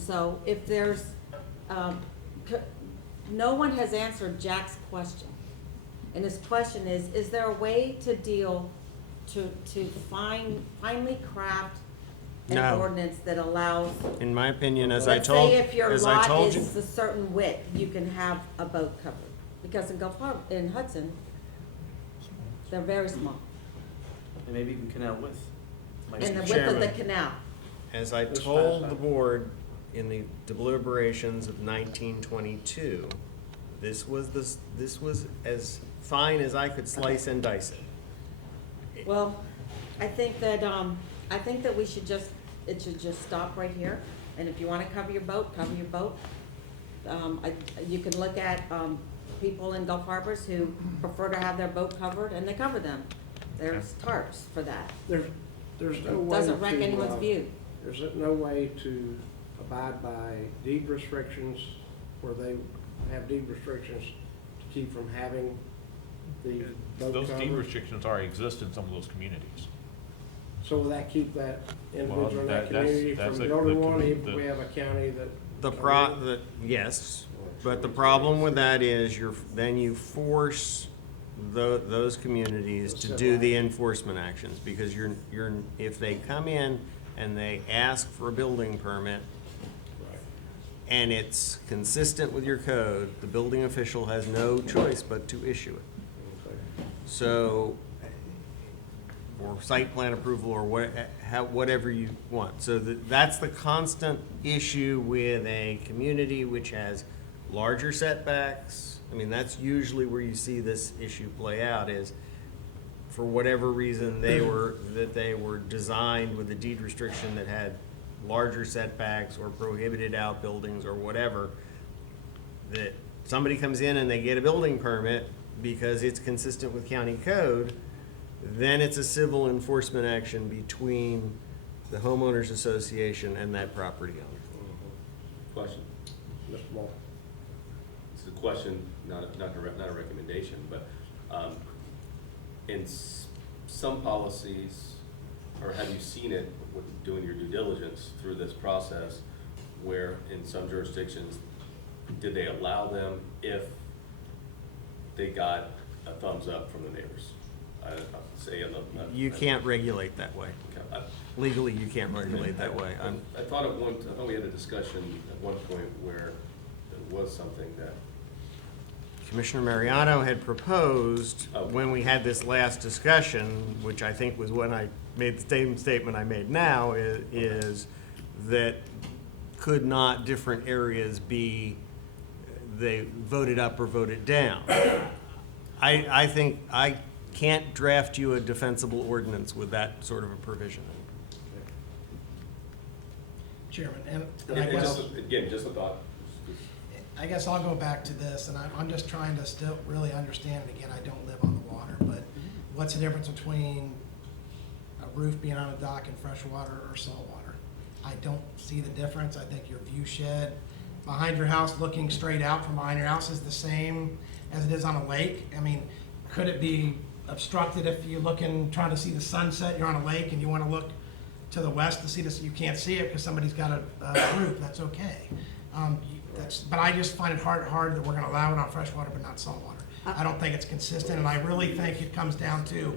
so if there's, no one has answered Jack's question. And his question is there a way to deal, to finally craft an No. ordinance that allows, In my opinion, as let's I told, say if your as I lot told you. is a certain width, you can have a boat covered. Because in Gulf Harbor, in Hudson, they're very small. And maybe even canal width. Like And the Mr. width of the Chairman. canal. As I This told fast the time. board in the deliberations of 1922, this was as fine as I could slice and dice it. Well, I think that it should just stop right here. And if you wanna cover your boat, cover your boat. You can look at, people in Gulf Harbors who prefer to have their boat covered, and they cover them. There's tarps for that. There's no way Doesn't wreck to, anyone's view. There's no way to abide by deed restrictions where they have deed restrictions to keep from having the boat those deed covered. restrictions already exist in some of those communities. So will that keep that individual in that that- that's- community that's from a- building the one, commu- if the- we have a county that? Yes, but the problem with that is then you force those communities to do the enforcement actions, because if they come in and they ask for a building permit Right. and it's consistent with your code, the building official has no choice but to issue it. Okay. So, or site plan approval, or whatever you want. So that's the constant issue with a community which has larger setbacks. I mean, that's usually where you see this issue play out, is for whatever reason they were designed with a deed restriction that had larger setbacks or prohibited outbuildings or whatever, that somebody comes in and they get a building permit because it's consistent with county code, then it's a civil enforcement action between the homeowners association and that property owner. Question. Mr. Moore. So question, not a recommendation, but in some policies, or have you seen it with doing your due diligence through this process, where in some jurisdictions, did they allow them if they got a thumbs up from the neighbors? Say in the. You can't regulate that way. Okay, Legally, you can't regulate that way. I thought we had a discussion at one point where there was something that. Commissioner Mariano had proposed, Okay. when we had this last discussion, which I think was when I made the same statement I made now, is that could not different areas be, they voted up or voted down? I think I can't draft you a defensible ordinance with that sort of a provision. Chairman, and I And guess, again, just a thought. I guess I'll go back to this, and I'm just trying to still really understand, and again, I don't live on the water, but what's the difference between a roof being on a dock and freshwater or saltwater? I don't see the difference. I think your view shed behind your house, looking straight out from behind your house, is the same as it is on a lake. I mean, could it be obstructed if you're looking, trying to see the sunset, you're on a lake and you want to look to the west to see this, you can't see it because somebody's got a roof, that's okay. But I just find it hard that we're gonna allow it on freshwater but not saltwater. I don't think it's consistent, and I really think it comes down to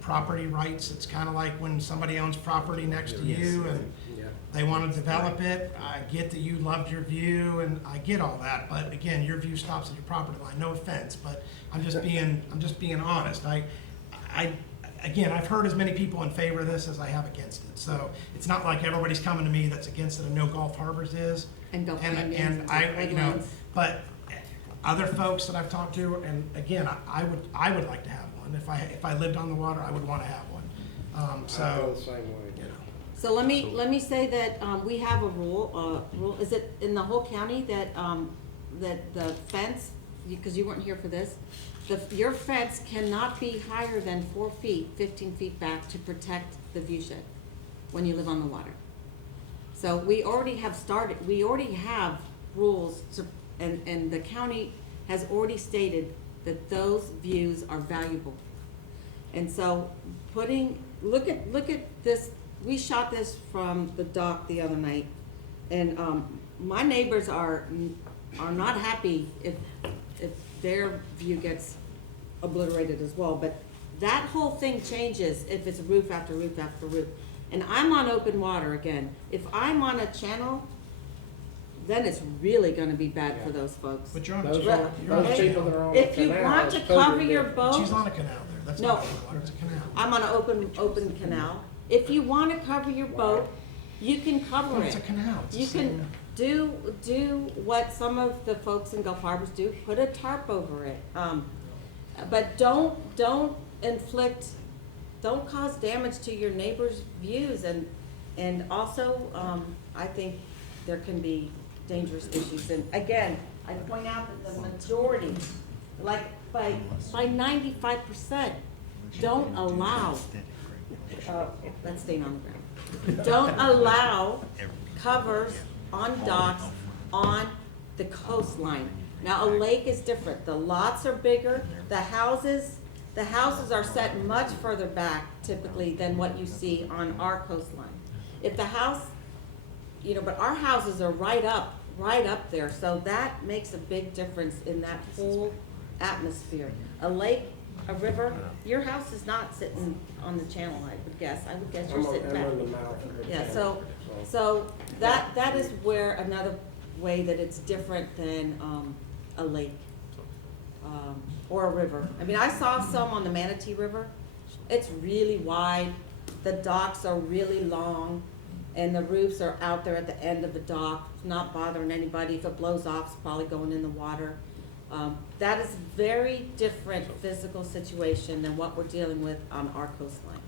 property rights. It's kind of like when somebody owns property next to you and they want to develop it. I get that you loved your view, and I get all that, but again, your view stops at your property line. No offense, but I'm just being honest. Again, I've heard as many people in favor of this as I have against it. So it's not like everybody's coming to me that's against it, and no Gulf Harbors is. And Gulf Harbors And I, and you know, Redlands. but other folks that I've talked to, and again, I would like to have one. If I lived on the water, I would want to have one. I feel So, the same way. you know. So let me say that, we have a rule, is it in the whole county that, that the fence, because you weren't here for this, your fence cannot be higher than 4 feet, 15 feet back to protect the view shed when you live on the water. So we already have rules to, and the county has already stated that those views are valuable. And so look at this, we shot this from the dock the other night, and my neighbors are not happy if their view gets obliterated as well, but that whole thing changes if it's roof after roof after roof. And I'm on open water again. If I'm on a channel, then it's really gonna be bad for those folks. But you're on Those a those people that are on the If you canal want is to totally cover your different. boat, She's on a canal there. That's No. not open water, it's a canal. I'm on an open canal. If you wanna cover your boat, you can cover Well, it. it's a canal. It's the You same. can do what some of the folks in Gulf Harbors do, put a tarp over it. But don't cause damage to your neighbor's views, and also, I think there can be dangerous issues. And again, I point out that the majority, like by 95%, don't allow, that's staying on the ground. Don't allow covers on docks on the coastline. Now, a lake is different. The lots are bigger. The houses are set much further back typically than what you see on our coastline. If the house, but our houses are right up there, so that makes a big difference in that whole atmosphere. A lake, a river, your house is not sitting on the channel, I would guess. You're sitting back. I'm in the mouth of the Yeah, canal, so that is where another way that it's different than, a lake, or a river. I mean, I saw some on the Manatee River. It's really wide, the docks are really long, and the roofs are out there at the end of the dock, not bothering anybody. If it blows off, it's probably going in the water. That is very different physical situation than what we're dealing with on our coastline.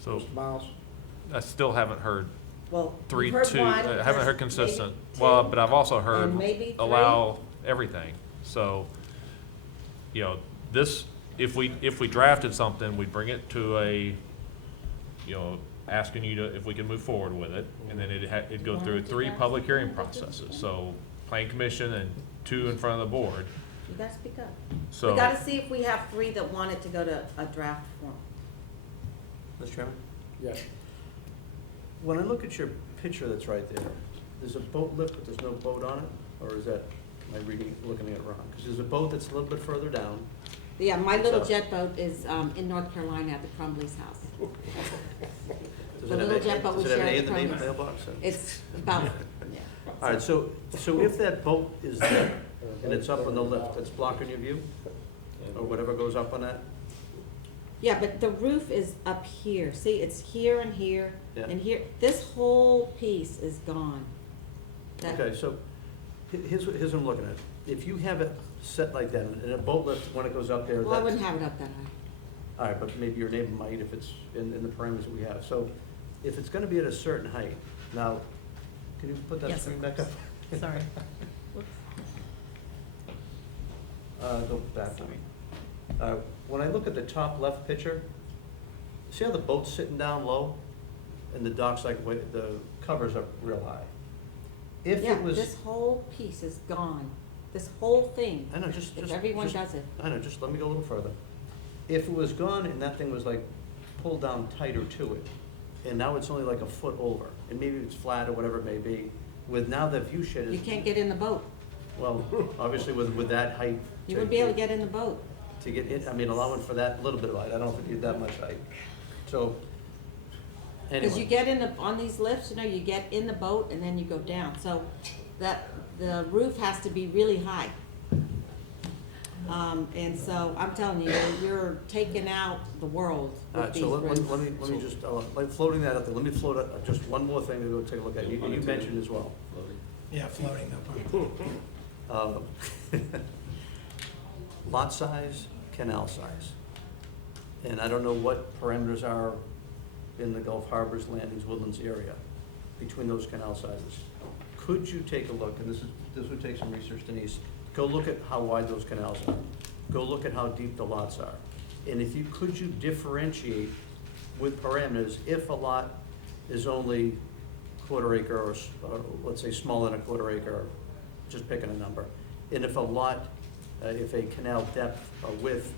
So Mr. Miles. I still haven't heard Well, three, you've heard two, one, I haven't heard there's consistent. maybe Well, two, but I've also heard and maybe three. allow everything. So, this, if we drafted something, we'd bring it to a, asking you to, if we can move forward with it, and then it'd go through 3 public hearing processes. So, Plan Commission and 2 in front of the board. You gotta speak up. So. We gotta see if we have 3 that want it to go to a draft form. Mr. Chairman? Yes. When I look at your picture that's right there, there's a boat lift, but there's no boat on it? Or is that, am I looking at it wrong? Because there's a boat that's a little bit further down. Yeah, my little So- jet boat is in North Carolina at the Crumbly's house. Does The it have little a- jet boat we does it have share an A with in the name Crumbly's. mailbox? It's about, yeah. All right, so if that boat is there, and it's up on the lift, it's blocking your view? Or whatever goes up on that? Yeah, but the roof is up here. See, it's here and here Yeah. and here. This whole piece is gone. That- Okay, so here's what I'm looking at. If you have it set like that, and a boat lift, when it goes up there, Well, I that's... wouldn't have it up that high. All right, but maybe your neighbor might if it's in the parameters we have. So if it's gonna be at a certain height, now, can you put that Yes, of screen back up? Sorry. Go back for me. When I look at the top left picture, see how the boat's sitting down low? And the dock's like, the cover's up real high. If Yeah, it was... this whole piece is gone. This whole thing. I know, just... If everyone just- does it. I know, just let me go a little further. If it was gone and that thing was like pulled down tighter to it, and now it's only like a foot over, and maybe it's flat or whatever it may be, with now the view shed is... You can't get in the boat. Well, obviously with that height... You wouldn't be able to get in the boat. To get in, I mean, allowing for that little bit of height, I don't think you need that much height. So, Because you anyway, get in the, on these lifts, you know, you get in the boat and then you go down. So that, the roof has to be really high. And so I'm telling you, you're taking out the world all with right, these so roofs. let me just, like floating that up there, let me float up, just one more thing to go take a look at, you mentioned as well. Yeah, floating, no problem. Lot size, canal size. And I don't know what parameters are in the Gulf Harbors, Landings, Woodlands area between those canal sizes. Could you take a look, and this would take some research, Denise, go look at how wide those canals are. Go look at how deep the lots are. And if you, could you differentiate with parameters if a lot is only quarter acre or let's say smaller than a quarter acre, just picking a number. And if a lot, if a canal depth or width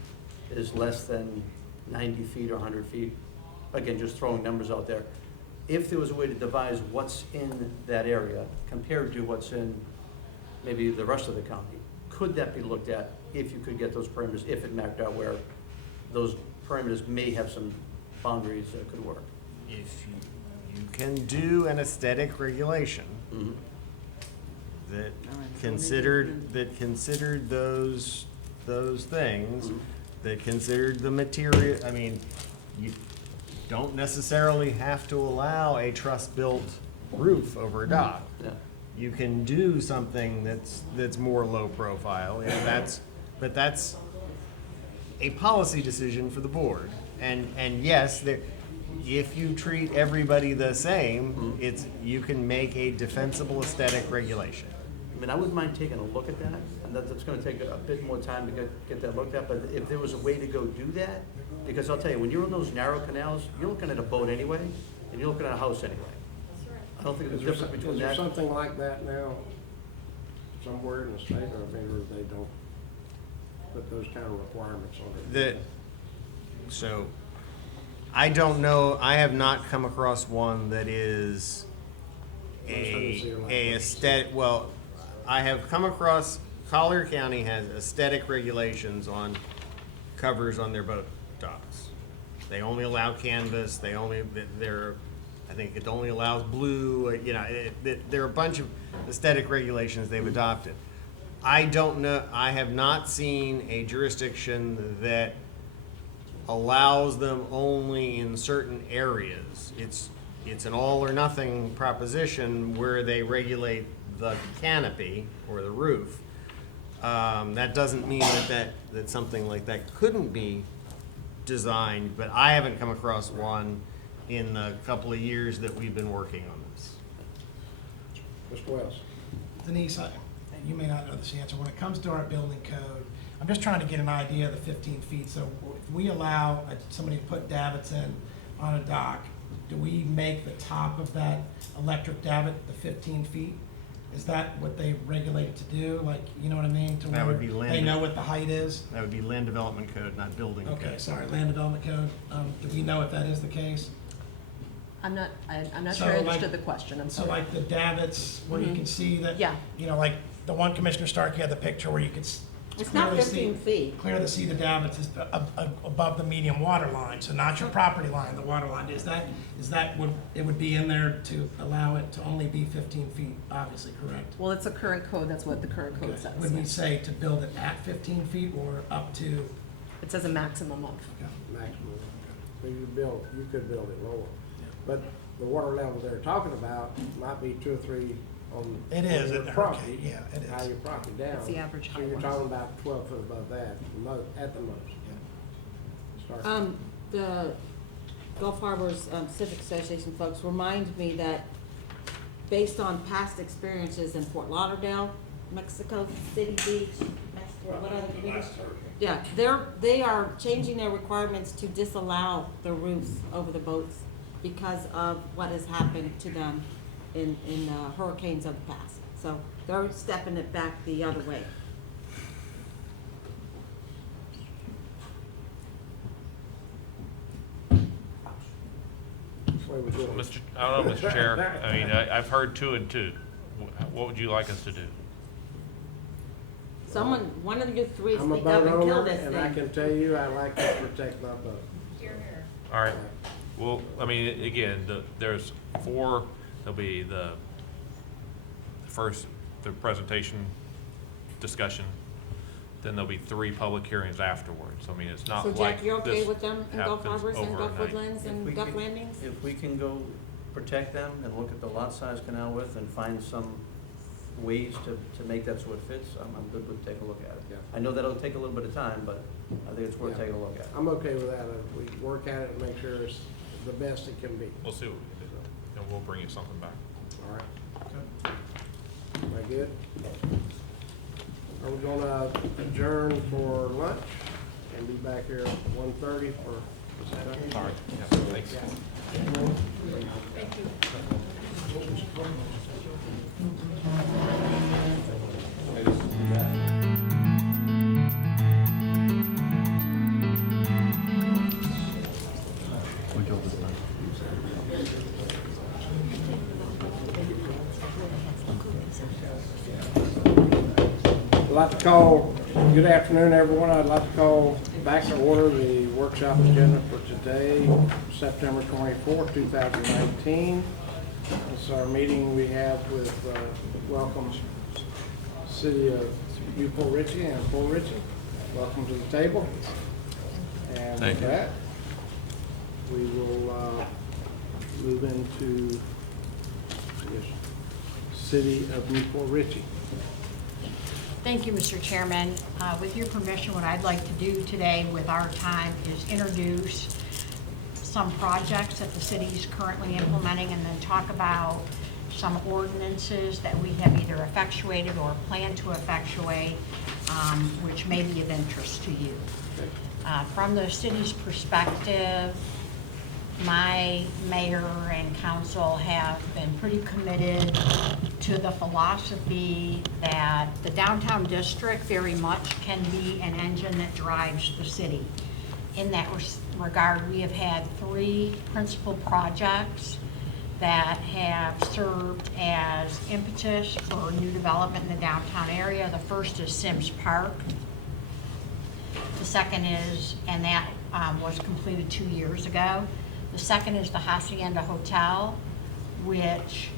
is less than 90 feet or 100 feet, again, just throwing numbers out there, if there was a way to devise what's in that area compared to what's in maybe the rest of the county, could that be looked at if you could get those parameters, if it mapped out where those parameters may have some boundaries that could work? If you can do an aesthetic regulation Mhm. that considered those things, Mhm. that considered the material, I mean, you don't necessarily have to allow a truss-built roof over a dock. Yeah. You can do something that's more low profile, and but that's a policy decision for the board. And yes, if you treat everybody the same, you can make a defensible aesthetic regulation. I mean, I wouldn't mind taking a look at that, and that's gonna take a bit more time to get that looked at, but if there was a way to go do that, because I'll tell you, when you're in those narrow canals, you're looking at a boat anyway, and you're looking at a house anyway. That's right. I don't think Is there's a there, difference between is there that. something like that now somewhere in the state, or maybe they don't put those kind of requirements on it? So, I don't know, I have not come across one that is a aesthetic, well, I have come across, Collier County has aesthetic regulations on covers on their boat docks. They only allow canvas, I think it only allows blue, you know, there are a bunch of aesthetic regulations they've adopted. I don't know, I have not seen a jurisdiction that allows them only in certain areas. It's an all or nothing proposition where they regulate the canopy or the roof. That doesn't mean that something like that couldn't be designed, but I haven't come across one in the couple of years that we've been working on this. Mr. Wells? Denise, you may not know this answer. When it comes to our building code, I'm just trying to get an idea of the 15 feet. So if we allow somebody to put davits in on a dock, do we make the top of that electric davit the 15 feet? Is that what they regulate it to do? Like, you know what I mean? To That where would be they land- know what the height is? That would be land development code, not building code. Okay, sorry, land development code. Do we know if that is the case? I'm not So, sure I like- understood the question, I'm So sorry. like the davits, where you can see that, Yeah. you know, like the one Commissioner Stark, you had the picture where you could It's not clearly see- 15 feet. Clearly see the davits is above the median water line, so not your property line, the water line. Is that would, it would be in there to allow it to only be 15 feet, obviously, correct? Well, it's a current code, that's what the current code says. Would we say to build it at 15 feet or up to? It says a maximum of. Maximum. So you could build it lower. But the water level they're talking about might be 2 or 3 on. It is, on in your the property. hurricane, yeah, it is. How your property down. That's the average So height you're one. talking about 12 foot above that, at the most. Start. The Gulf Harbors Civic Association folks remind me that based on past experiences in Fort Lauderdale, Mexico City Beach, Mexico, what other communities? Yeah, they are changing their requirements to disallow the roofs over the boats because of what has happened to them in hurricanes of the past. So they're stepping it back the other way. That's the way we do it. I don't know, Mr. Chair, I mean, I've heard 2 and 2. What would you like us to do? One of you three I'm a speak up boat and kill owner, this and I thing. can tell you, I like to protect my boat. Here, here. All right, well, I mean, again, there's 4, there'll be the presentation, discussion, then there'll be 3 public hearings afterwards. I mean, it's not So like Jack, you're okay this with them in Gulf happens Harbors and Gulf overnight. Woodlands If and we Gulf can- Landings? If we can go protect them and look at the lot size canal width and find some ways to make that so it fits, I'm good with taking a look at it. Yeah. I know that'll take a little bit of time, but I think it's worth Yeah. taking a look at. I'm okay with that. If we work at it and make sure it's the best it can be. We'll see what we can do, and we'll bring you something back. All right. Am I good? Are we gonna adjourn for lunch and be back here at 1:30 for, is that okay? All right, yeah, thanks. I'd like to call, good afternoon, everyone. I'd like to call back to order the workshop agenda for today, September 24th, 2019. This is our meeting we have with welcome City of Newport Richey and Port Richey. Welcome to the table. And with that, we will move into, I guess, City of Newport Richey. Thank you, Mr. Chairman. With your permission, what I'd like to do today with our time is introduce some projects that the city is currently implementing and then talk about some ordinances that we have either effectuated or plan to effectuate, which may be of interest to you. From the city's perspective, my mayor and council have been pretty committed to the philosophy that the downtown district very much can be an engine that drives the city. In that regard, we have had 3 principal projects that have served as impetus for new development in the downtown area. The first is Sims Park. The second is, and that was completed 2 years ago. The second is the Hacienda Hotel, which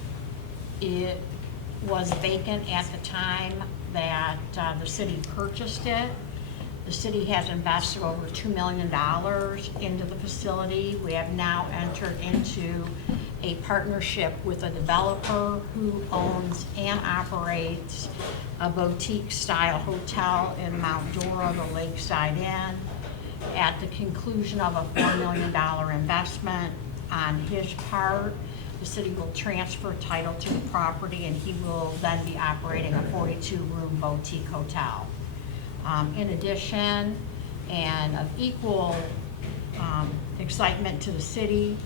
it was vacant at the time that the city purchased it. The city has invested over $2 million into the facility. We have now entered into a partnership with a developer who owns and operates a boutique-style hotel in Mount Dora, the Lakeside Inn. At the conclusion of a $4 million investment on his part, the city will transfer title to the property and he will then be operating a 42-room boutique hotel. In addition, and of equal excitement to the city,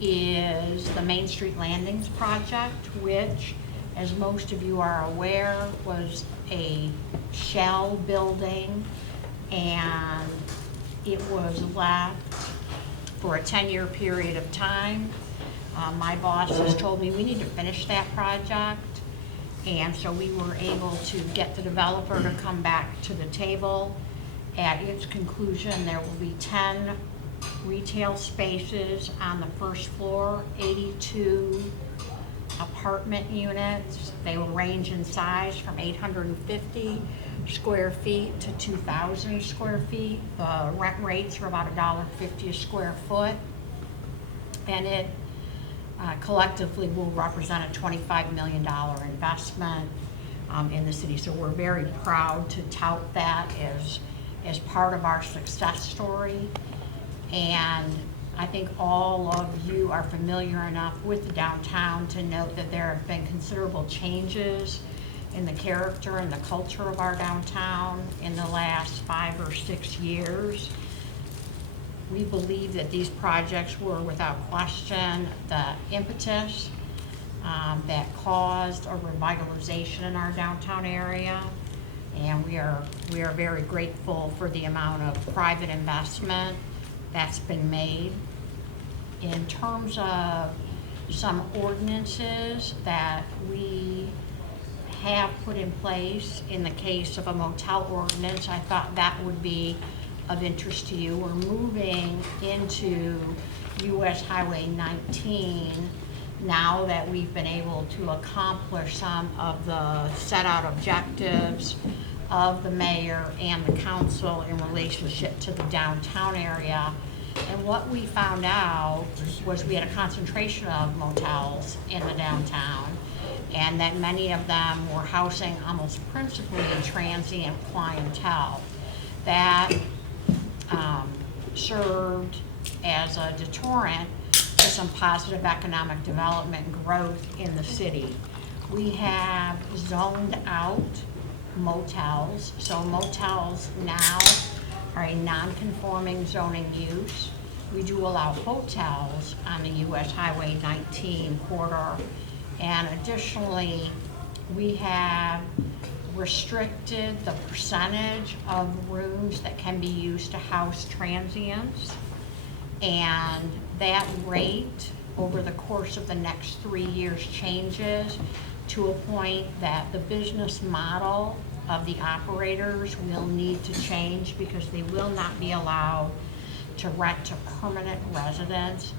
is the Main Street Landings project, which as most of you are aware, was a shell building, and it was left for a 10-year period of time. My boss has told me we need to finish that project, and so we were able to get the developer to come back to the table. At its conclusion, there will be 10 retail spaces on the first floor, 82 apartment units. They will range in size from 850 square feet to 2,000 square feet. The rent rates are about $1.50 a square foot, and it collectively will represent a $25 million investment in the city. So we're very proud to tout that as part of our success story. And I think all of you are familiar enough with the downtown to note that there have been considerable changes in the character and the culture of our downtown in the last 5 or 6 years. We believe that these projects were without question the impetus that caused a revitalization in our downtown area. And we are very grateful for the amount of private investment that's been made. In terms of some ordinances that we have put in place, in the case of a motel ordinance, I thought that would be of interest to you. We're moving into US Highway 19 now that we've been able to accomplish some of the set out objectives of the mayor and the council in relationship to the downtown area. And what we found out was we had a concentration of motels in the downtown, and that many of them were housing almost principally in transient clientele. That served as a deterrent to some positive economic development and growth in the city. We have zoned out motels, so motels now are a non-conforming zoning use. We do allow hotels on the US Highway 19 corridor, and additionally, we have restricted the percentage of rooms that can be used to house transients, and that rate over the course of the next 3 years changes to a point that the business model of the operators will need to change, because they will not be allowed to rent to permanent residents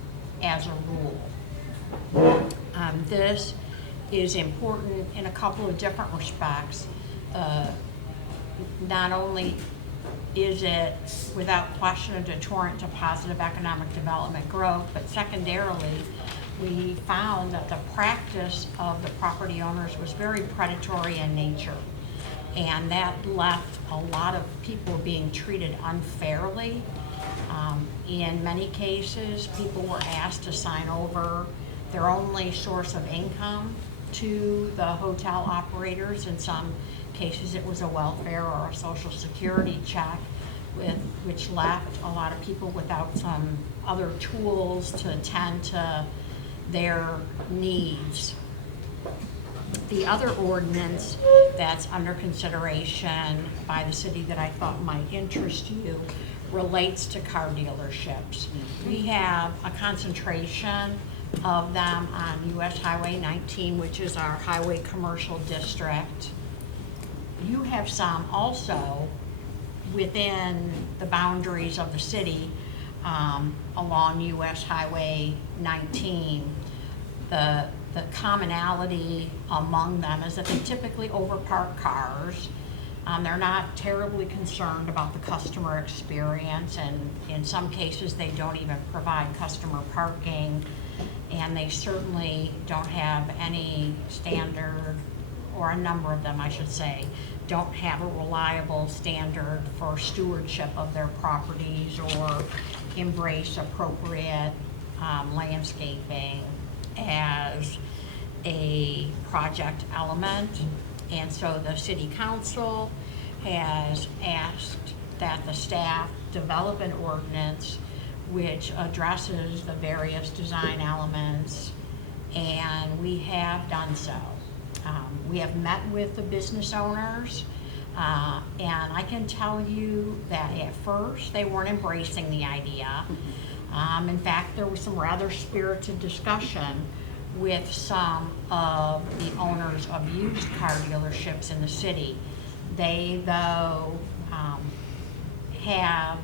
as a rule. This is important in a couple of different respects. Not only is it without question a deterrent to positive economic development growth, but secondarily, we found that the practice of the property owners was very predatory in nature. And that left a lot of people being treated unfairly. In many cases, people were asked to sign over their only source of income to the hotel operators. In some cases, it was a welfare or a social security check, which left a lot of people without some other tools to attend to their needs. The other ordinance that's under consideration by the city that I thought might interest you relates to car dealerships. We have a concentration of them on US Highway 19, which is our highway commercial district. You have some also within the boundaries of the city along US Highway 19. The commonality among them is that they typically overpark cars. They're not terribly concerned about the customer experience, and in some cases they don't even provide customer parking, and they certainly don't have any standard, or a number of them I should say, don't have a reliable standard for stewardship of their properties or embrace appropriate landscaping as a project element. And so the city council has asked that the staff develop an ordinance which addresses the various design elements, and we have done so. We have met with the business owners, and I can tell you that at first, they weren't embracing the idea. In fact, there was some rather spirited discussion with some of the owners of used car dealerships in the city. They, though, have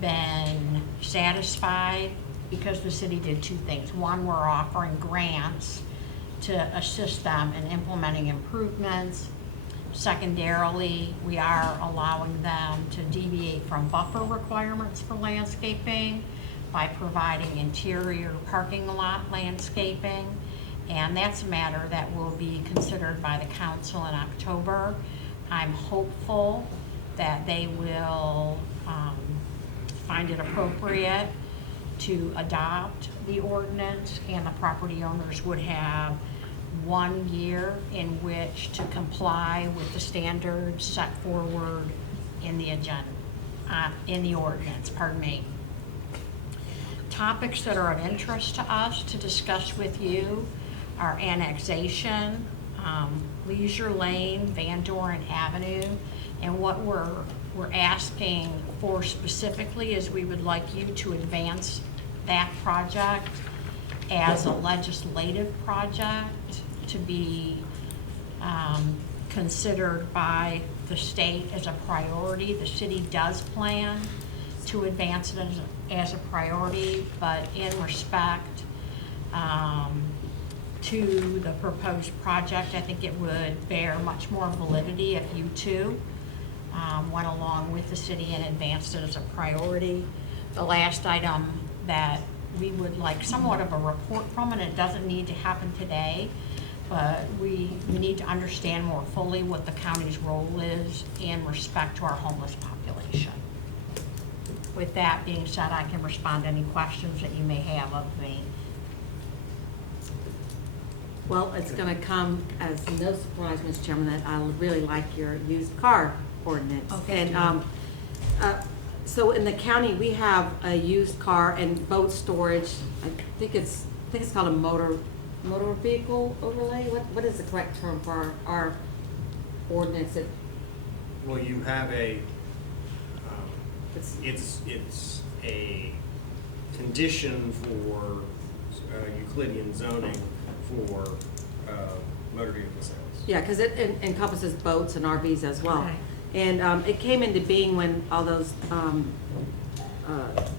been satisfied because the city did two things. One, we're offering grants to assist them in implementing improvements. Secondarily, we are allowing them to deviate from buffer requirements for landscaping by providing interior parking lot landscaping. And that's a matter that will be considered by the council in October. I'm hopeful that they will find it appropriate to adopt the ordinance, and the property owners would have 1 year in which to comply with the standards set forward in the agenda, in the ordinance, pardon me. Topics that are of interest to us to discuss with you are annexation, Leisure Lane, Van Doren Avenue, and what we're asking for specifically is we would like you to advance that project as a legislative project to be considered by the state as a priority. The city does plan to advance it as a priority, but in respect to the proposed project, I think it would bear much more validity if you too went along with the city and advanced it as a priority. The last item that we would like somewhat of a report from, and it doesn't need to happen today, but we need to understand more fully what the county's role is in respect to our homeless population. With that being said, I can respond to any questions that you may have of me. Well, it's gonna come as no surprise, Mr. Chairman, that I really like your used car ordinance. Okay. And, so in the county, we have a used car and boat storage. I think it's called a motor vehicle overlay. What is the correct term for our ordinance? Well, you have a, It's- it's a condition for Euclidean zoning for motor vehicle sales. Yeah, because it encompasses boats and RVs as well. Okay. And it came into being when all those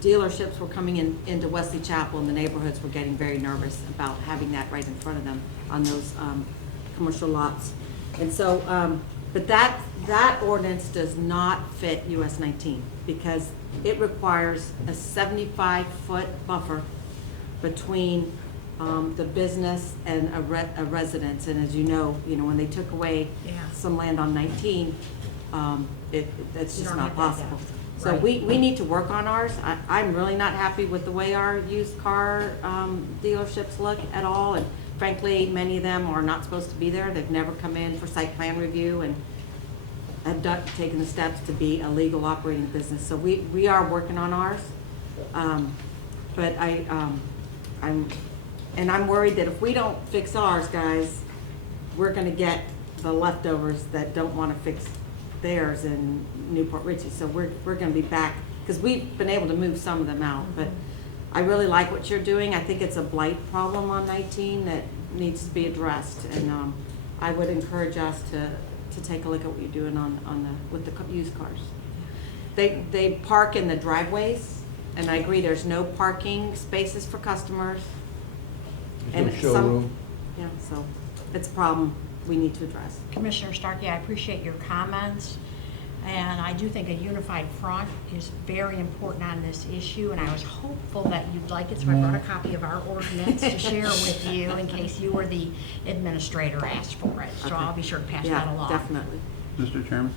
dealerships were coming into Wesley Chapel, and the neighborhoods were getting very nervous about having that right in front of them on those commercial lots. And so, but that ordinance does not fit US 19 because it requires a 75-foot buffer between the business and a residence. And as you know, when they took away Yeah. some land on 19, that's You just don't not have that possible. depth. So Right. we need to work on ours. I'm really not happy with the way our used car dealerships look at all. And frankly, many of them are not supposed to be there. They've never come in for site plan review and have taken the steps to be a legal operating business. So we are working on ours. But I'm worried that if we don't fix ours, guys, we're gonna get the leftovers that don't wanna fix theirs in Newport Richey. So we're gonna be back, because we've been able to move some of them out, but I really like what you're doing. I think it's a blight problem on 19 that needs to be addressed, and I would encourage us to take a look at what you're doing with the used cars. They park in the driveways, and I agree, there's no parking spaces for customers. And some, yeah, so it's a problem we need to address. Commissioner Starkey, I appreciate your comments, and I do think a unified front is very important on this issue, and I was hopeful that you'd like it, so I brought a copy of our ordinance to share with you in case you or the administrator asked for it, so Okay. I'll be sure to pass Yeah, that along. definitely. Mr. Chairman?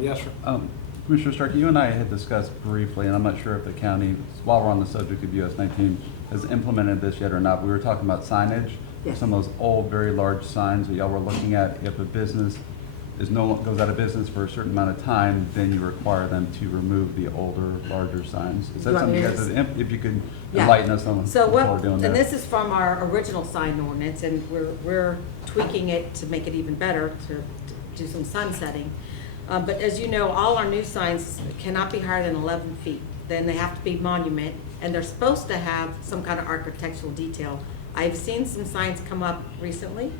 Yes, sir. Commissioner Starkey, you and I had discussed briefly, and I'm not sure if the county, while we're on the subject of US 19, has implemented this yet or not. We were talking about signage. Yes. Some of those old, very large signs that y'all were looking at. If a business goes out of business for a certain amount of time, then you require them to remove the older, larger signs. Is that You want something me you to guys, if you could Yeah. enlighten us on So what what, we're doing and there? this is from our original sign ordinance, and we're tweaking it to make it even better, to do some sunsetting. But as you know, all our new signs cannot be higher than 11 feet. Then they have to be monument, and they're supposed to have some kind of architectural detail. I've seen some signs come up recently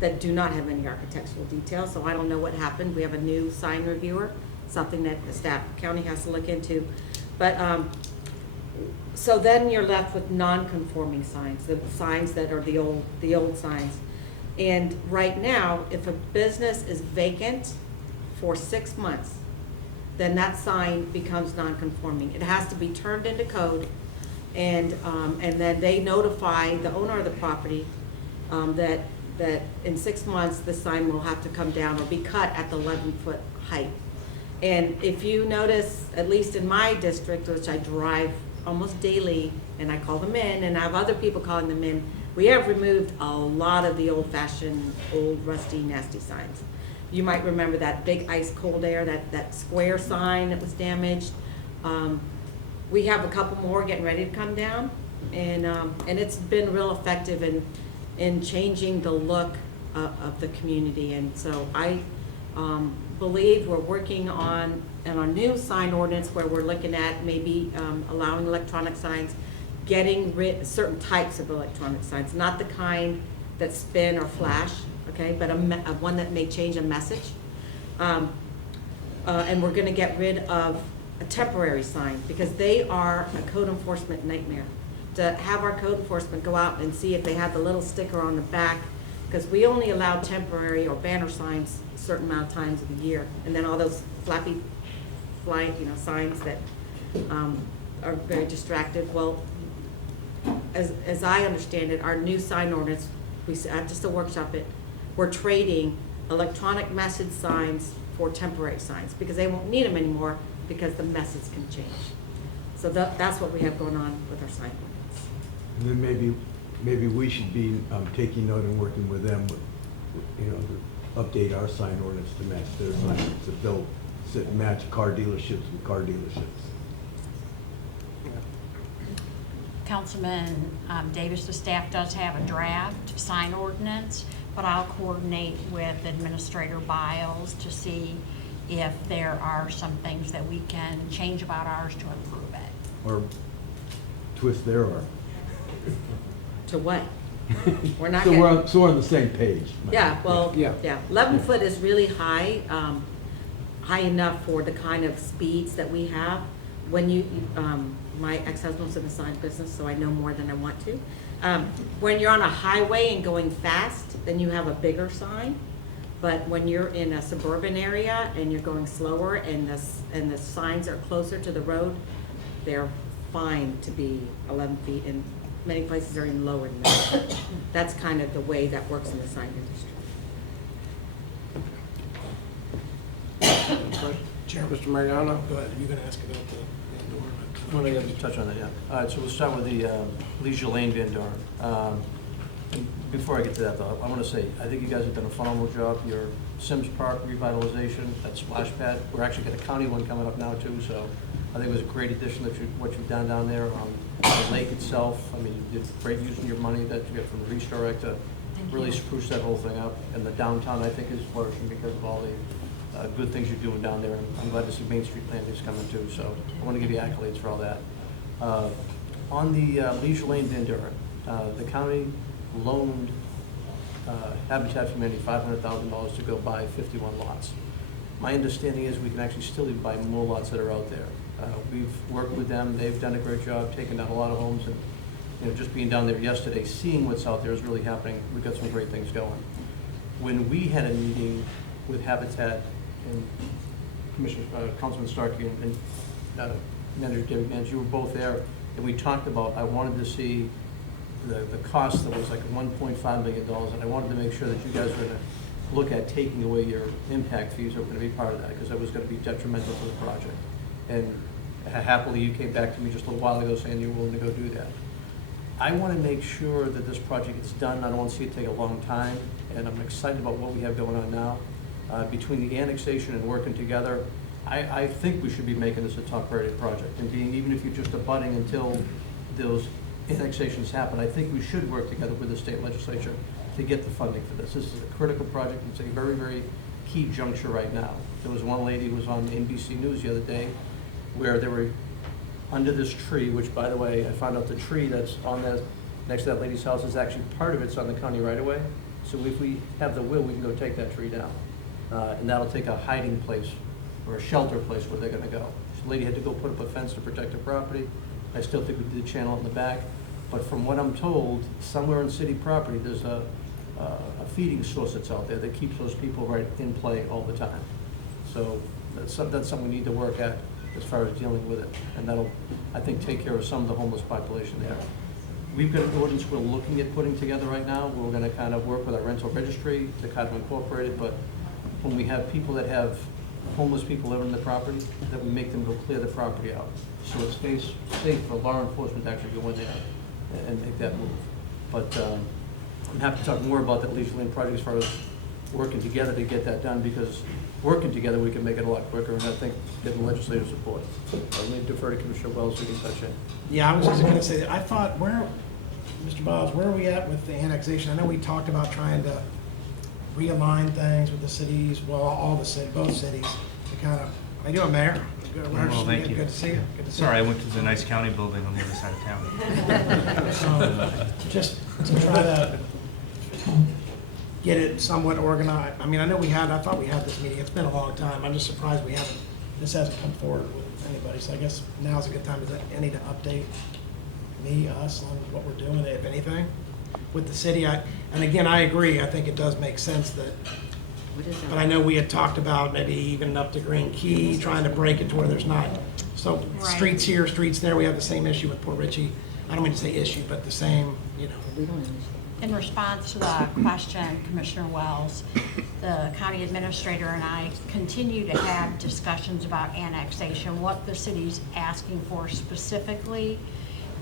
that do not have any architectural detail, so I don't know what happened. We have a new sign reviewer, something that the staff county has to look into. But, so then you're left with non-conforming signs, the signs that are the old signs. And right now, if a business is vacant for 6 months, then that sign becomes non-conforming. It has to be turned into code, and then they notify the owner of the property that in 6 months, the sign will have to come down or be cut at the 11-foot height. And if you notice, at least in my district, which I drive almost daily, and I call them in, and I have other people calling them in, we have removed a lot of the old-fashioned, old, rusty, nasty signs. You might remember that big ice cold air, that square sign that was damaged. We have a couple more getting ready to come down, and it's been real effective in changing the look of the community. And so I believe we're working on our new sign ordinance, where we're looking at maybe allowing electronic signs, getting rid certain types of electronic signs, not the kind that spin or flash, okay, but one that may change a message. And we're going to get rid of a temporary sign, because they are a code enforcement nightmare. To have our code enforcement go out and see if they have the little sticker on the back, because we only allow temporary or banner signs a certain amount of times of the year, and then all those flappy flying, signs that are very distractive. Well, as I understand it, our new sign ordinance, just to workshop it, we're trading electronic message signs for temporary signs, because they won't need them anymore, because the message can change. So that's what we have going on with our sign ordinance. And then maybe we should be taking note and working with them, to update our sign ordinance to match their signs, if they'll match car dealerships with car dealerships. Councilman Davis, the staff does have a draft sign ordinance, but I'll coordinate with Administrator Biles to see if there are some things that we can change about ours to improve it. Or twist their arm. To what? We're not So gonna. we're on the same page. Yeah, well, Yeah. yeah, 11 foot is really high, high enough for the kind of speeds that we have. When my ex-husband's in the sign business, so I know more than I want to. When you're on a highway and going fast, then you have a bigger sign. But when you're in a suburban area and you're going slower, and the signs are closer to the road, they're fine to be 11 feet, and many places are even lower than that. That's kind of the way that works in the sign industry. Chair, Mr. Mariano? Go ahead, you're gonna ask about the door. Well, I have to touch on that, yeah. All right, so we'll start with the Leisure Lane Van Dorn. And before I get to that, though, I want to say, I think you guys have done a phenomenal job. Your Sims Park revitalization, that splash pad, we're actually got a county one coming up now, too, so I think it was a great addition that what you've done down there. The lake itself, I mean, you did great using your money that you got from the Restore Act to really spruce that whole thing up. And the downtown, I think, is flourishing because of all the good things you're doing down there. I'm glad to see Main Street plantings coming too, so I want to give you accolades for all that. On the Leisure Lane Van Dorn, the county loaned Habitat for Humanity $500,000 to go buy 51 lots. My understanding is we can actually still even buy more lots that are out there. We've worked with them, they've done a great job taking down a lot of homes, and just being down there yesterday, seeing what's out there is really happening. We've got some great things going. When we had a meeting with Habitat and Commissioner, Councilman Starkey and Manager David Mans, you were both there, and we talked about, I wanted to see the cost that was like $1.5 million, and I wanted to make sure that you guys were gonna look at taking away your impact fees are gonna be part of that, because that was gonna be detrimental to the project. And happily, you came back to me just a little while ago saying you're willing to go do that. I wanna make sure that this project gets done. I don't wanna see it take a long time, and I'm excited about what we have going on now. between the annexation and working together, I think we should be making this a top priority project, and being, even if you're just abutting until those annexations happen, I think we should work together with the state legislature to get the funding for this. This is a critical project. It's a very, very key juncture right now. There was one lady who was on NBC News the other day where they were under this tree, which, by the way, I found out the tree that's on that, next to that lady's house is actually, part of it's on the county right-of-way. So if we have the will, we can go take that tree down. And that'll take a hiding place or a shelter place where they're gonna go. So the lady had to go put up a fence to protect her property. I still think we did channel it in the back. But from what I'm told, somewhere on city property, there's a feeding source that's out there that keeps those people right in play all the time. So that's something we need to work at as far as dealing with it. And that'll, I think, take care of some of the homeless population there. We've got an ordinance we're looking at putting together right now. We're gonna kind of work with our rental registry to kind of incorporate it, but when we have people that have homeless people living in the property, that we make them go clear the property out. So it stays safe for law enforcement to actually go in there and make that move. But I'm happy to talk more about that leisure lane project as far as working together to get that done, because working together, we can make it a lot quicker, and I think getting legislative support. I'll need to defer to Commissioner Wells so he can touch it. Yeah, I was just gonna say, I thought, Mr. Bobs, where are we at with the annexation? I know we talked about trying to realign things with the cities, well, all the cities, both cities, to kind of, how you doing, Mayor? Good, Well, thank you. Good to see you. Good to see Sorry, I you. went to the nice county building on the other side of town. Just to try to get it somewhat organized. I mean, I thought we had this meeting. It's been a long time. I'm just surprised this hasn't come forward with anybody. So I guess now's a good time. Is there any to update me, us, on what we're doing, if anything, with the city? And again, I agree. I think it does make sense that, but I know we had talked about maybe even up to Green Key, trying to break it to where there's not, so Right. streets here, streets there. We have the same issue with Port Richey. I don't mean to say issue, but the same, you know. In response to the question, Commissioner Wells, the county administrator and I continue to have discussions about annexation. What the city's asking for specifically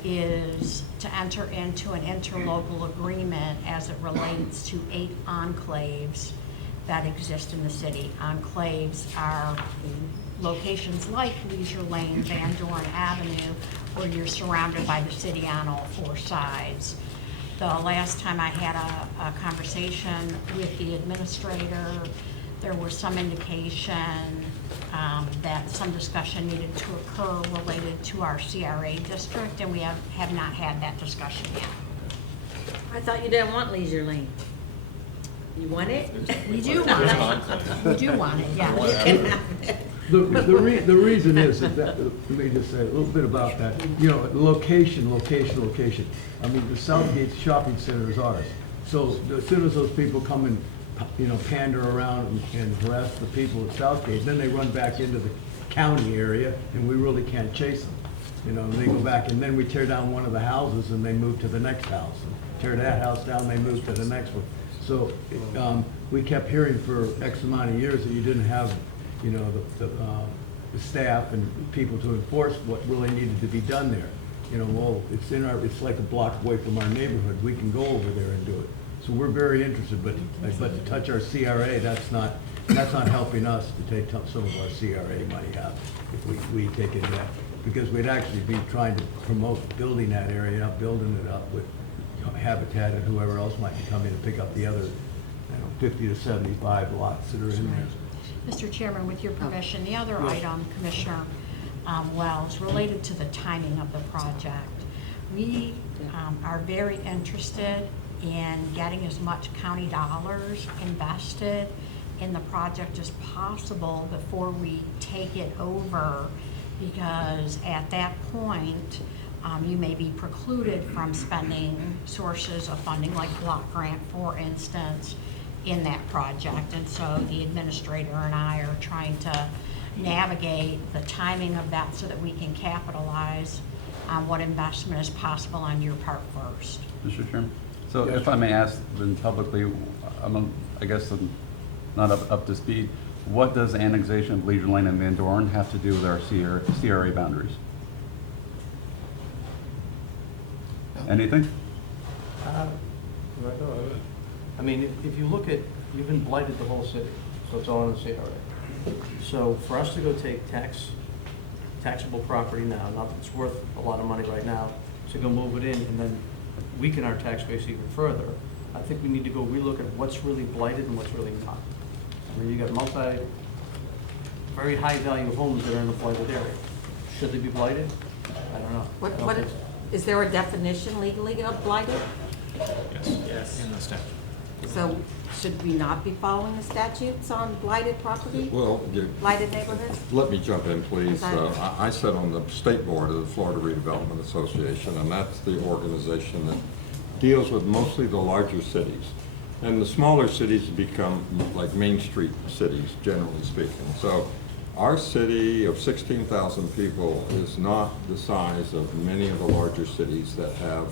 is to enter into an interlocal agreement as it relates to 8 enclaves that exist in the city. Enclaves are locations like Leisure Lane, Van Dorn Avenue, where you're surrounded by the city on all 4 sides. The last time I had a conversation with the administrator, there was some indication that some discussion needed to occur related to our CRA district, and we have not had that discussion yet. I thought you didn't want Leisure Lane. You want it? We do want it. We do want it, yeah. The reason is that, let me just say a little bit about that. You know, location. I mean, the Southgate Shopping Center is ours. So as soon as those people come and, you know, pander around and harass the people at Southgate, then they run back into the county area, and we really can't chase them. You know, they go back, and then we tear down one of the houses, and they move to the next house. And tear that house down, they move to the next one. So we kept hearing for X amount of years that you didn't have, you know, the staff and people to enforce what really needed to be done there. You know, well, it's like a block away from our neighborhood. We can go over there and do it. So we're very interested, but to touch our CRA, that's not helping us to take some of our CRA money out if we take it back. Because we'd actually be trying to promote building that area up, building it up with Habitat and whoever else might be coming to pick up the other, 50 to 75 lots that are in there. Mr. Chairman, with your permission, the other item, Commissioner Wells, related to the timing of the project. We are very interested in getting as much county dollars invested in the project as possible before we take it over, because at that point, you may be precluded from spending sources of funding like block grant, for instance, in that project. And so the administrator and I are trying to navigate the timing of that so that we can capitalize on what investment is possible on your part first. Mr. Chairman, so if I may ask then publicly, I guess I'm not up to speed, what does annexation of Leisure Lane and Van Dorn have to do with our CRA boundaries? Anything? I mean, if you look at, you've been blighted the whole city. so it's all in the CRA. So for us to go take taxable property now, not that it's worth a lot of money right now, to go move it in and then weaken our tax base even further, I think we need to go relook at what's really blighted and what's really not. I mean, you got very high value homes that are in a blighted area. Should they be blighted? I don't know. I don't think so. Is there a definition legally of blighted? Yes. In the statute. So should we not be following the statutes on blighted property? Well, Blighted neighborhoods? let me jump in, please. Okay. I sit on the state board of the Florida Redevelopment Association, and that's the organization that deals with mostly the larger cities. And the smaller cities become like Main Street cities, generally speaking. So our city of 16,000 people is not the size of many of the larger cities that have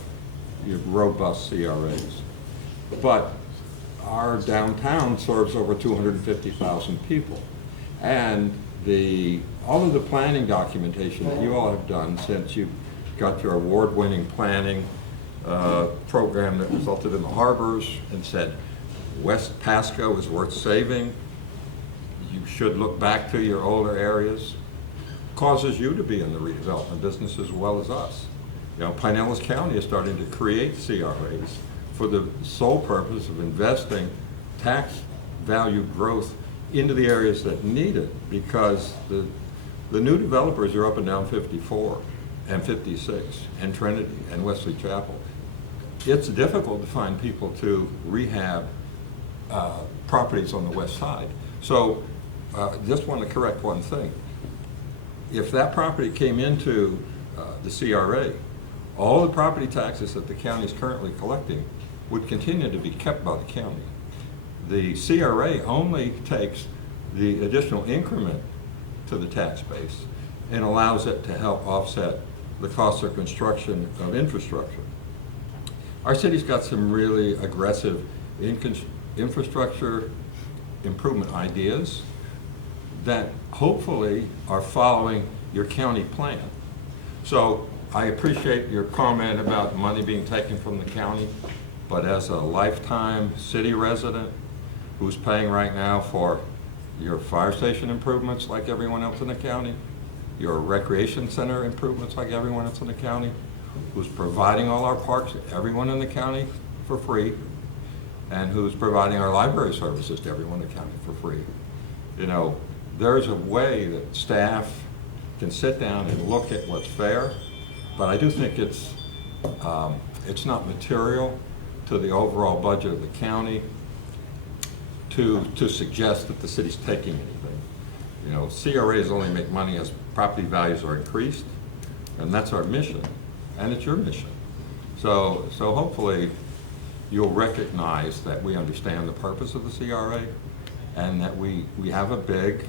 robust CRAs. But our downtown serves over 250,000 people. And all of the planning documentation that you all have done since you got your award-winning planning program that resulted in the harbors and said, West Pasco is worth saving, you should look back to your older areas, causes you to be in the redevelopment business as well as us. You know, Pinellas County is starting to create CRAs for the sole purpose of investing tax value growth into the areas that need it, because the new developers are up and down 54 and 56 and Trinity and Wesley Chapel. It's difficult to find people to rehab properties on the west side. So just want to correct one thing. If that property came into the CRA, all the property taxes that the county is currently collecting would continue to be kept by the county. The CRA only takes the additional increment to the tax base and allows it to help offset the cost of construction of infrastructure. Our city's got some really aggressive infrastructure improvement ideas that hopefully are following your county plan. So I appreciate your comment about money being taken from the county, but as a lifetime city resident who's paying right now for your fire station improvements like everyone else in the county, your recreation center improvements like everyone else in the county, who's providing all our parks to everyone in the county for free, and who's providing our library services to everyone in the county for free. You know, there's a way that staff can sit down and look at what's fair, but I do think it's not material to the overall budget of the county to suggest that the city's taking anything. You know, CRAs only make money as property values are increased, and that's our mission, and it's your mission. So hopefully you'll recognize that we understand the purpose of the CRA and that we have a big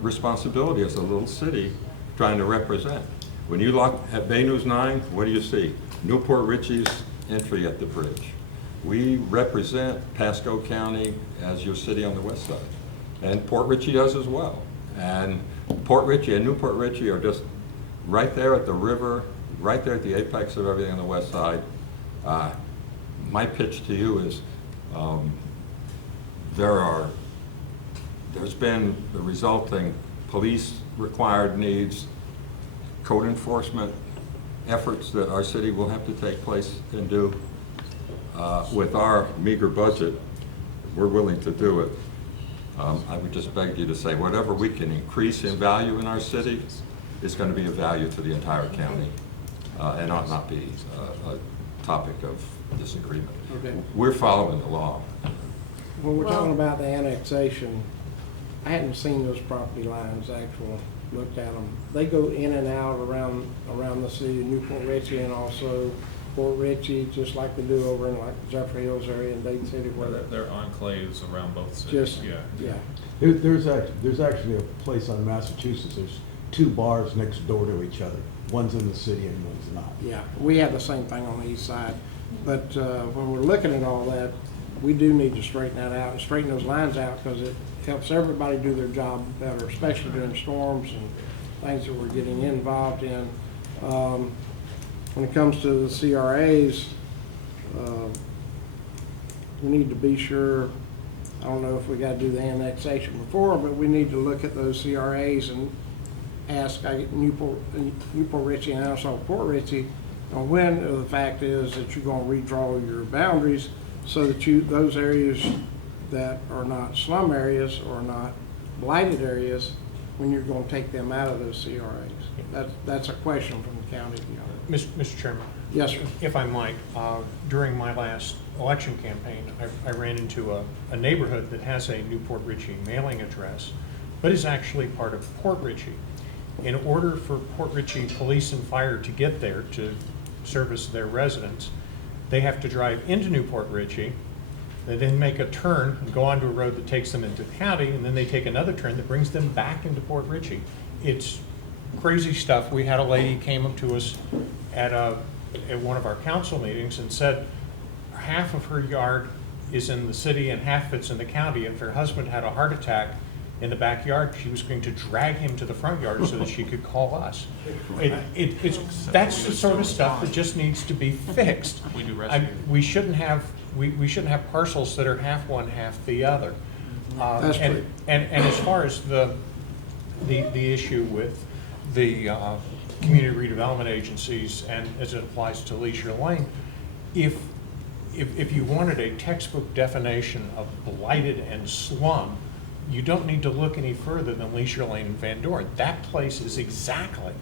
responsibility as a little city trying to represent. When you look at Bay News 9, what do you see? Newport Richie's entry at the bridge. We represent Pasco County as your city on the west side. And Port Richey does as well. And Port Richey and Newport Richey are just right there at the river, right there at the apex of everything on the west side. My pitch to you is there's been the resulting police required needs, code enforcement efforts that our city will have to take place and do. With our meager budget, we're willing to do it. I would just beg you to say whatever we can increase in value in our city is going to be a value to the entire county and ought not be a topic of disagreement. Okay. We're following the law. When we're talking about the annexation, I hadn't seen those property lines actually, looked at them. They go in and out around the city of Newport Richey and also Port Richey, just like they do over in like Jeffrey Hills area in Dade City. Where They're enclaves around both cities. Just, yeah. There's actually a place on Massachusetts, there's two bars next door to each other. One's in the city and one's not. Yeah, we have the same thing on the east side. But when we're looking at all that, we do need to straighten that out and straighten those lines out because it helps everybody do their job better, especially during storms and things that we're getting involved in. When it comes to the CRAs, we need to be sure, don't know if we gotta do the annexation before, but we need to look at those CRAs and ask, I get Newport Richey and also Port Richey, on when the fact is that you're gonna redraw your boundaries so that those areas that are not slum areas or not blighted areas, when you're gonna take them out of those CRAs. That's a question from the county. Mr. Chairman. Yes, sir. If I might, during my last election campaign, I ran into a neighborhood that has a Newport Richey mailing address, but is actually part of Port Richey. In order for Port Richey Police and Fire to get there to service their residents, they have to drive into Newport Richey, they then make a turn and go onto a road that takes them into the county, and then they take another turn that brings them back into Port Richey. It's crazy stuff. We had a lady came up to us at one of our council meetings and said half of her yard is in the city and half of it's in the county. If her husband had a heart attack in the backyard, she was going to drag him to the front yard so that she could call us. That's the sort of stuff that just needs to be fixed. We do rescue. We shouldn't have parcels that are half one, half the other. That's true. And as far as the issue with the community redevelopment agencies and as it applies to Leisure Lane, if you wanted a textbook definition of blighted and slum, you don't need to look any further than Leisure Lane and Van Dorn. That place is exactly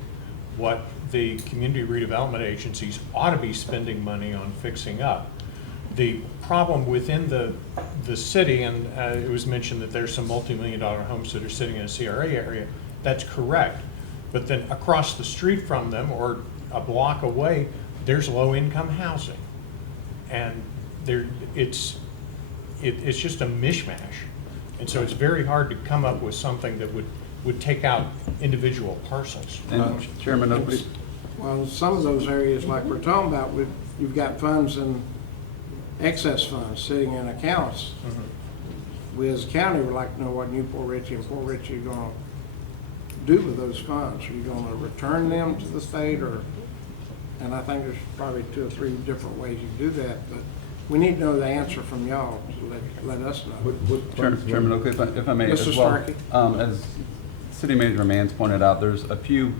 what the community redevelopment agencies ought to be spending money on fixing up. The problem within the city, and it was mentioned that there's some multi-million-dollar homes that are sitting in a CRA area, that's correct. But then across the street from them or a block away, there's low-income housing. And it's just a mishmash. And so it's very hard to come up with something that would take out individual parcels. And Chairman Oakley. Well, some of those areas like we're talking about, you've got funds and excess funds sitting in accounts. We as a county would like to know what Newport Richey and Port Richey are gonna do with those funds. Are you gonna return them to the state and I think there's probably 2 or 3 different ways you do that, but we need to know the answer from y'all to let us know. Chairman Oakley, if I may Mr. as well. Starkey. As City Manager Mans pointed out, there's a few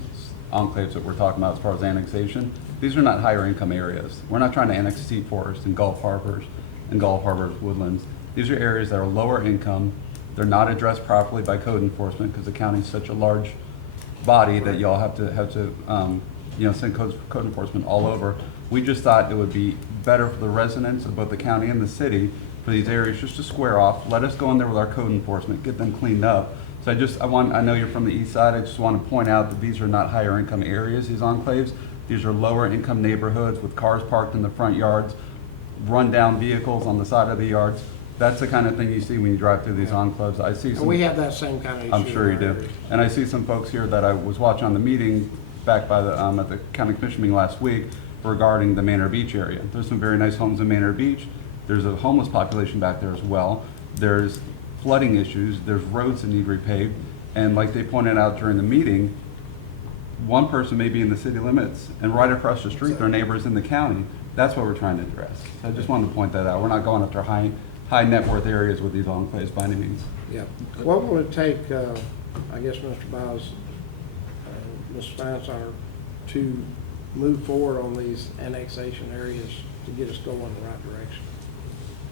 enclaves that we're talking about as far as annexation. These are not higher income areas. We're not trying to annex Sea Forest and Gulf Harbors Woodlands. These are areas that are lower income. They're not addressed properly by code enforcement because the county is such a large body that y'all have to send code enforcement all over. We just thought it would be better for the residents of both the county and the city for these areas just to square off. Let us go in there with our code enforcement, get them cleaned up. So I know you're from the east side. I just want to point out that these are not higher income areas, these enclaves. These are lower income neighborhoods with cars parked in the front yards, run down vehicles on the side of the yards. That's the kind of thing you see when you drive through these enclaves. I see some. We have that same kind of issue. I'm sure you in our do. area. And I see some folks here that I was watching on the meeting back by at the county commission meeting last week regarding the Manor Beach area. There's some very nice homes in Manor Beach. There's a homeless population back there as well. There's flooding issues. There's roads that need repaved. And like they pointed out during the meeting, one person may be in the city limits and right across the street, their neighbors in the county. That's what we're trying to address. So I just wanted to point that out. We're not going after high net worth areas with these enclaves by any means. Yeah. What will it take, I guess, Mr. Biles, Ms. Steinhardt, to move forward on these annexation areas to get us going in the right direction?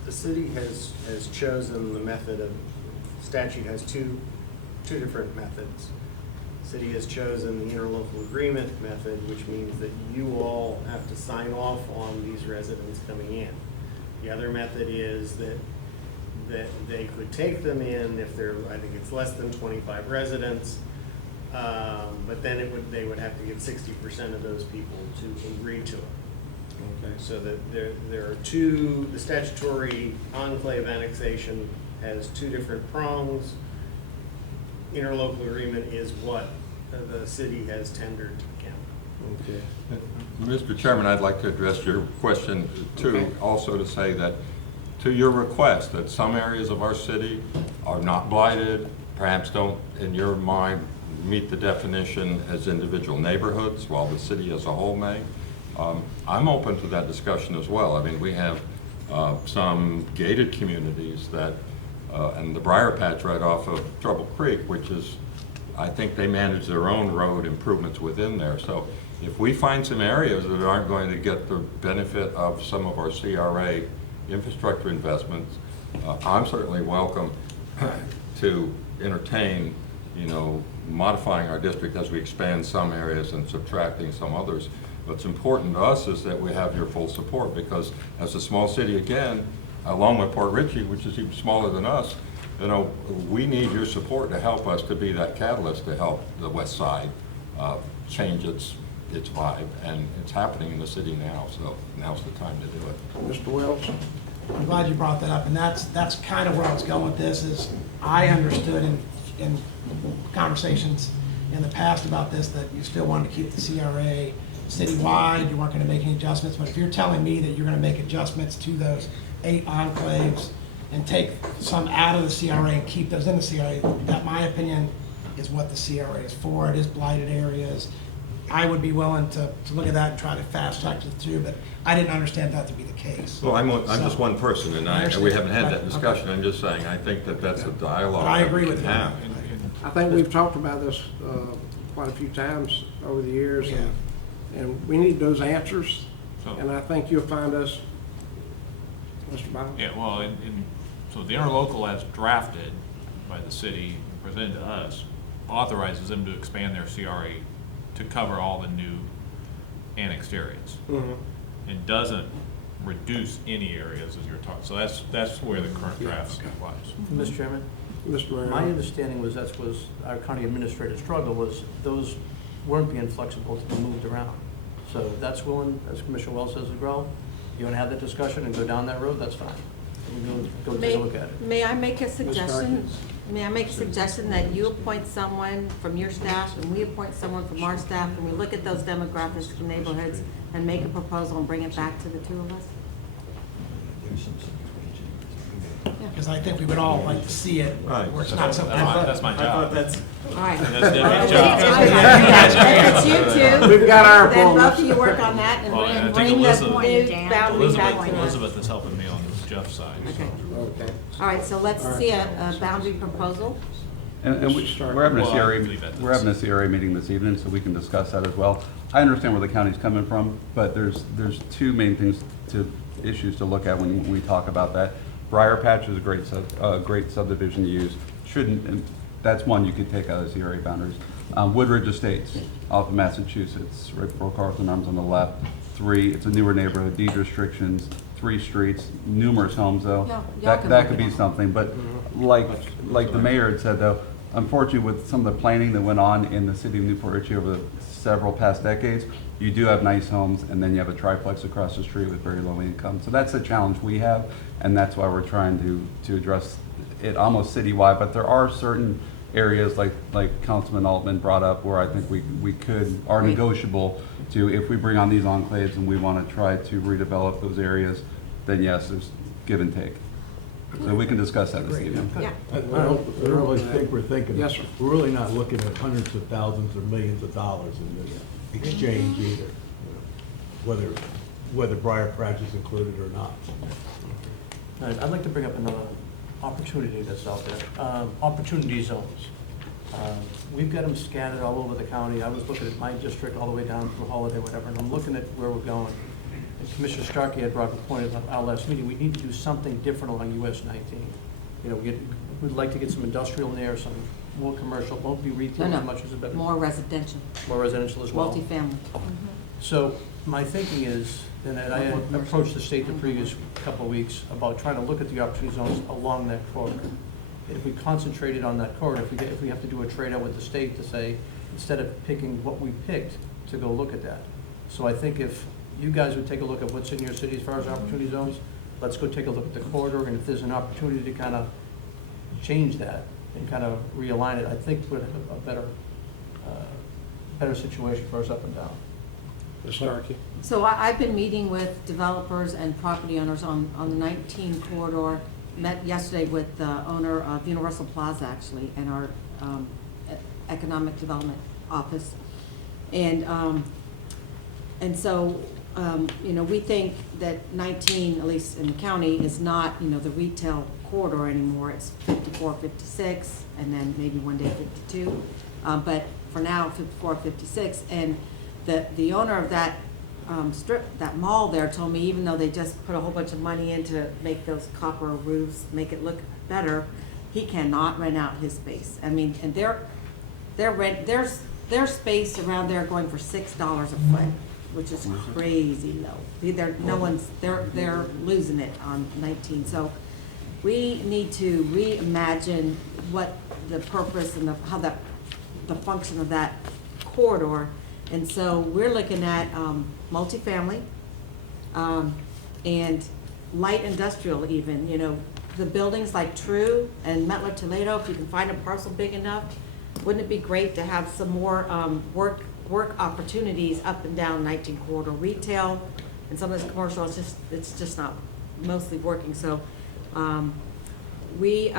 The city has chosen the method of, statute has two different methods. The city has chosen the interlocal agreement method, which means that you all have to sign off on these residents coming in. The other method is that they could take them in if they're, I think it's less than 25 residents, but then they would have to get 60% of those people to agree to it. Okay. So that there are the statutory enclave annexation has 2 different prongs. Interlocal agreement is what the city has tendered to the county. Okay. Mr. Chairman, I'd like to address your question too, also to say that to your request that some areas of our city are not blighted, perhaps don't, in your mind, meet the definition as individual neighborhoods, while the city as a whole may. I'm open to that discussion as well. I mean, we have some gated communities that and the Briar Patch right off of Trouble Creek, which is, I think they manage their own road improvements within there. So if we find some areas that aren't going to get the benefit of some of our CRA infrastructure investments, I'm certainly welcome to entertain, modifying our district as we expand some areas and subtracting some others. What's important to us is that we have your full support, because as a small city, again, along with Port Richey, which is even smaller than us, we need your support to help us to be that catalyst to help the west side change its vibe, and it's happening in the city now, so now's the time to do it. Mr. Wells? I'm glad you brought that up, and that's kind of where I was going with this, is I understood in conversations in the past about this, that you still wanted to keep the CRA citywide, you weren't gonna make any adjustments, but if you're telling me that you're gonna make adjustments to those 8 enclaves and take some out of the CRA and keep those in the CRA, that, my opinion, is what the CRA is for. It is blighted areas. I would be willing to look at that and try to fast track it through, but I didn't understand that to be the case. Well, I'm just one person, and we haven't had that Right, discussion. okay. I'm just saying, I think that that's a dialogue But I that agree we with can you. have. I think we've talked about this quite a few times over the years, and we need those answers, and I think you'll find us, Mr. Bowles? Yeah, well, so the interlocal as drafted by the city, presented to us, authorizes them to expand their CRA to cover all the new annexed areas. And doesn't reduce any areas as you're talking. So that's where the current draft applies. Mr. Chairman? Mr. Mayor? My understanding was our county administrator's struggle was those weren't being flexible to be moved around. So that's willing, as Commissioner Wells says, to grow. You want to have that discussion and go down that road, that's fine. Go take a look at it. May I make a suggestion? May I make a suggestion that you appoint someone from your staff and we appoint someone from our staff, and we look at those demographics from neighborhoods and make a proposal and bring it back to the two of us? Because I think we would all like to see it, where it's not so. That's my job. All right. That's Debbie's job. If it's you two, We've got our then both appointments. of you work on that Well, I and think bring the Elizabeth- new boundary back to us. Elizabeth is helping me on Jeff's side. Okay. Okay. All right, so let's see a boundary proposal. And we're having a Well, CRA, leave that to we're having a CRA meeting this evening, so we can discuss that as well. I understand where the county's coming from, but there's two main issues to look at when we talk about that. Briar Patch is a great subdivision to use. And that's one you could take out of CRA boundaries. Woodridge Estates off of Massachusetts, right before Carlton Arms on the left. It's a newer neighborhood, deed restrictions, 3 streets, numerous homes though. Y'all can That work could it be out. something, but like the mayor had said though, unfortunately with some of the planning that went on in the city of Newport Richey over the several past decades, you do have nice homes and then you have a triplex across the street with very low income. So that's the challenge we have, and that's why we're trying to address it almost citywide, but there are certain areas like Councilman Altman brought up where I think we are negotiable to, if we bring on these enclaves and we want to try to redevelop those areas, then yes, there's give and take. So we can discuss that this evening. Yeah. I don't really think we're thinking. Yes, sir. We're really not looking at hundreds of thousands or millions of dollars in this exchange either, whether Briar Patch is included or not. I'd like to bring up another opportunity that's out there, opportunity zones. We've got them scattered all over the county. I was looking at my district all the way down through Holiday, whatever, and I'm looking at where we're going. And Commissioner Starkey had brought up a point at our last meeting, we need to do something different along US 19. We'd like to get some industrial in there, some more commercial, won't be retail as much as a better. More residential, More residential as well. multifamily. So my thinking is, and I had approached the state the previous couple of weeks about trying to look at the opportunity zones along that corridor. If we concentrated on that corridor, if we have to do a trade-out with the state to say, instead of picking what we picked, to go look at that. So I think if you guys would take a look at what's in your city as far as opportunity zones, let's go take a look at the corridor, and if there's an opportunity to kind of change that and kind of realign it, I think we'd have a better situation for us up and down. Ms. Starkey? So I've been meeting with developers and property owners on the 19 corridor. Met yesterday with the owner of Universal Plaza, actually, and our Economic Development Office. And so we think that 19, at least in the county, is not, the retail corridor anymore. It's 54, 56, and then maybe one day 52. But for now, 54, 56. And the owner of that that mall there told me, even though they just put a whole bunch of money in to make those copper roofs, make it look better, he cannot rent out his space. I mean, and their space around there going for $6 a foot, which is crazy low. They're losing it on 19. So we need to reimagine what the purpose and the function of that corridor. And so we're looking at multifamily and light industrial even, the buildings like True and Metler Toledo, if you can find a parcel big enough, wouldn't it be great to have some more work opportunities up and down 19 corridor retail and some of this commercial, it's just not mostly working. So we're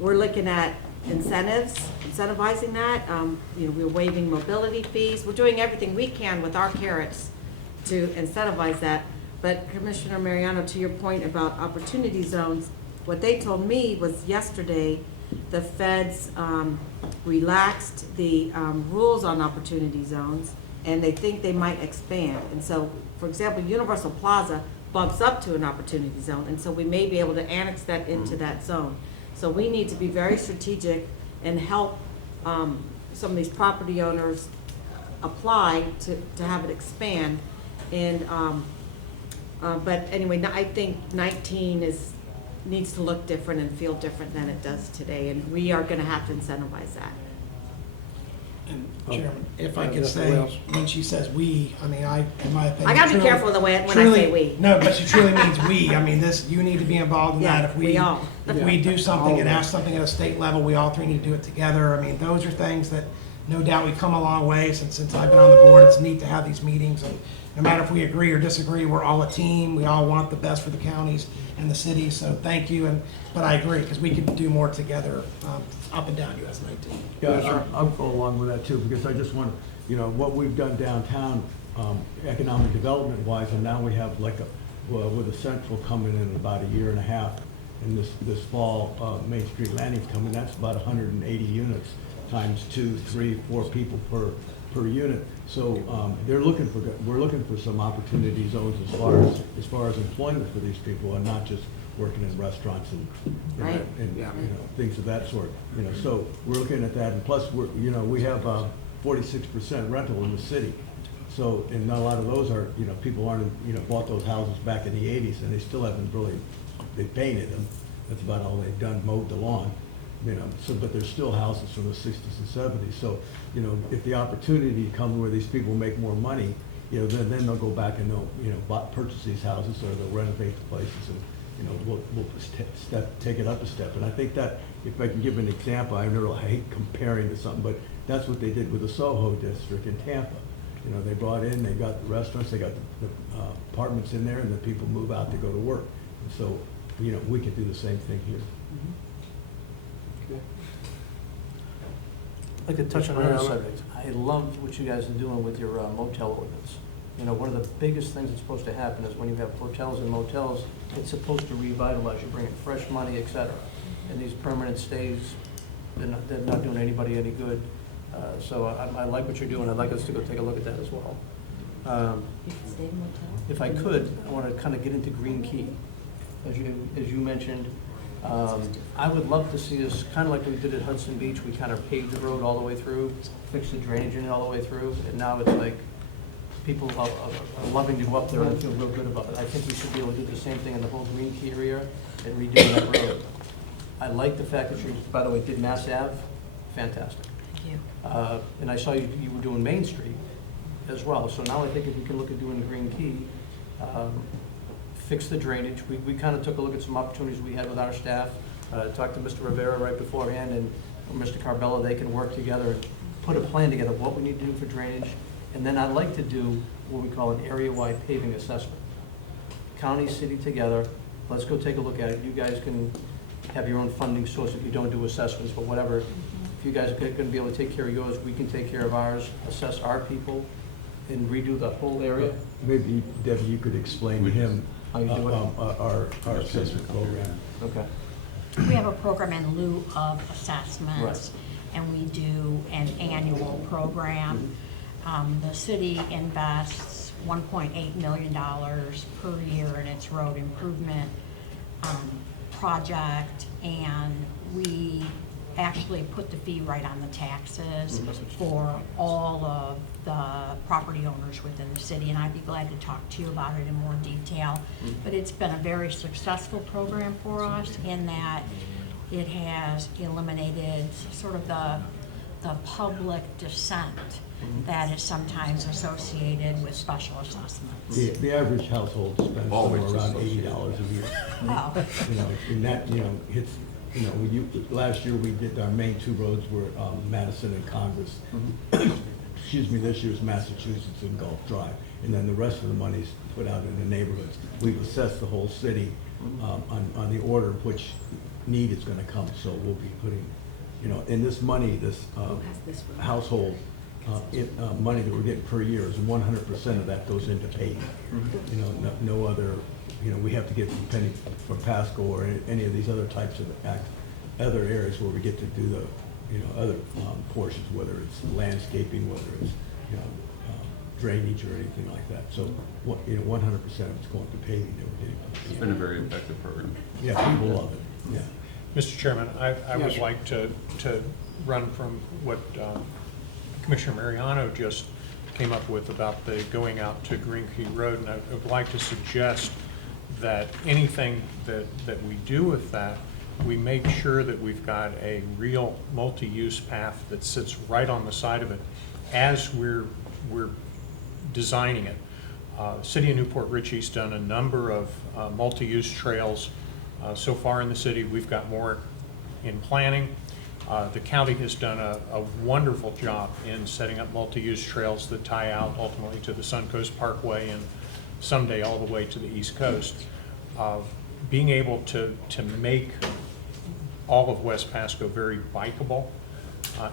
looking at incentivizing that. We're waiving mobility fees. We're doing everything we can with our carrots to incentivize that. But Commissioner Mariano, to your point about opportunity zones, what they told me was yesterday the feds relaxed the rules on opportunity zones, and they think they might expand. And so, for example, Universal Plaza bumps up to an opportunity zone, and so we may be able to annex that into that zone. So we need to be very strategic and help some of these property owners apply to have it expand. And but anyway, I think 19 needs to look different and feel different than it does today, and we are going to have to incentivize that. And Chairman, if I Yeah, could Mr. say, Wells. when she says "we," I mean, in my opinion, I gotta be truly- careful the way when I truly- say we. No, but she truly means we. I mean, you need to be involved in Yeah, that. If we all. if we do something and ask something at a state level, we all three need to do it together. I mean, those are things that, no doubt, we've come a long way since I've been on the board. It's neat to have these meetings, and no matter if we agree or disagree, we're all a team. We all want the best for the counties and the cities. So thank you. But I agree, because we can do more together, up and down US 19. Yeah, I'll go along with that too, because I just want, what we've done downtown, economic development wise, and now we have with a central coming in about a year and a half, and this fall, Main Street Landing's coming, that's about 180 units times 2, 3, 4 people per unit. So we're looking for some opportunity zones as far as employment for these people, and not just working in restaurants and Right. things of that sort. So we're looking at that, and plus we have 46% rental in the city. So, and a lot of those are, people aren't, bought those houses back in the 80s, and they still haven't really, they painted them. That's about all they've done, mowed the lawn. But there's still houses from the 60s and 70s. So, if the opportunity comes where these people make more money, then they'll go back and they'll, purchase these houses, or they'll renovate the places, and, we'll take it up a step. And I think that, if I can give an example, I hate comparing to something, but that's what they did with the Soho district in Tampa. They brought in, they got the restaurants, they got the apartments in there, and then people move out to go to work. And so, we could do the same thing here. I'd like to touch on another subject. I love what you guys are doing with your motel ordinance. One of the biggest things that's supposed to happen is when you have hotels and motels, it's supposed to revitalize. You bring in fresh money, et cetera. And these permanent stays, they're not doing anybody any good. So I like what you're doing. I'd like us to go take a look at that as well. If I could, I want to kind of get into Green Key. As you mentioned, I would love to see us, kind of like we did at Hudson Beach, we kind of paved the road all the way through, fixed the drainage in it all the way through, and now it's like people are loving to go up there and feel real good about it. I think we should be able to do the same thing in the whole Green Key area and redo that road. I like the fact that you, by the way, did Mass Ave, fantastic. Thank you. And I saw you were doing Main Street as well, so now I think if we can look at doing Green Key, fix the drainage. We kind of took a look at some opportunities we had with our staff, talked to Mr. Rivera right beforehand, and Mr. Carbella. They can work together and put a plan together of what we need to do for drainage. And then I'd like to do what we call an area-wide paving assessment. County, city together, let's go take a look at it. You guys can have your own funding source if you don't do assessments, but whatever. If you guys are going to be able to take care of yours, we can take care of ours, assess our people, and redo the whole area? Maybe Debbie, you could explain to him How you do it? our assessment program. Okay. We have a program in lieu of assessments, and we do an annual program. The city invests $1.8 million per year in its road improvement project, and we actually put the fee right on the taxes for all of the property owners within the city, and I'd be glad to talk to you about it in more detail. But it's been a very successful program for us in that it has eliminated sort of the public dissent that is sometimes associated with special assessments. The average household spends somewhere around $80 a year. Wow. And that, hits, last year we did, our main two roads were Madison and Congress. Excuse me, this year's Massachusetts and Gulf Drive. And then the rest of the money's put out in the neighborhoods. We've assessed the whole city on the order of which need is gonna come. So we'll be putting, in this money, this household money that we're getting per year is 100% of that goes into paving. No other, we have to get some penny from Pasco or any of these other types of other areas where we get to do the, other portions, whether it's landscaping, whether it's, drainage or anything like that. So, 100% of it's going to paving that we're getting. It's been a very effective program. Yeah, people love it, yeah. Mr. Chairman, I would like to run from what Commissioner Mariano just came up with about the going out to Green Key Road, and I would like to suggest that anything that we do with that, we make sure that we've got a real multi-use path that sits right on the side of it as we're designing it. City of Newport Richey's done a number of multi-use trails so far in the city. We've got more in planning. The county has done a wonderful job in setting up multi-use trails that tie out ultimately to the Suncoast Parkway and someday all the way to the East Coast. Being able to make all of West Pasco very bikeable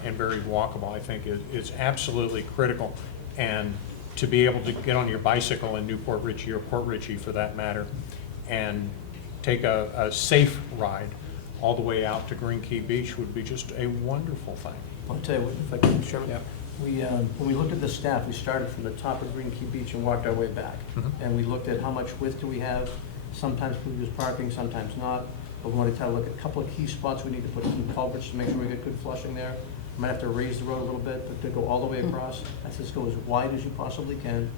and very walkable, I think is absolutely critical. And to be able to get on your bicycle in Newport Richey or Port Richey for that matter and take a safe ride all the way out to Green Key Beach would be just a wonderful thing. I'll tell you what, if I could, Mr. Chairman. When we looked at the staff, we started from the top of Green Key Beach and walked our way back. And we looked at how much width do we have. Sometimes we use parking, sometimes not. But we want to try to look at a couple of key spots. We need to put some culverts to make sure we get good flushing there. Might have to raise the road a little bit, but to go all the way across. I said, go as wide as you possibly can.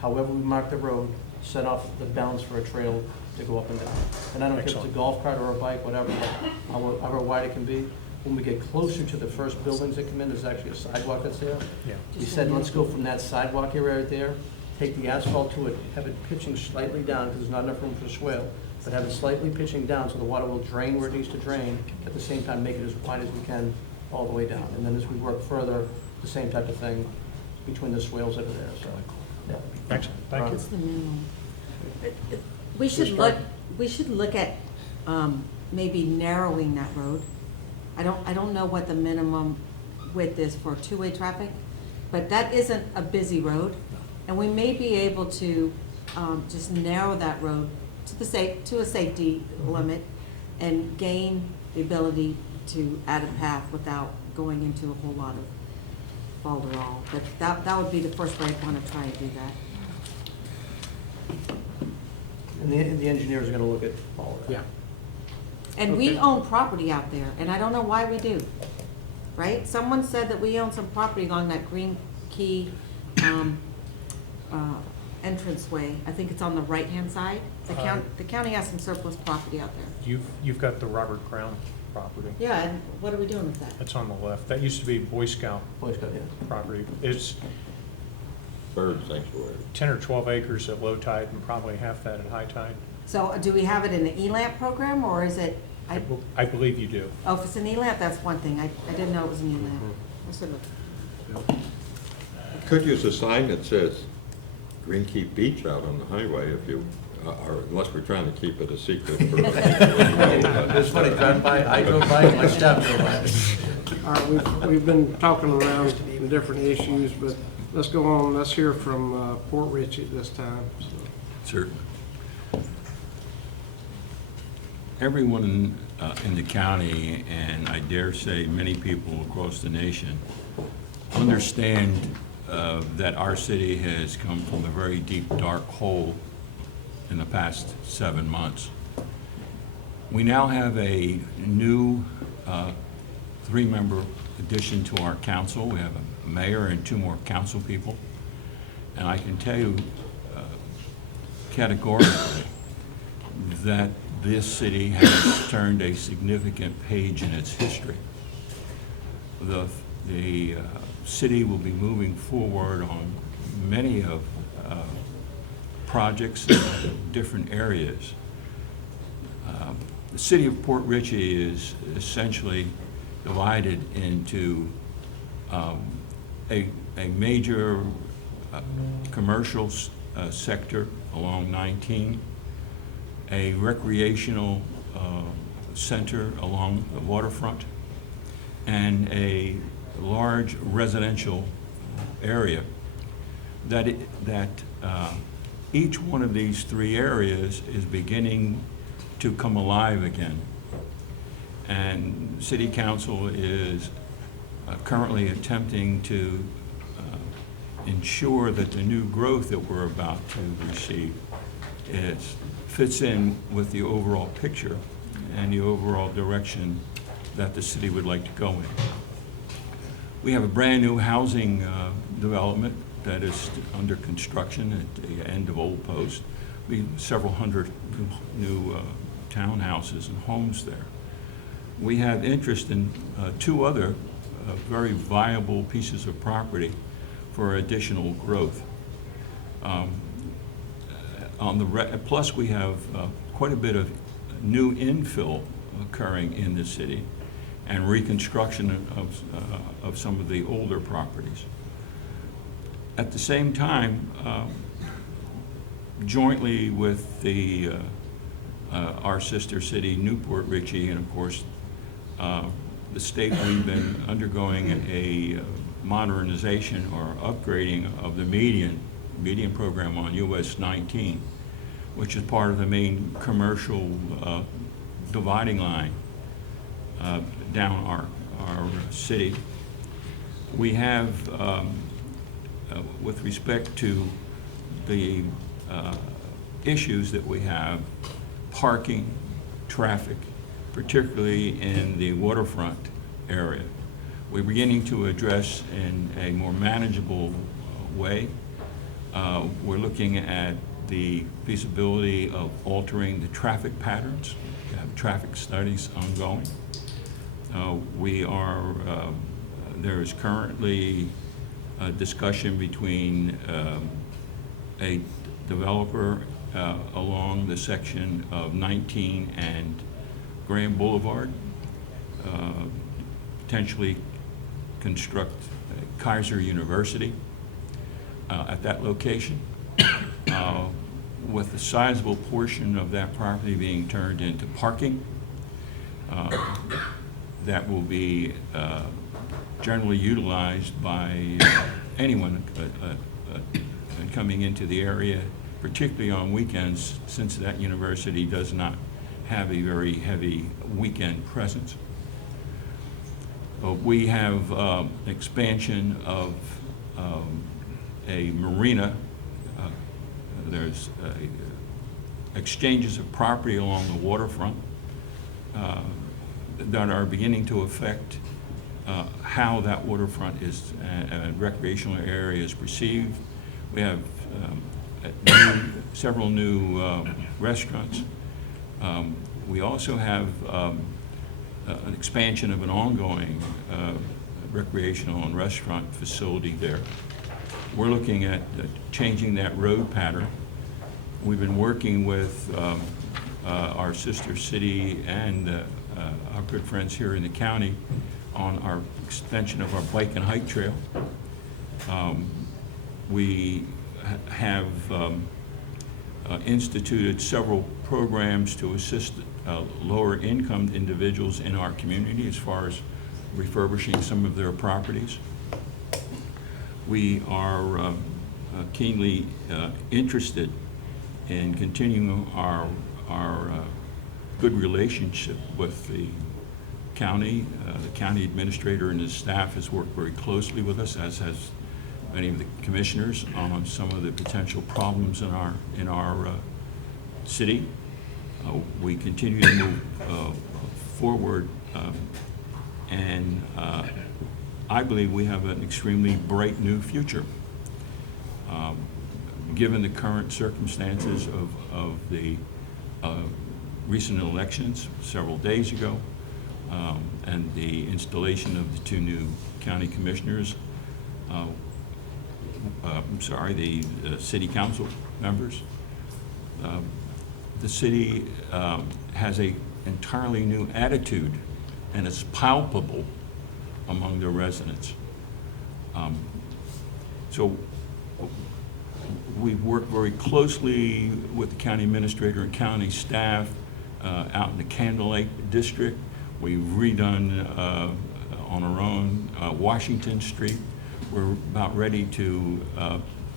However we mark the road, set off the bounds for a trail to go up and down. And I don't care if it's a golf cart or a bike, whatever, but however wide it can be. When we get closer to the first buildings that come in, there's actually a sidewalk that's there. Yeah. We said, let's go from that sidewalk area right there, take the asphalt to it, have it pitching slightly down, because there's not enough room for the swale, but have it slightly pitching down so the water will drain where it needs to drain, at the same time make it as wide as we can all the way down. And then as we work further, the same type of thing between the swales that are there, so, yeah. Excellent, thank you. What's the minimum? We should look at maybe narrowing that road. I don't know what the minimum width is for two-way traffic, but that isn't a busy road. And we may be able to just narrow that road to a safety limit and gain the ability to add a path without going into a whole lot of balderall. But that would be the first way I'd want to try and do that. And the engineers are gonna look at all of that. Yeah. And we own property out there, and I don't know why we do, right? Someone said that we own some property along that Green Key entranceway. I think it's on the right-hand side. The county has some surplus property out there. You've got the Robert Crown property. Yeah, and what are we doing with that? That's on the left. That used to be Boy Scout Yeah. property. It's Bird sanctuary. 10 or 12 acres at low tide and probably half that at high tide. So do we have it in the ELAMP program, or is it? I believe you do. Oh, if it's an ELAMP, that's one thing. I didn't know it was an ELAMP. I should look. Could use a sign that says Green Key Beach out on the highway if you, or unless we're trying to keep it a secret. It's funny, I drove by, my staff drove by. All right, we've been talking around the different issues, but let's go on, let's hear from Port Richey this time. So. Sir. Everyone in the county, and I dare say many people across the nation, understand that our city has come from a very deep, dark hole in the past 7 months. We now have a new 3-member addition to our council. We have a mayor and 2 more council people. And I can tell you categorically that this city has turned a significant page in its history. The city will be moving forward on many of projects in different areas. The city of Port Richey is essentially divided into a major commercial sector along 19, a recreational center along the waterfront, and a large residential area. That each one of these 3 areas is beginning to come alive again. And City Council is currently attempting to ensure that the new growth that we're about to receive fits in with the overall picture and the overall direction that the city would like to go in. We have a brand new housing development that is under construction at the end of Old Post. We have several hundred new townhouses and homes there. We have interest in 2 other very viable pieces of property for additional growth. Plus we have quite a bit of new infill occurring in the city and reconstruction of some of the older properties. At the same time, jointly with our sister city, Newport Richey, and of course the state, we've been undergoing a modernization or upgrading of the median program on US 19, which is part of the main commercial dividing line down our city. We have, with respect to the issues that we have, parking, traffic, particularly in the waterfront area, we're beginning to address in a more manageable way. We're looking at the feasibility of altering the traffic patterns. We have traffic studies ongoing. There is currently a discussion between a developer along the section of 19 and Graham Boulevard, potentially construct Kaiser University at that location, with a sizable portion of that property being turned into parking that will be generally utilized by anyone coming into the area, particularly on weekends, since that university does not have a very heavy weekend presence. We have expansion of a marina. There's exchanges of property along the waterfront that are beginning to affect how that waterfront is and recreational area is perceived. We have several new restaurants. We also have an expansion of an ongoing recreational and restaurant facility there. We're looking at changing that road pattern. We've been working with our sister city and our good friends here in the county on our extension of our bike and hike trail. We have instituted several programs to assist lower income individuals in our community as far as refurbishing some of their properties. we are keenly interested in continuing our good relationship with the county. The county administrator and his staff has worked very closely with us, as has many of the commissioners, on some of the potential problems in our city. We continue to move forward, and I believe we have an extremely bright new future. Given the current circumstances of the recent elections several days ago, and the installation of the two new county commissioners, the city council members, the city has an entirely new attitude, and it's palpable among the residents. So we've worked very closely with the county administrator and county staff out in the Candle Lake district. We've redone on our own Washington Street. We're about ready to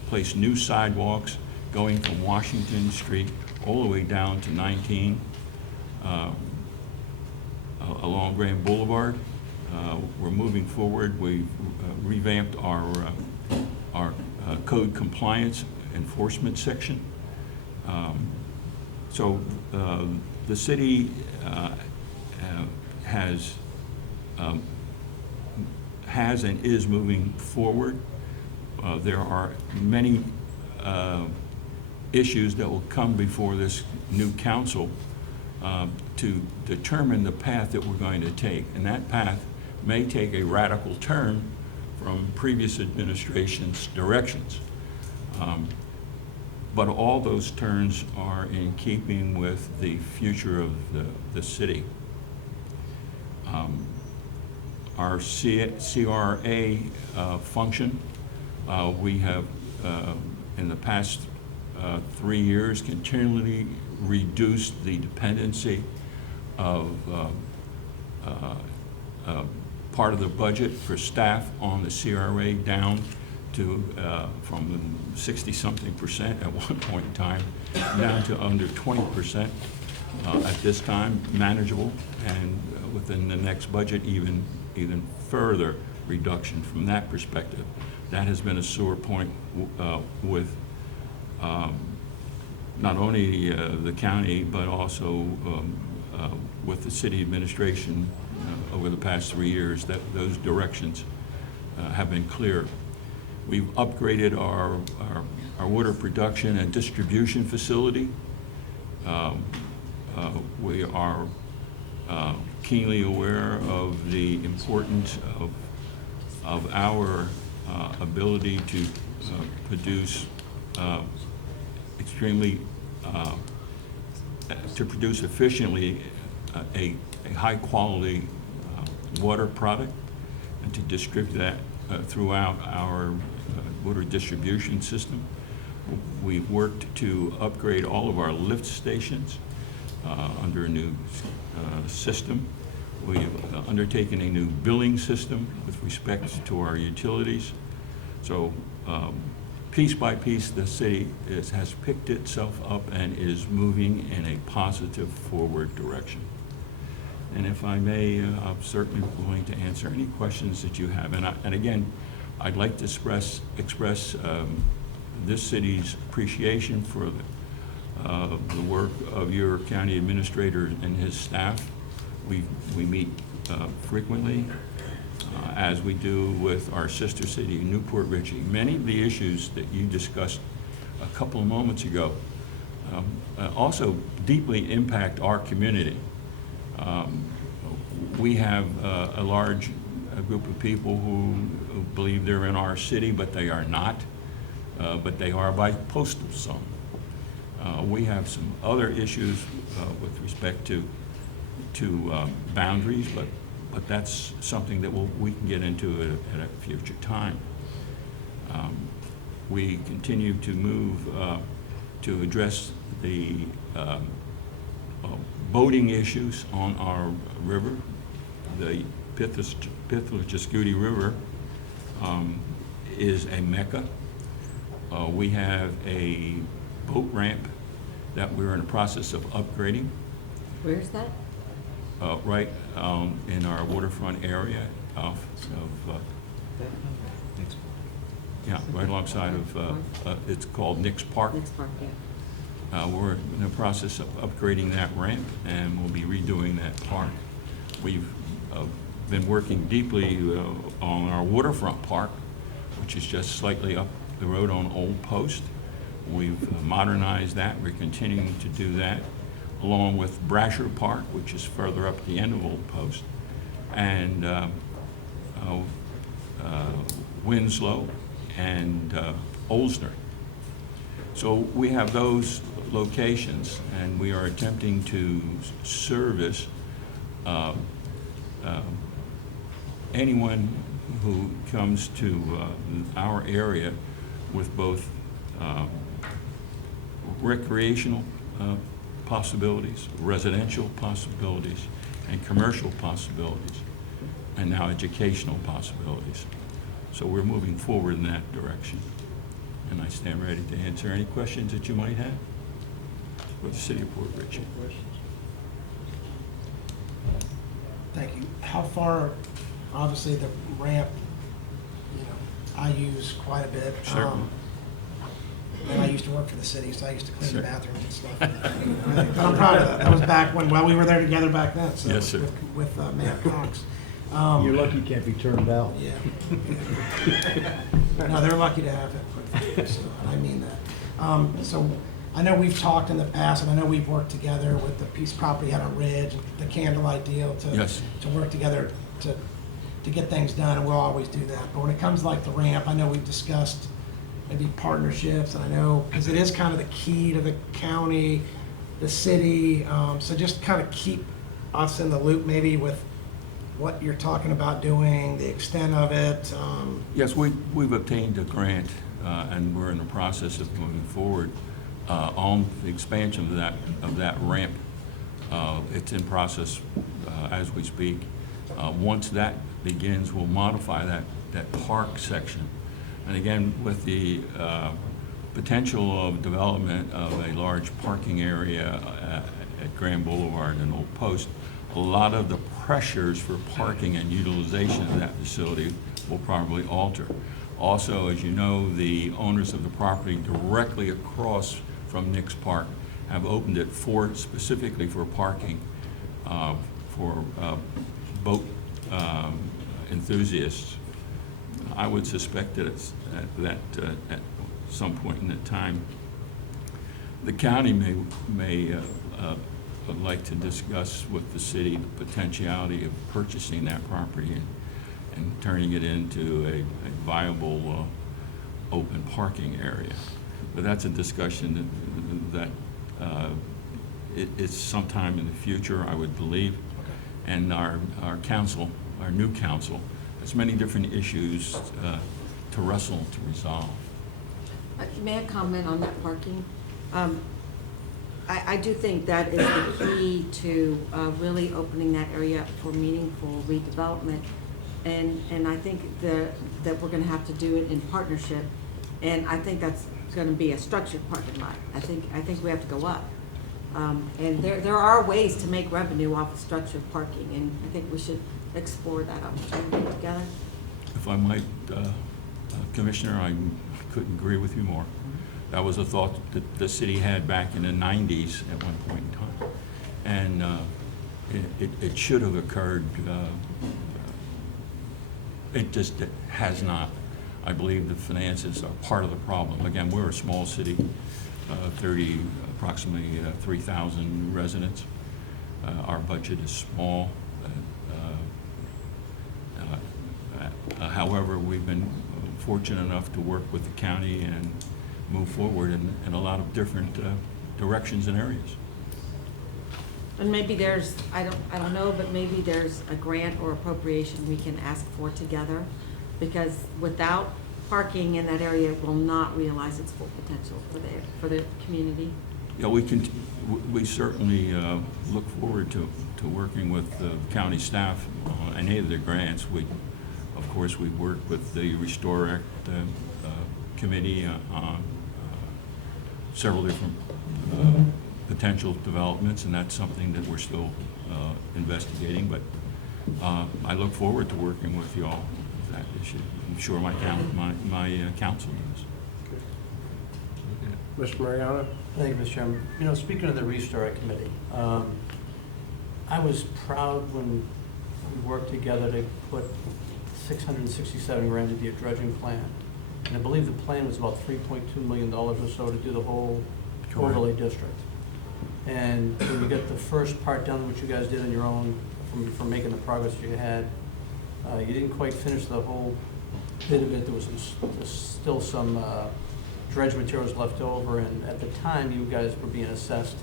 place new sidewalks going from Washington Street all the way down to 19 along Grand Boulevard. We're moving forward. We've revamped our code compliance enforcement section. So the city has and is moving forward. There are many issues that will come before this new council to determine the path that we're going to take. And that path may take a radical turn from previous administration's directions. But all those turns are in keeping with the future of the city. Our CRA function, we have in the past 3 years continually reduced the dependency of part of the budget for staff on the CRA down to from 60-something% at one point in time down to under 20% at this time, manageable, and within the next budget even further reduction from that perspective. That has been a sore point with not only the county but also with the city administration over the past 3 years. That those directions have been clear. We've upgraded our water production and distribution facility. We are keenly aware of the importance of our ability to produce efficiently a high quality water product, and to distribute that throughout our water distribution system. We've worked to upgrade all of our lift stations under a new system. We've undertaken a new billing system with respect to our utilities. So piece by piece, the city has picked itself up and is moving in a positive forward direction. And if I may, I'm certainly willing to answer any questions that you have. And again, I'd like to express this city's appreciation for the work of your county administrator and his staff. We meet frequently, as we do with our sister city, Newport Richey. Many of the issues that you discussed a couple of moments ago also deeply impact our community. We have a large group of people who believe they're in our city, but they are not, but they are by postal zone. We have some other issues with respect to boundaries, but that's something that we can get into at a future time. We continue to move to address the boating issues on our river, the Pithla-Chascooty River. is a mecca. We have a boat ramp that we're in the process of upgrading. Where's that? Right in our waterfront area of yeah, right alongside of, it's called Nix Park. Next part, yeah. We're in the process of upgrading that ramp, and we'll be redoing that park. We've been working deeply on our waterfront park, which is just slightly up the road on Old Post. We've modernized that. We're continuing to do that, along with Brasher Park, which is further up the end of Old Post, and Winslow and Olsner. So we have those locations, and we are attempting to service anyone who comes to our area with both recreational possibilities, residential possibilities, and commercial possibilities, and now educational possibilities. So we're moving forward in that direction. And I stand ready to answer any questions that you might have for the city of Port Richey. Thank you. How far, obviously the ramp, you know, I use quite a bit. Certainly. And I used to work for the city, so I used to clean the Sure. bathrooms and stuff. But I'm proud of that. That was back when, well, we were there together back then, so. Yes, sir. With Matt Cox. You're lucky you can't be turned out. Yeah. No, they're lucky to have it, so, and I mean that. So I know we've talked in the past, and I know we've worked together with the piece of property out on Ridge, the Candlelight deal to. Yes. To work together to get things done, and we'll always do that. But when it comes to like the ramp, I know we've discussed maybe partnerships, and I know, because it is kind of the key to the county, the city, so just kind of keep us in the loop maybe with what you're talking about doing, the extent of it. Yes, we've obtained a grant, and we're in the process of moving forward on the expansion of that ramp. It's in process as we speak. Once that begins, we'll modify that park section. And again, with the potential of development of a large parking area at Grand Boulevard and Old Post, a lot of the pressures for parking and utilization of that facility will probably alter. Also, as you know, the owners of the property directly across from Nix Park have opened it specifically for parking for boat enthusiasts. I would suspect that it's at some point in the time, the county may like to discuss with the city the potentiality of purchasing that property and turning it into a viable open parking area. But that's a discussion that it's sometime in the future, I would believe. And our council, our new council, has many different issues to wrestle to resolve. May I comment on that parking? I do think that is the key to really opening that area up for meaningful redevelopment. And I think that we're gonna have to do it in partnership. And I think that's gonna be a structured parking lot. I think we have to go up. And there are ways to make revenue off of structured parking, and I think we should explore that opportunity together. If I might, Commissioner, I couldn't agree with you more. That was a thought that the city had back in the 90s at one point in time. And it should have occurred. It just has not. I believe the finances are part of the problem. Again, we're a small city, approximately 3,000 residents. Our budget is small. However, we've been fortunate enough to work with the county and move forward in a lot of different directions and areas. And maybe there's, I don't know, but maybe there's a grant or appropriation we can ask for together, because without parking in that area, it will not realize its full potential for the community. Yeah, we certainly look forward to working with the county staff on any of the grants. We Of course, we work with the Restore Act committee on several different potential developments, and that's something that we're still investigating. But I look forward to working with you all with that issue. I'm sure my council does. Mr. Mariano? Thank you, Mr. Chairman. You know, speaking of the Restore Act Committee, I was proud when we worked together to put 667 grand into your dredging plan. And I believe the plan was about $3.2 million or so to do the whole overlay district. And when you get the first part done, which you guys did on your own, from making the progress you had, you didn't quite finish the whole bit of it. There was still some dredge materials left over, and at the time, you guys were being assessed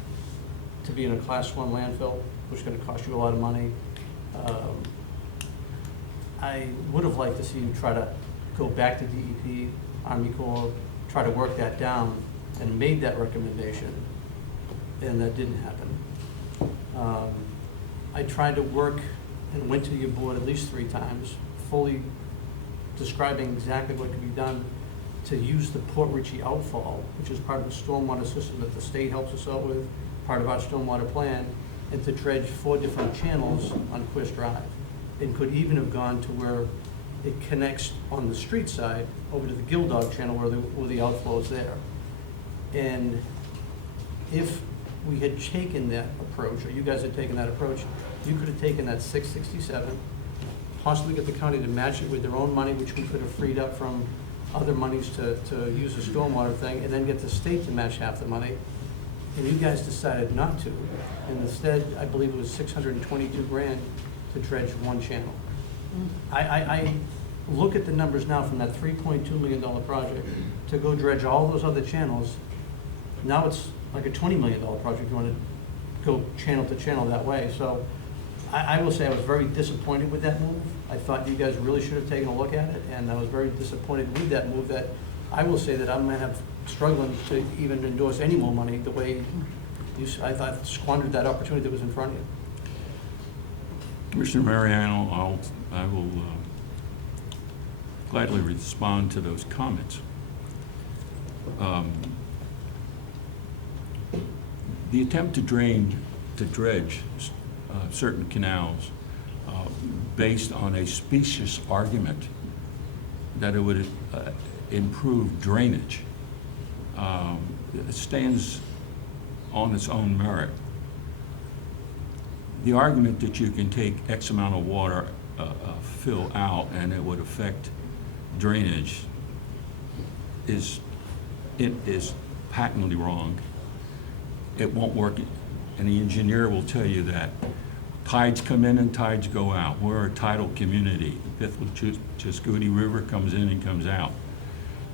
to be in a Class 1 landfill, which is going to cost you a lot of money. I would have liked to see you try to go back to DEP, Army Corps, try to work that down, and made that recommendation, and that didn't happen. I tried to work and went to your board at least 3 times, fully describing exactly what could be done to use the Port Ritchie outfall, which is part of the stormwater system that the state helps us out with, part of our stormwater plan, and to dredge 4 different channels on Quist Drive. And could even have gone to where it connects on the street side over to the Gill Dog channel where the outflow is there. And if we had taken that approach, or you guys had taken that approach, you could have taken that 667, possibly get the county to match it with their own money, which we could have freed up from other monies to use the stormwater thing, and then get the state to match half the money. And you guys decided not to. And instead, I believe it was 622 grand to dredge 1 channel. I look at the numbers now from that $3.2 million project to go dredge all those other channels. Now it's like a $20 million project if you want to go channel to channel that way. So I will say I was very disappointed with that move. I thought you guys really should have taken a look at it, and I was very disappointed with that move. That I will say that I'm going to have struggling to even endorse any more money the way I thought squandered that opportunity that was in front of you. Commissioner Mariano, I will gladly respond to those comments. The attempt to dredge certain canals based on a specious argument that it would improve drainage stands on its own merit. The argument that you can take X amount of water, fill out, and it would affect drainage is patently wrong. It won't work, and the engineer will tell you that. Tides come in and tides go out. We're a tidal community. The Pithla-Chascooty River comes in and comes out.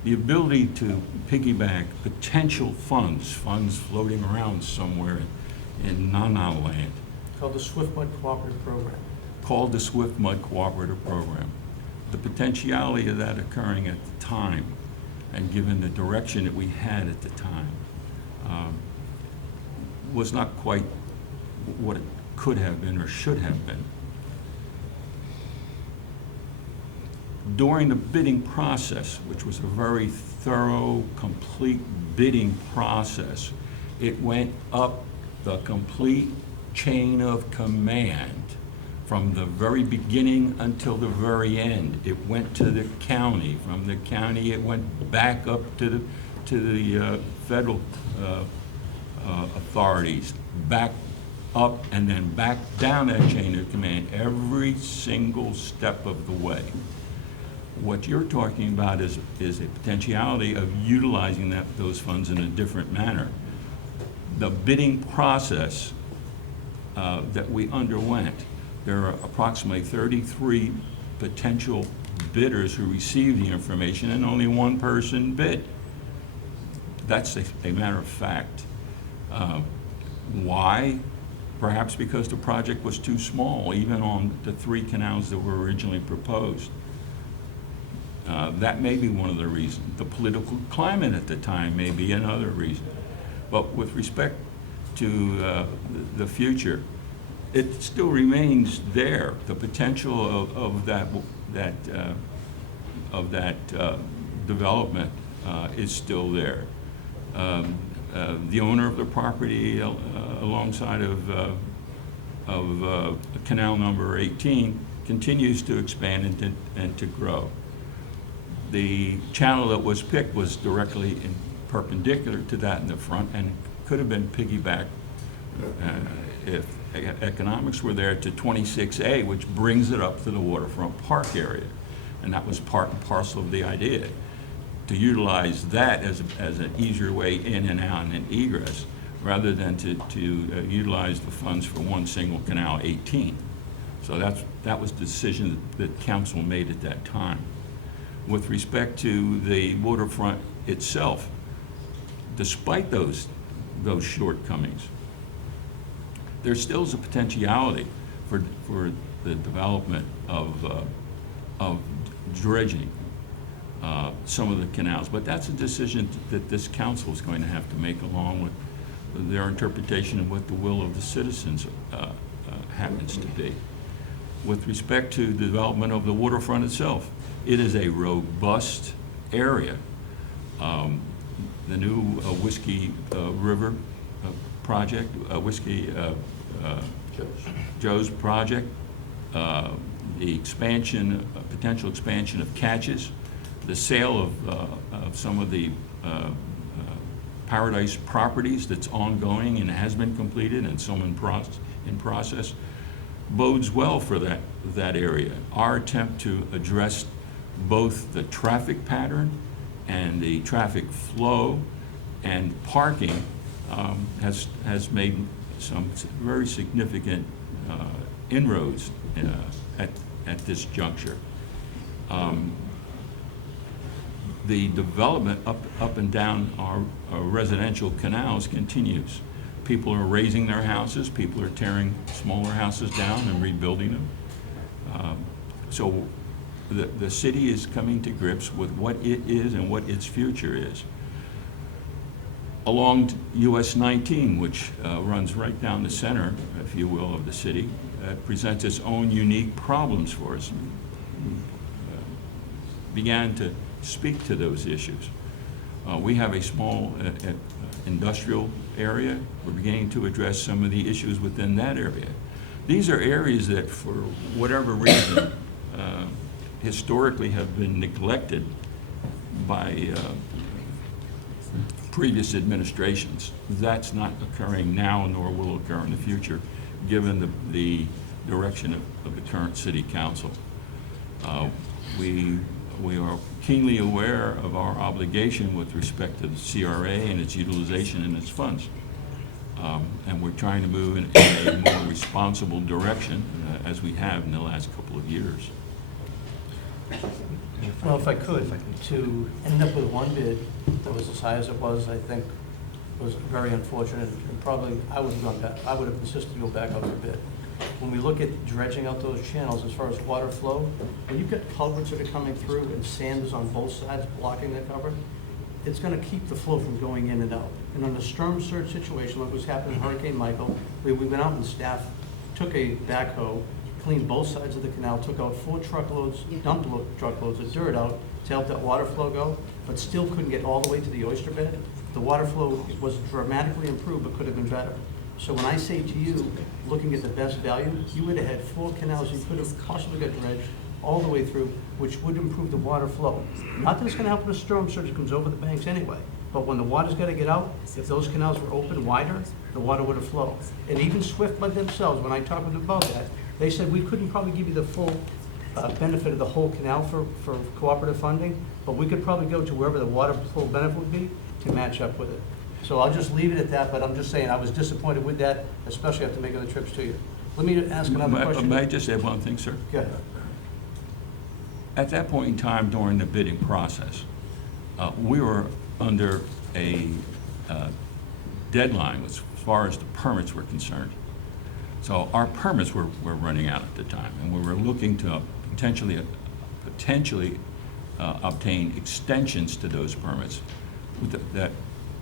The ability to piggyback potential funds floating around somewhere in Nana land. Called the Swift Mud Cooperative Program. Called the Swift Mud Cooperative Program. The potentiality of that occurring at the time, and given the direction that we had at the time, was not quite what it could have been or should have been. During the bidding process, which was a very thorough, complete bidding process, it went up the complete chain of command from the very beginning until the very end. It went to the county. From the county, it went back up to the federal authorities, back up and then back down that chain of command every single step of the way. What you're talking about is a potentiality of utilizing those funds in a different manner. The bidding process that we underwent, there are approximately 33 potential bidders who received the information, and only 1 person bid. That's a matter of fact. Why? Perhaps because the project was too small, even on the 3 canals that were originally proposed. That may be one of the reasons. The political climate at the time may be another reason. But with respect to the future, it still remains there. The potential of that development is still there. The owner of the property alongside of canal number 18 continues to expand and to grow. The channel that was picked was directly perpendicular to that in the front and could have been piggybacked if economics were there to 26A, which brings it up to the waterfront park area. And that was part and parcel of the idea, to utilize that as an easier way in and out and egress, rather than to utilize the funds for one single canal 18. So that was the decision that council made at that time. With respect to the waterfront itself, despite those shortcomings, there still is a potentiality for the development of dredging some of the canals. But that's a decision that this council is going to have to make, along with their interpretation of what the will of the citizens happens to be. With respect to the development of the waterfront itself, it is a robust area. The new Whiskey River project, Whiskey Joe's project, the expansion, potential expansion of catches, the sale of some of the Paradise properties that's ongoing and has been completed and some in process, bodes well for that area. Our attempt to address both the traffic pattern and the traffic flow and parking has made some very significant inroads at this juncture. The development up and down our residential canals continues. People are raising their houses, people are tearing smaller houses down and rebuilding them. So the city is coming to grips with what it is and what its future is. Along US 19, which runs right down the center, if you will, of the city, presents its own unique problems for us. We began to speak to those issues. We have a small industrial area. We're beginning to address some of the issues within that area. These are areas that, for whatever reason, historically have been neglected by previous administrations. That's not occurring now, nor will occur in the future, given the direction of the current city council. We are keenly aware of our obligation with respect to the CRA and its utilization and its funds. And we're trying to move in a more responsible direction as we have in the last couple of years. Well, if I could, to end up with one bid that was as high as it was, I think was very unfortunate, and probably I would have gone back, I would have insisted to go back out for bid. When we look at dredging out those channels as far as water flow, when you've got culverts that are coming through and sand is on both sides blocking the cover, it's gonna keep the flow from going in and out. And on the storm surge situation, like was happening in Hurricane Michael, we went out and staff took a backhoe, cleaned both sides of the canal, took out 4 truckloads, truckloads of dirt out to help that water flow go, but still couldn't get all the way to the oyster bed. The water flow was dramatically improved, but could have been better. So when I say to you, looking at the best value, you would have had 4 canals you could have possibly got dredged all the way through, which would improve the water flow. Not that it's gonna help with a storm surge that comes over the banks anyway, but when the water's gotta get out, if those canals were open wider, the water would have flowed. And even Swift by themselves, when I talked with them about that, they said we couldn't probably give you the full benefit of the whole canal for cooperative funding, but we could probably go to wherever the water flow benefit would be to match up with it. So I'll just leave it at that, but I'm just saying I was disappointed with that, especially after making the trips to you. Let me ask another question. May I just add one thing, sir? Go ahead. At that point in time during the bidding process, we were under a deadline as far as the permits were concerned. So our permits were running out at the time, and we were looking to potentially obtain extensions to those permits.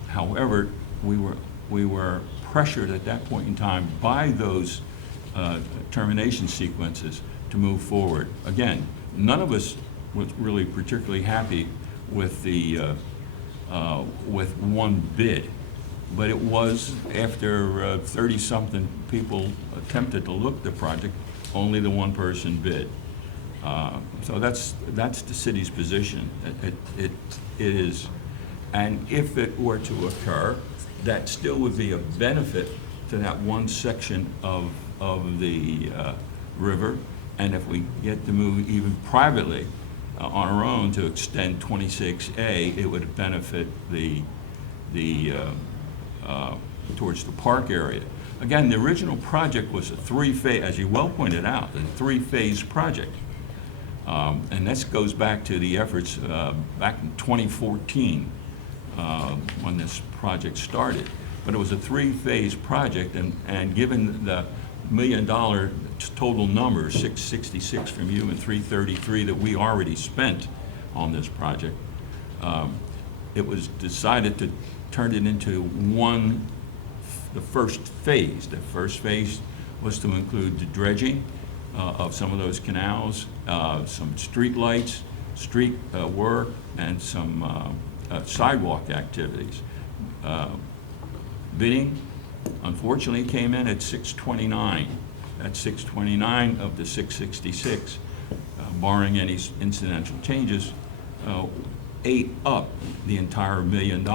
However, we were pressured at that point in time by those termination sequences to move forward. Again, none of us was really particularly happy with the with one bid, but it was after 30-something people attempted to look at the project, only the one person bid. So that's the city's position. It is, and if it were to occur, that still would be a benefit to that one section of the river. And if we get to move even privately on our own to extend 26A, it would benefit the towards the park area. Again, the original project was a three-phase, as you well pointed out, a three-phase project. And this goes back to the efforts back in 2014 when this project started. But it was a three-phase project, and given the $1 million total number, 666 from you and 333 that we already spent on this project, it was decided to turn it into the first phase. The first phase was to include the dredging of some of those canals, some street lights, street work, and some sidewalk activities. Bidding, unfortunately, came in at 629. That's 629 of the 666, barring any incidental changes, ate up the entire $1 million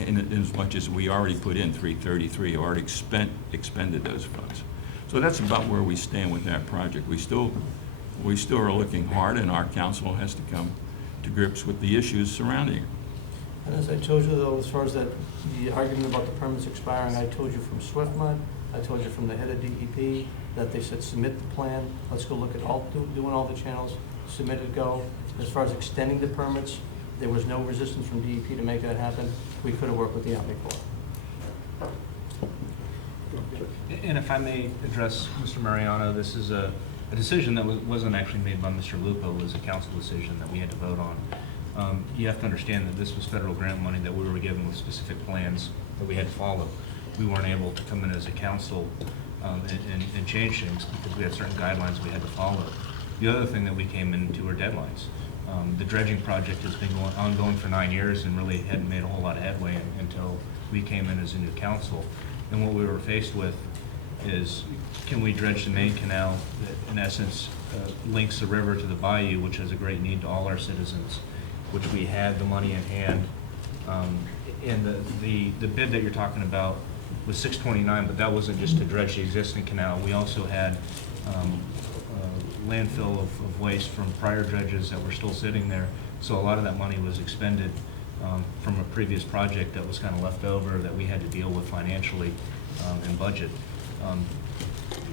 in as much as we already put in 333, already expended those funds. So that's about where we stand with that project. We still are looking hard, and our council has to come to grips with the issues surrounding it. And as I told you, though, as far as the argument about the permits expiring, I told you from SwiftMud, I told you from the head of DEP, that they said submit the plan, let's go look at doing all the channels, submit it, go. As far as extending the permits, there was no resistance from DEP to make that happen. We could have worked with the Army Corps. And if I may address Mr. Mariano, this is a decision that wasn't actually made by Mr. Lupo. It was a council decision that we had to vote on. You have to understand that this was federal grant money that we were given with specific plans that we had to follow. We weren't able to come in as a council and change things because we had certain guidelines we had to follow. The other thing that we came into were deadlines. The dredging project has been ongoing for 9 years and really hadn't made a whole lot of headway until we came in as a new council. And what we were faced with is, can we dredge the main canal that in essence links the river to the bayou, which has a great need to all our citizens, which we had the money in hand. And the bid that you're talking about was 629, but that wasn't just to dredge the existing canal. We also had landfill of waste from prior dredges that were still sitting there. So a lot of that money was expended from a previous project that was kind of left over that we had to deal with financially and budget.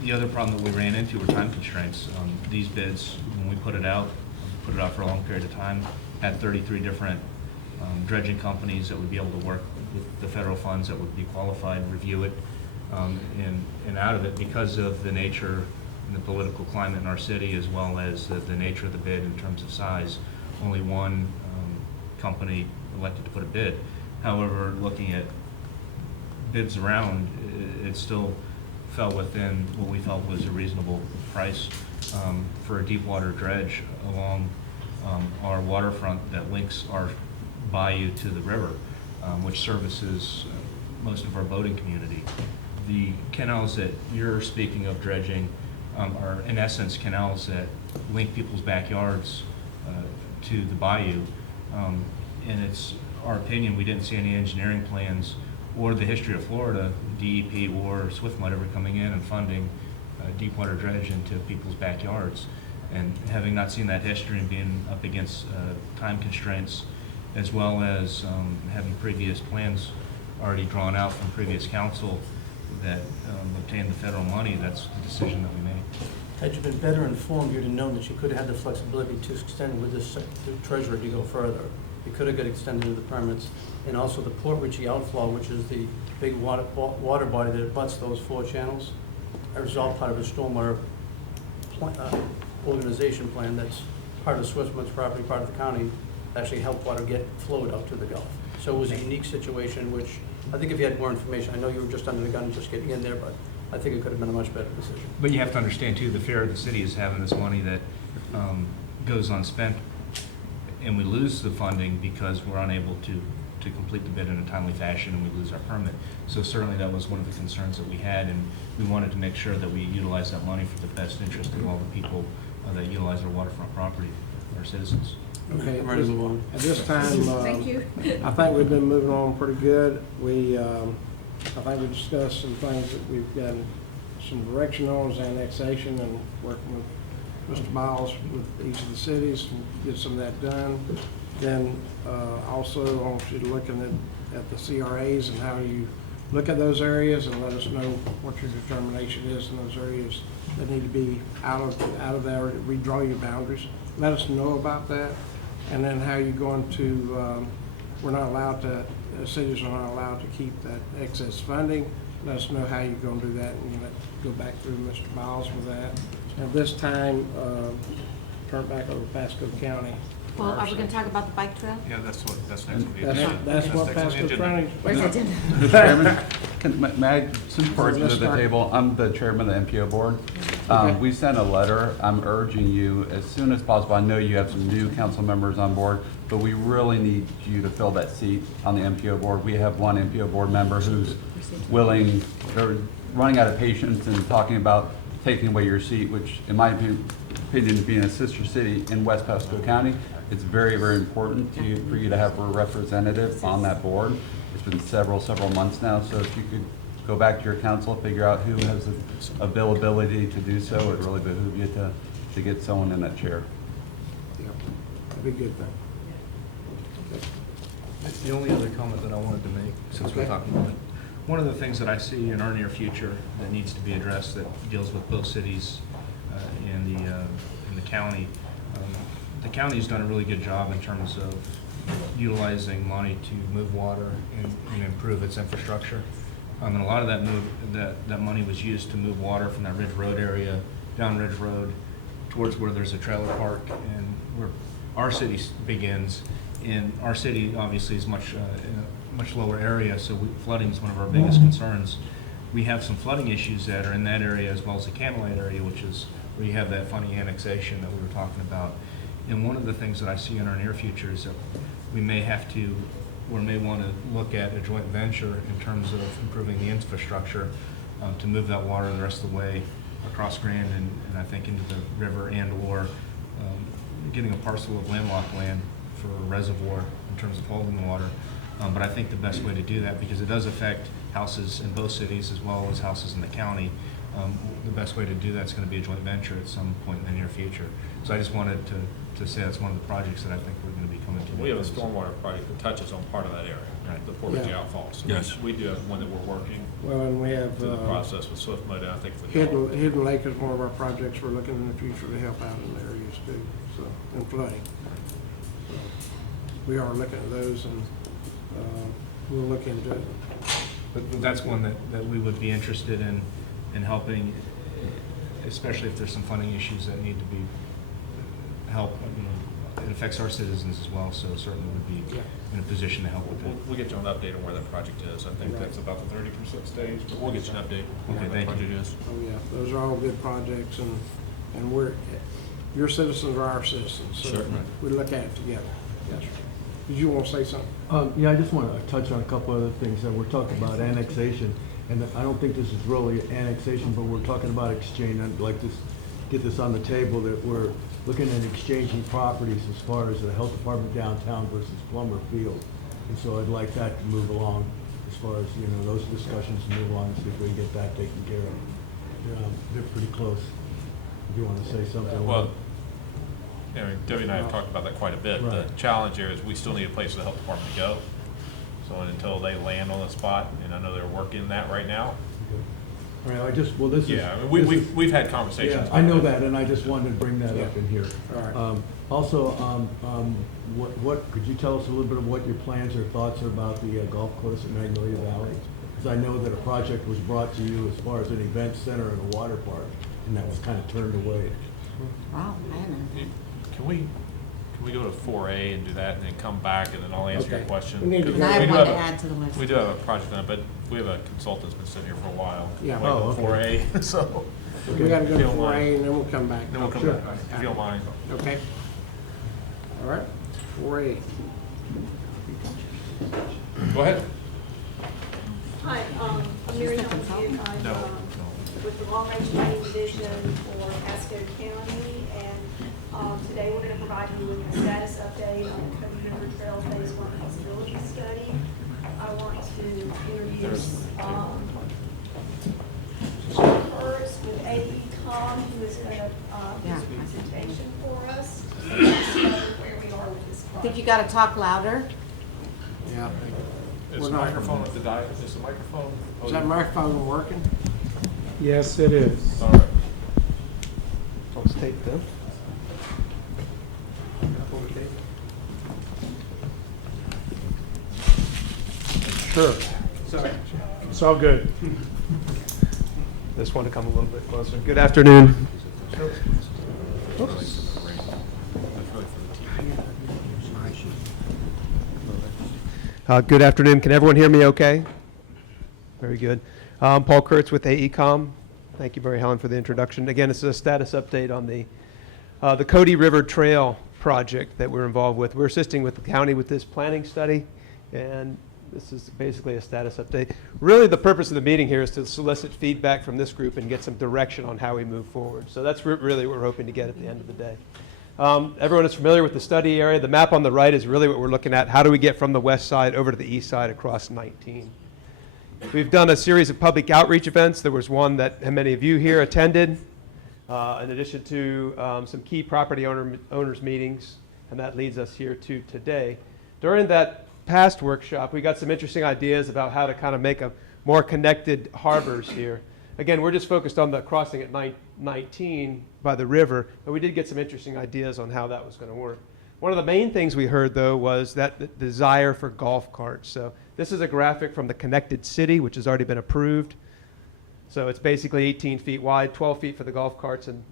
The other problem that we ran into were time constraints. These bids, when we put it out for a long period of time, had 33 different dredging companies that would be able to work with the federal funds that would be qualified, review it, and out of it, because of the nature and the political climate in our city, as well as the nature of the bid in terms of size, only one company elected to put a bid. However, looking at bids around, it still fell within what we felt was a reasonable price for a deep water dredge along our waterfront that links our bayou to the river, which services most of our boating community. The canals that you're speaking of dredging are in essence canals that link people's backyards to the bayou. And it's our opinion, we didn't see any engineering plans or the history of Florida, DEP or SwiftMud ever coming in and funding deep water dredge into people's backyards. And having not seen that history and being up against time constraints, as well as having previous plans already drawn out from previous council that obtained the federal money, that's the decision that we made. Had you been better informed, you'd have known that you could have had the flexibility to extend with the treasurer to go further. You could have got extended to the permits. And also the Port Ritchie outflow, which is the big water body that abuts those 4 channels, is all part of a stormwater organization plan that's part of SwiftMud's property, part of the county, actually help water get flowed out to the Gulf. So it was a unique situation, which I think if you had more information, I know you were just under the gun just getting in there, but I think it could have been a much better decision. But you have to understand too, the fear of the city is having this money that goes unspent, and we lose the funding because we're unable to complete the bid in a timely fashion, and we lose our permit. So certainly that was one of the concerns that we had, and we wanted to make sure that we utilize that money for the best interest of all the people that utilize our waterfront property, our citizens. Okay, I'm ready to move on. at this time, Thank you. I think we've been moving on pretty good. I think we discussed some things that we've gotten some direction on is annexation and working with Mr. Miles with each of the cities and get some of that done. Then also I want you to looking at the CRAs and how you look at those areas and let us know what your determination is in those areas that need to be out of there, redraw your boundaries. Let us know about that. And then how you're going to, we're not allowed to, cities are not allowed to keep that excess funding. Let us know how you're going to do that, and go back through Mr. Miles with that. And this time, turn it back over to Pasco County. Well, are we gonna talk about the bike trail? Yeah, that's next on the That's agenda. that's what next on the Pasco agenda. County. Where's the agenda? Mr. Chairman, may I, since person let's to the start. table, I'm the chairman of the MPO board. Okay. We sent a letter, I'm urging you as soon as possible, I know you have some new council members on board, but we really need you to fill that seat on the MPO board. We have one MPO board member who's willing, they're running out of patience and talking about taking away your seat, which in my opinion, being a sister city in West Pasco County, it's very, very important for you to have a representative on that board. It's been several months now, so if you could go back to your council, figure out who has the availability to do so, it'd really behoove you to get someone in that chair. Yeah, that'd be a good thing. The only other comment that I wanted to make, since we're Okay. talking about it, one of the things that I see in our near future that needs to be addressed that deals with both cities and the county. The county's done a really good job in terms of utilizing money to move water and improve its infrastructure. And a lot of that money was used to move water from that Ridge Road area, down Ridge Road, towards where there's a trailer park and where our city begins. And our city obviously is much in a much lower area, so flooding is one of our biggest concerns. We have some flooding issues that are in that area as well as the Camelite area, which is where you have that funny annexation that we were talking about. And one of the things that I see in our near future is that we may have to, or may want to look at a joint venture in terms of improving the infrastructure to move that water the rest of the way across Grand and I think into the river and/or getting a parcel of landlocked land for a reservoir in terms of holding the water. But I think the best way to do that, because it does affect houses in both cities as well as houses in the county, the best way to do that is going to be a joint venture at some point in the near future. So I just wanted to say that's one of the projects that I think we're going to be coming to. We have a stormwater project that touches on part of that area, Right. the Portage Yeah. outfalls. Yes. We do have one that we're working Well, and we have through the process with Swift Mud, and I think. Hidden Lake is one of our projects we're looking in the future to help out in the areas too, so, and flooding. So, we are looking at those and we'll look into it. But that's one that we would be interested in helping, especially if there's some funding issues that need to be helped. You know, it affects our citizens as well, so certainly would be in a position to help with that. We'll get you an update on where that project is. I think that's about the 30% stage, but we'll get you an update on Okay, where that thank you. project is. Oh, yeah, those are all good projects and we're, your citizens are our citizens, so Certainly. we look at it together. Yes, sir. Did you want to say something? Yeah, I just want to touch on a couple other things. We're talking about annexation, and I don't think this is really annexation, but we're talking about exchange. I'd like to get this on the table that we're looking at exchanging properties as far as the health department downtown versus Plummer Field. And so I'd like that to move along as far as, you know, those discussions move along and see if we can get that taken care of. They're pretty close. Do you want to say something? Well, you know, Debbie and I have talked about that quite a bit. The Right. challenge here is we still need a place for the health department to go. So until they land on the spot, and I know they're working that right now. All right, this is. Yeah, I mean, we've had conversations. Yeah, I know that, and I just wanted to bring that up in here. All right. Also, what, could you tell us a little bit of what your plans or thoughts are about the golf course at Magnolia Valley? Because I know that a project was brought to you as far as an event center and a water park, and that was kind of turned away. Wow, I don't know. Can we, Can we go to 4A and do that and then come back and then I'll answer your Okay. question? We need to And I have do one to a- add to the list. We do have a project on it, but we have a consultant that's been sitting here for a while. Yeah. Like Oh, on 4A, so. We gotta go If to you don't 4A mind. and then we'll come back. Then we'll come Sure. back, if you don't mind. Okay. All right, 4A. Go ahead. Hi, I'm Mary Ellen Duke. I'm No. with the Long Range Planning Division for Pasco County, and today we're going to provide you with a status update on the Cody River Trail Phase 1 feasibility study. I want to introduce first with AECom, who is going to do a presentation for us to discover where we are with this I project. think you gotta talk louder. Yeah. Is We're the not- microphone at the diet, is the microphone? Is that microphone working? Yes, it is. All right. Let's take them. Sure. Sorry. It's all good. Just want to come a little bit closer. Good afternoon. Oops. Good afternoon. Can everyone hear me okay? Very good. Paul Kurtz with AECom. Thank you, Mary Helen, for the introduction. Again, this is a status update on the Cody River Trail project that we're involved with. We're assisting with the county with this planning study, and this is basically a status update. Really, the purpose of the meeting here is to solicit feedback from this group and get some direction on how we move forward. So that's really what we're hoping to get at the end of the day. Everyone is familiar with the study area. The map on the right is really what we're looking at. How do we get from the west side over to the east side across 19? We've done a series of public outreach events. There was one that many of you here attended, in addition to some key property owners meetings, and that leads us here to today. During that past workshop, we got some interesting ideas about how to kind of make a more connected harbors here. Again, we're just focused on the crossing at 19 by the river, but we did get some interesting ideas on how that was going to work. One of the main things we heard, though, was that the desire for golf carts. So this is a graphic from the Connected City, which has already been approved. So it's basically 18 feet wide, 12 feet for the golf carts, and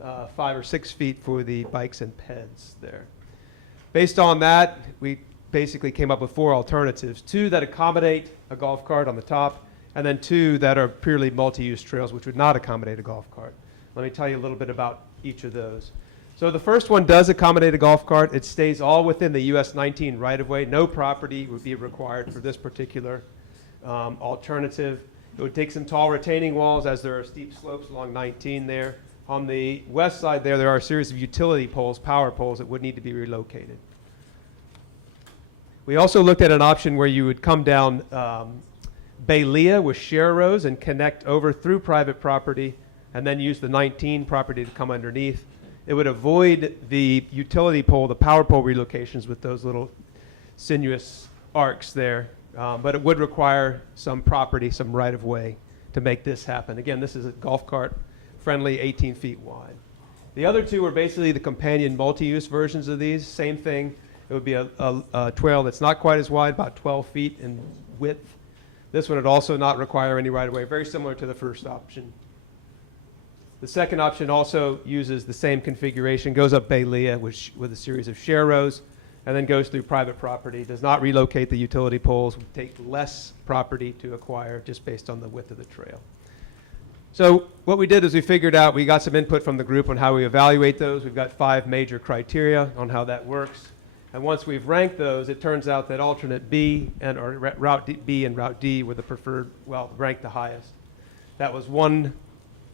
5 or 6 feet for the bikes and peds there. Based on that, we basically came up with 4 alternatives, 2 that accommodate a golf cart on the top, and then 2 that are purely multi-use trails, which would not accommodate a golf cart. Let me tell you a little bit about each of those. So the first one does accommodate a golf cart. It stays all within the US 19 right-of-way. No property would be required for this particular alternative. It would take some tall retaining walls, as there are steep slopes along 19 there. On the west side there are a series of utility poles, power poles, that would need to be relocated. We also looked at an option where you would come down Baylia with share rows and connect over through private property, and then use the 19 property to come underneath. It would avoid the utility pole, the power pole relocations with those little sinuous arcs there, but it would require some property, some right-of-way to make this happen. Again, this is a golf cart friendly, 18 feet wide. The other 2 are basically the companion multi-use versions of these. Same thing. It would be a trail that's not quite as wide, about 12 feet in width. This one would also not require any right-of-way, very similar to the first option. The second option also uses the same configuration, goes up Baylia with a series of share rows, and then goes through private property, does not relocate the utility poles, would take less property to acquire just based on the width of the trail. So what we did is we figured out, we got some input from the group on how we evaluate those. We've got 5 major criteria on how that works. And once we've ranked those, it turns out that alternate B or route B and route D were the preferred, well, ranked the highest. That was one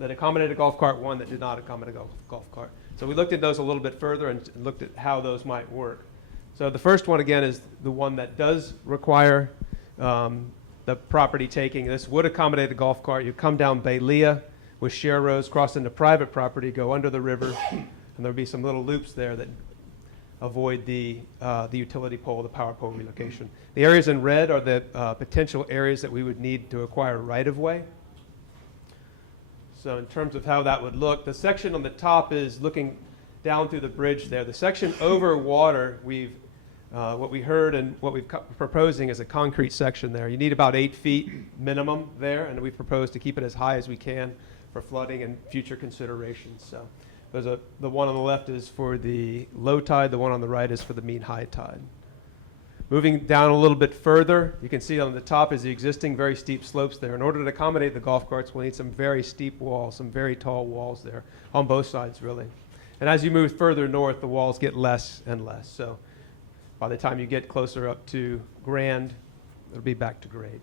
that accommodated a golf cart, one that did not accommodate a golf cart. So we looked at those a little bit further and looked at how those might work. So the first one, again, is the one that does require the property taking. This would accommodate a golf cart. You come down Baylia with share rows, cross into private property, go under the river, and there'll be some little loops there that avoid the utility pole, the power pole relocation. The areas in red are the potential areas that we would need to acquire right-of-way. So in terms of how that would look, the section on the top is looking down through the bridge there. The section over water, what we heard and what we're proposing is a concrete section there. You need about 8 feet minimum there, and we propose to keep it as high as we can for flooding and future considerations. So The one on the left is for the low tide, the one on the right is for the mean high tide. Moving down a little bit further, you can see on the top is the existing very steep slopes there. In order to accommodate the golf carts, we'll need some very steep walls, some very tall walls there, on both sides really. And as you move further north, the walls get less and less. So by the time you get closer up to Grand, it'll be back to grade.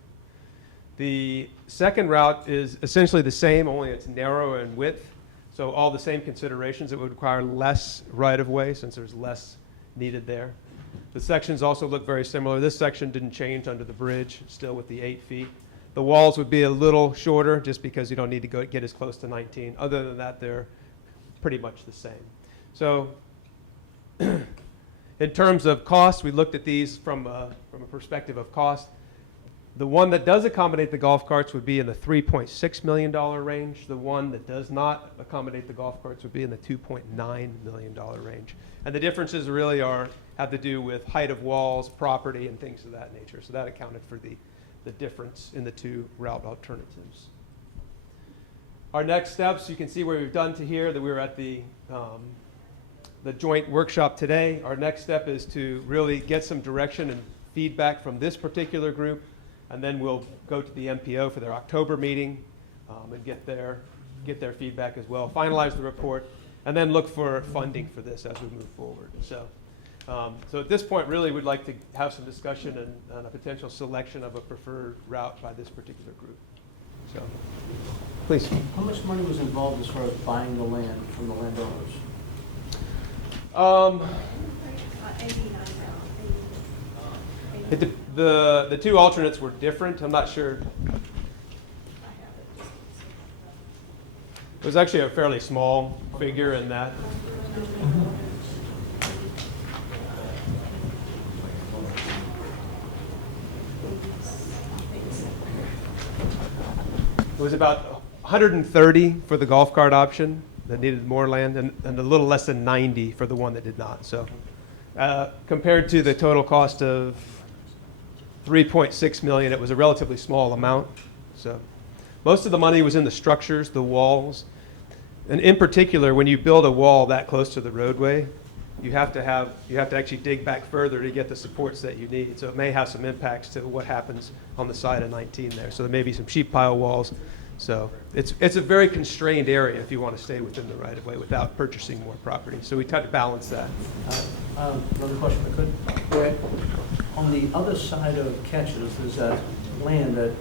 The second route is essentially the same, only it's narrower in width. So all the same considerations. It would require less right-of-way since there's less needed there. The sections also look very similar. This section didn't change under the bridge, still with the 8 feet. The walls would be a little shorter just because you don't need to get as close to 19. Other than that, they're pretty much the same. So in terms of cost, we looked at these from a perspective of cost. The one that does accommodate the golf carts would be in the $3.6 million range. The one that does not accommodate the golf carts would be in the $2.9 million range. And the differences really have to do with height of walls, property, and things of that nature. So that accounted for the difference in the two route alternatives. Our next steps, you can see where we've done to here, that we were at the joint workshop today. Our next step is to really get some direction and feedback from this particular group, and then we'll go to the MPO for their October meeting and get their feedback as well, finalize the report, and then look for funding for this as we move forward. So at this point, really, we'd like to have some discussion and a potential selection of a preferred route by this particular group. So, please. How much money was involved as far as buying the land from the landowners? The two alternates were different. I'm not sure. It was actually a fairly small figure in that. It was about 130 for the golf cart option that needed more land, and a little less than 90 for the one that did not. So compared to the total cost of $3.6 million, it was a relatively small amount. So most of the money was in the structures, the walls. And in particular, when you build a wall that close to the roadway, you have to actually dig back further to get the supports that you need. So it may have some impacts to what happens on the side of 19 there. So there may be some sheep pile walls. So it's a very constrained area if you want to stay within the right of way without purchasing more property. So we try to balance that. Another question, if I could. Go ahead. On the other side of Catches, there's that land that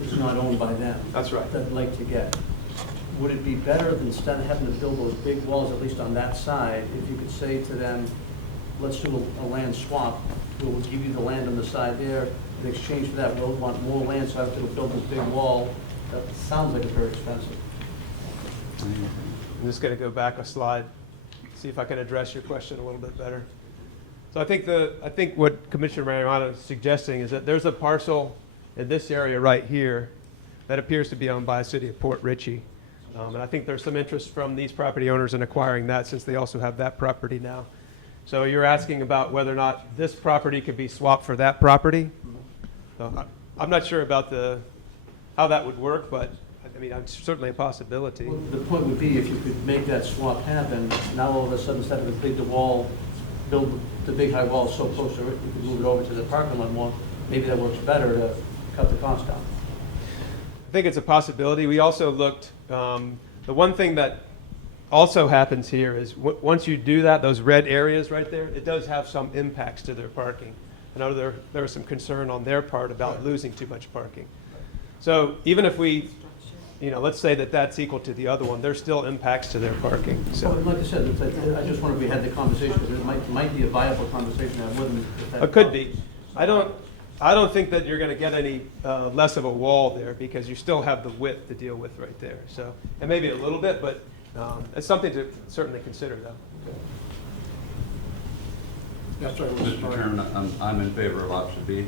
is not owned by them. That's right. That they'd like to get. Would it be better than instead of having to build those big walls, at least on that side, if you could say to them, let's do a land swap, we'll give you the land on the side there, in exchange for that, we'll want more land, so I have to build this big wall. That sounds like it's very expensive. I'm just going to go back a slide, see if I can address your question a little bit better. So I think what Commissioner Mariano is suggesting is that there's a parcel in this area right here that appears to be owned by the city of Port Richey. And I think there's some interest from these property owners in acquiring that since they also have that property now. So you're asking about whether or not this property could be swapped for that property? So I'm not sure about how that would work, but I mean, it's certainly a possibility. Well, the point would be if you could make that swap happen, now all of a sudden instead of build the big high wall so close to it, you could move it over to the parking lot more. Maybe that works better to cut the cost down. I think it's a possibility. We also looked, the one thing that also happens here is once you do that, those red areas right there, it does have some impacts to their parking. I know there was some concern on their part about losing too much parking. So even if we, let's say that that's equal to the other one, there's still impacts to their parking. So Well, like I said, I just wonder if we had the conversation, because it might be a viable conversation. I wouldn't. it could be. I don't think that you're going to get any less of a wall there because you still have the width to deal with right there. So, and maybe a little bit, but it's something to certainly consider, though. Yes, sir. Mr. Chairman, I'm in favor of option B.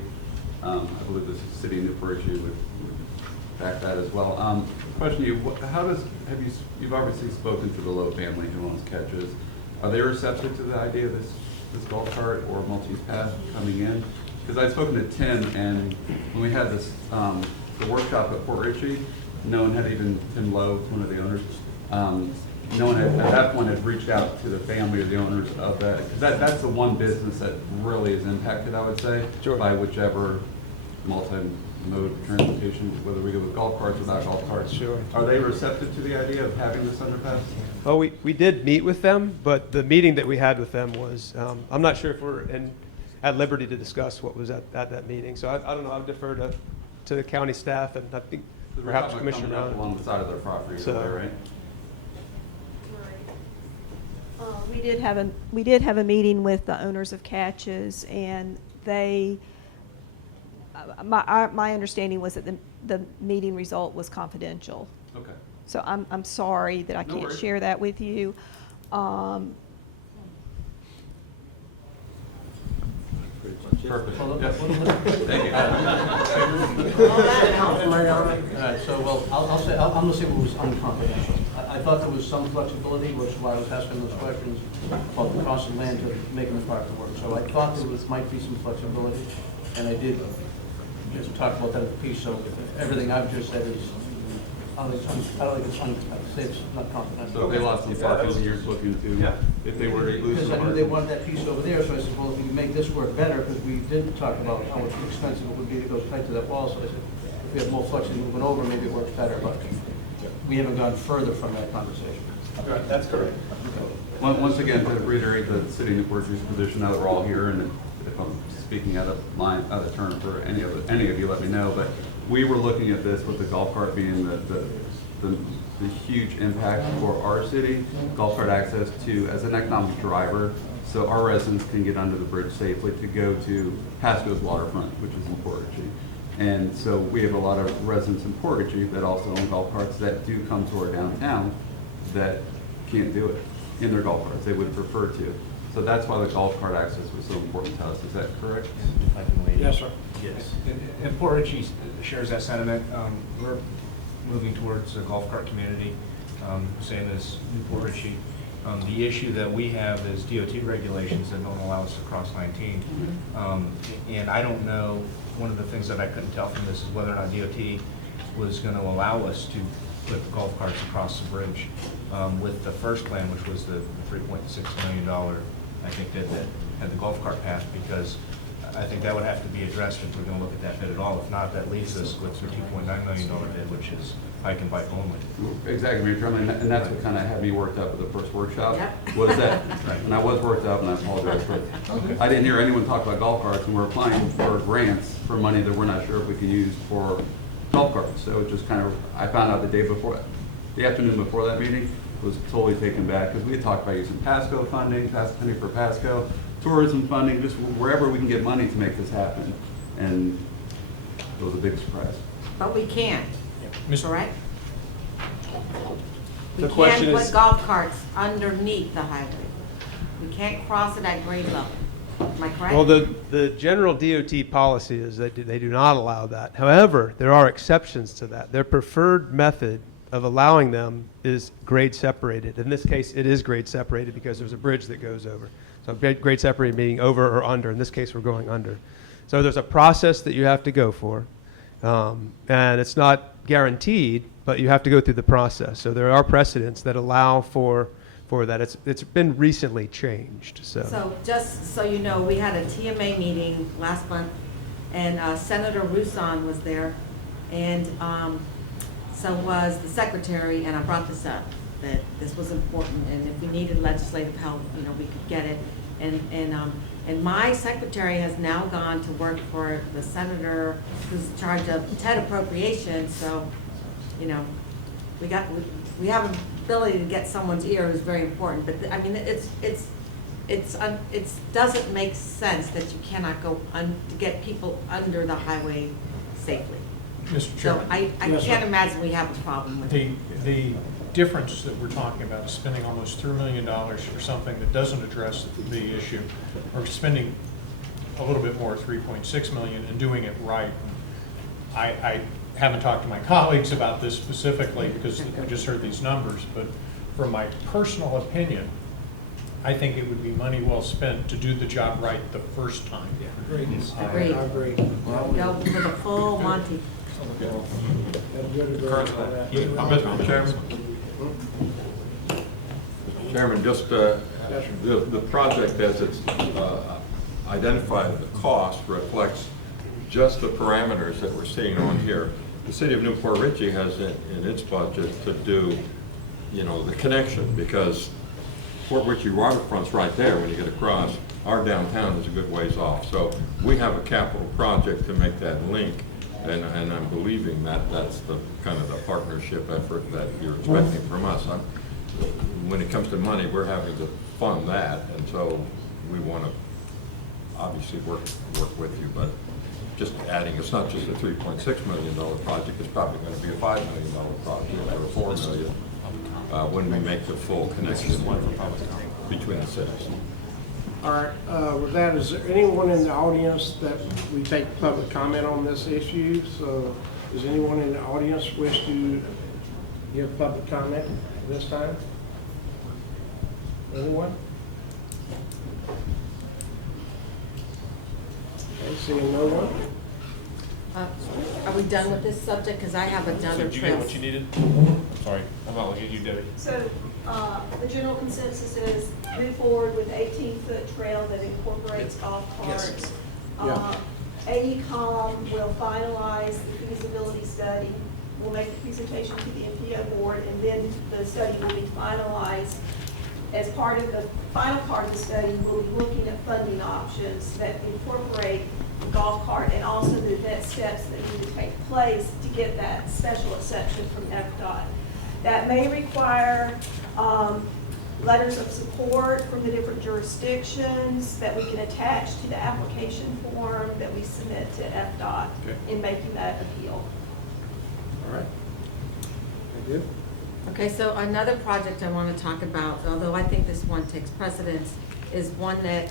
I believe the city of Newport would back that as well. Question to you, you've obviously spoken to the Lowe family who owns Catches. Are they receptive to the idea of this golf cart or multi-use path coming in? Because I'd spoken to Tim, and when we had this, the workshop at Port Richey, no one had even, Tim Lowe, one of the owners, no one at that point had reached out to the family or the owners of that. 'Cause that's the one business that really is impacted, I would say, by whichever multi-mode transportation, whether we go with golf carts or without golf carts. Sure. Are they receptive to the idea of having this underpass? Oh, we did meet with them, but the meeting that we had with them was, I'm not sure if we're at liberty to discuss what was at that meeting. So I don't know, I would defer to the county staff, and I think perhaps Commissioner Brown. Along the side of their property, So- right? We did have a meeting with the owners of Catches, and they, my understanding was that the meeting result was confidential. Okay. So I'm sorry that I No can't worries. share that with you. Perfect. Yes. Thank you. All right, so, well, I'm gonna say what was unconfidential. I thought there was some flexibility, which is why I was asking those questions about the cost of land to making the project work. So I thought might be some flexibility, and I did just talk about that at the piece, so everything I've just said is, I don't think it's, I'd say it's not confidential. So if they lost some parking, you're looking to, if they were to lose Because some I knew they parking. wanted that piece over there, so I said, well, if we can make this work better, because we did talk about how expensive it would be to go tight to that wall, so I said, if we have more flexibility moving over, maybe it works better, but we haven't gone further from that conversation. That's correct. Once again, to reiterate the city of Newport Beach's position, now that we're all here, and if I'm speaking out of turn for any of you, let me know, but we were looking at this with the golf cart being the huge impact for our city, golf cart access to, as an economic driver, so our residents can get under the bridge safely to go to Pasco's waterfront, which is in Portage. And so we have a lot of residents in Portage that also own golf carts that do come to our downtown that can't do it in their golf carts. They would prefer to. So that's why the golf cart access was so important to us. Is that correct? I can weigh in. Yes, sir. Yes. And Portage shares that sentiment. We're moving towards a golf cart community, same as New Portage. The issue that we have is DOT regulations that don't allow us to cross 19. And I don't know, one of the things that I couldn't tell from this is whether or not DOT was going to allow us to put golf carts across the bridge with the first plan, which was the $3.6 million, I think, that had the golf cart path, because I think that would have to be addressed if we're going to look at that bid at all. If not, that leaves us with the $2.9 million bid, which is hike and bike only. Exactly, Mayor Chairman, and that's what kind of had me worked up at the first workshop, Yep. was that, and I was worked up, and I apologize, but I didn't hear anyone talk about golf carts, and we're applying for grants for money that we're not sure if we can use for golf carts. So it just kind of, I found out the afternoon before that meeting, was totally taken back, because we had talked about using Pasco funding for Pasco, tourism funding, just wherever we can get money to make this happen. And it was a big surprise. But we can't, correct? We The can't question put is- golf carts underneath the highway. We can't cross it at grade level. Am I correct? Well, the general DOT policy is that they do not allow that. However, there are exceptions to that. Their preferred method of allowing them is grade separated. In this case, it is grade separated because there's a bridge that goes over. So grade separated meaning over or under. In this case, we're going under. So there's a process that you have to go for. And it's not guaranteed, but you have to go through the process. So there are precedents that allow for that. It's been recently changed. So just so you know, we had a TMA meeting last month, and Senator Roussan was there, and so was the secretary, and I brought this up, that this was important, and if we needed legislative help, we could get it. And my secretary has now gone to work for the senator who's in charge of TED appropriations, so, we have an ability to get someone's ear who's very important, but I mean, it doesn't make sense that you cannot go to get people under the highway safely. Mr. So Chairman. I Yes, can't sir. imagine we have a problem with it. The difference that we're talking about is spending almost $3 million for something that doesn't address the issue, or spending a little bit more, $3.6 million, and doing it right. I haven't talked to my colleagues about this specifically because we just heard these numbers, but from my personal opinion, I think it would be money well spent to do the job right the first time. Agreed. Agreed. I agree. Go for the full Monty. Had a good agreement on that. Mr. Chairman? Chairman, just, the project as it's identified, the cost reflects just the parameters that we're seeing on here. The city of Newport Richey has in its budget to do, you know, the connection, because Port Richey waterfront's right there when you get across. Our downtown is a good ways off. So we have a capital project to make that link, and I'm believing that that's the kind of the partnership effort that you're expecting from us. When it comes to money, we're having to fund that, and so we want to obviously work with you, but just adding, it's not just a $3.6 million project, it's probably going to be a $5 million project or $4 million when we make the full connection between the cities. All right, with that, is there anyone in the audience that we take public comment on this issue? So does anyone in the audience wish to give public comment this time? Anyone? Okay, seeing no one? Are we done with this subject? Because I have another So did you get trail. what you needed? Sorry, I'm not looking at you, Debbie. So, the general consensus is move forward with 18-foot trail that incorporates golf Yes. carts. AECom will finalize the feasibility study. We'll make the presentation to the MPO board, and then the study will be finalized. As part of the final part of the study, we'll be looking at funding options that incorporate the golf cart and also the next steps that need to take place to get that special exception from FDOT. That may require letters of support from the different jurisdictions that we can attach to the application form that we submit to FDOT in making that appeal. All right. Very good. Okay, so another project I want to talk about, although I think this one takes precedence, is one that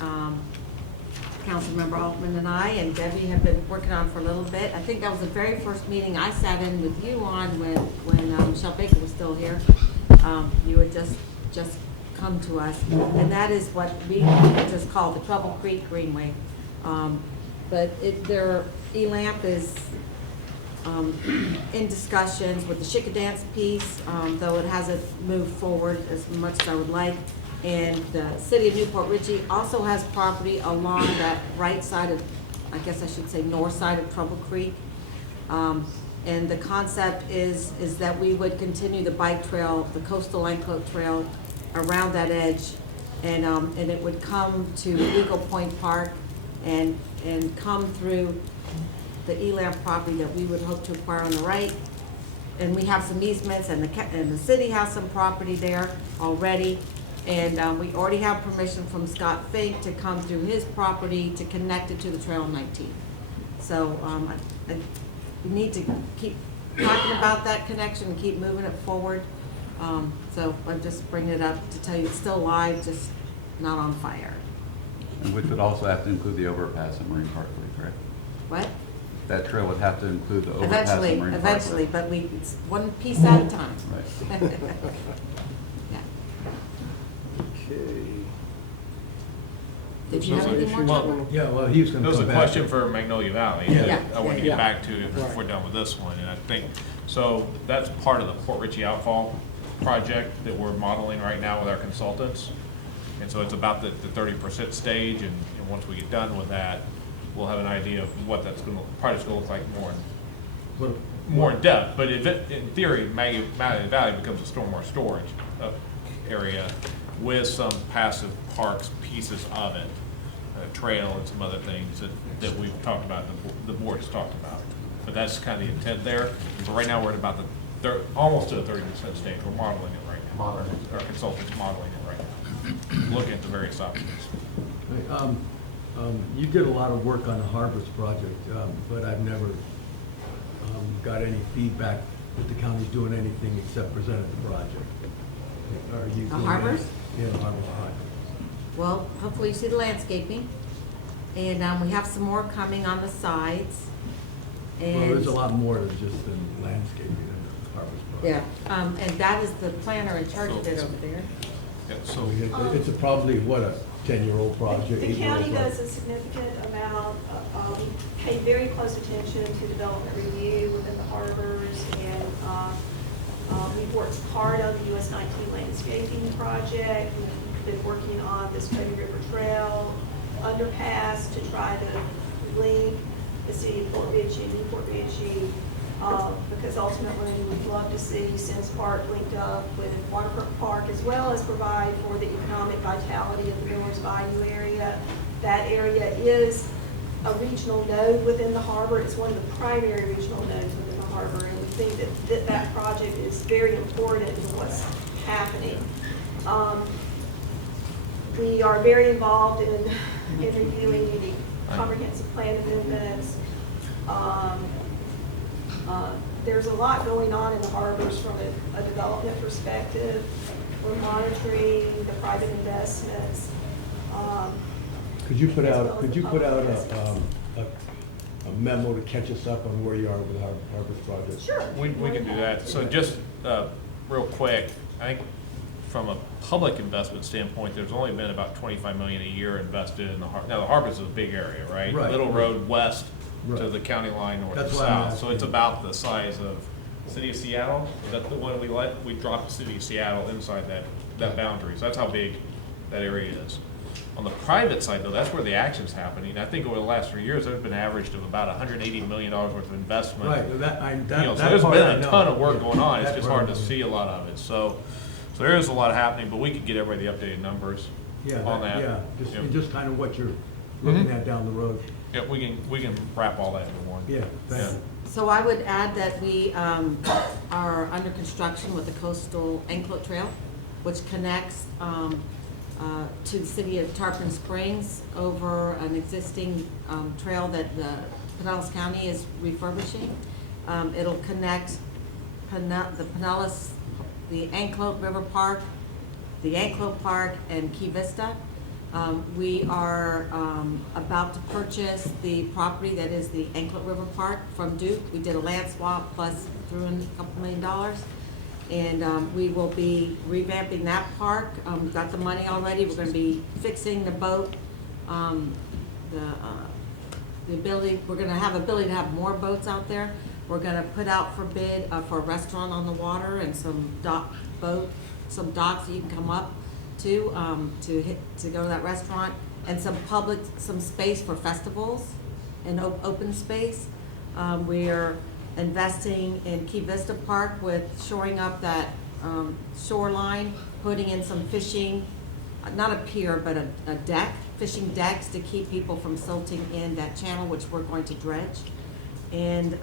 Councilmember Altman and I and Debbie have been working on for a little bit. I think that was the very first meeting I sat in with you on when Michelle Baker was still here. You had just come to us, and that is what we just call the Trouble Creek Greenway. But their ELAMP is in discussions with the Shika Dance piece, though it hasn't moved forward as much as I would like. And the city of Newport Richey also has property along that right side of, I guess I should say north side of Trouble Creek. And the concept is that we would continue the bike trail, the coastal Enclave Trail around that edge. And it would come to Eagle Point Park and come through the ELAMP property that we would hope to acquire on the right. And we have some easements, and the city has some property there already. And we already have permission from Scott Fink to come through his property to connect it to the Trail 19. So we need to keep talking about that connection and keep moving it forward. So I'm just bringing it up to tell you it's still live, just not on fire. And which would also have to include the overpass at Marine Parkway, correct? What? That trail would have to include the overpass at Marine Parkway. Eventually, but it's one piece at a time. Right. Yeah. Okay. Did you have anything more? Well, Yeah, well, he was going There to was come a back. question for Magnolia Valley Yeah. that I want to Yeah. get back to if Right. we're done with this one. And I think, so that's part of the Port Richey outfall project that we're modeling right now with our consultants. And so it's about the 30% stage, and once we get done with that, we'll have an idea of what that's going to, project's going to look like more in depth. But in theory, Magnolia Valley becomes a stormwater storage area with some passive parks pieces of it, a trail and some other things that we've talked about, the board has talked about. But that's kind of the intent there. But right now, we're at about almost to the 30% stage. We're modeling it right now. Our consultant's modeling it right now, looking at the various options. You did a lot of work on the Harbors project, but I've never got any feedback that the county's doing anything except presented the project. Are you The doing Harbors? any- Yeah, the Harbors project. Well, hopefully you see the landscaping. And we have some more coming on the sides. Well, And there's a lot more than just the landscaping in the Harbors project. yeah, and that is the planner in charge of it over there. Yeah, So it's probably, what, a 10-year-old project? The 8-year-old county project? does a significant amount, pay very close attention to development review within the harbors, and We've worked hard on the US 19 landscaping project. We've been working on this Cody River Trail underpass to try to link the city of Port Richey and Newport Richey, because ultimately we'd love to see Sims Park linked up with Waterfront Park, as well as provide for the economic vitality of the Miller's Bayou area. That area is a regional node within the harbor. It's one of the primary regional nodes within the harbor, and we think that that project is very important to what's happening. We are very involved in reviewing the comprehensive plan amendments. There's a lot going on in the harbors from a development perspective. We're monitoring the private investments. Could you put out a memo to catch us up on where you are with the Harvest project? Sure. We can do that. So just real quick, I think from a public investment standpoint, there's only been about 25 million a year invested in the harbor. Now the harbor is a big area, right? Right. Little road west Right. to the county line north That's and what I'm south. So asking. it's about the size of city of Seattle. Is that the one we let? We dropped the city of Seattle inside that boundary. So that's how big that area is. On the private side, though, that's where the action's happening. I think over the last 3 years, there's been averaged of about $180 million worth of investment. Right, So there's been a ton of work going on. It's That just part hard I to know. see a lot of it. So there is a lot happening, but we could get everybody the updated numbers on that. Yeah, Yep. just kind of what you're looking at down the road. Yeah, we can wrap all that into one. Yeah, thank you. So I would add that we are under construction with the Coastal Anklet Trail, which connects to the city of Tarpon Springs over an existing trail that the Pinellas County is refurbishing. It'll connect the Pinellas, the Anklet River Park, the Anklet Park, and Key Vista. We are about to purchase the property that is the Anklet River Park from Duke. We did a land swap plus threw in a couple $1 million. And we will be revamping that park. We've got the money already. We're gonna be fixing the boat, the ability, we're gonna have ability to have more boats out there. We're gonna put out for bid for a restaurant on the water and some docks that you can come up to go to that restaurant, and some space for festivals and open space. We are investing in Key Vista Park with shoring up that shoreline, putting in some fishing, not a pier, but a deck, fishing decks to keep people from silting in that channel, which we're going to dredge. And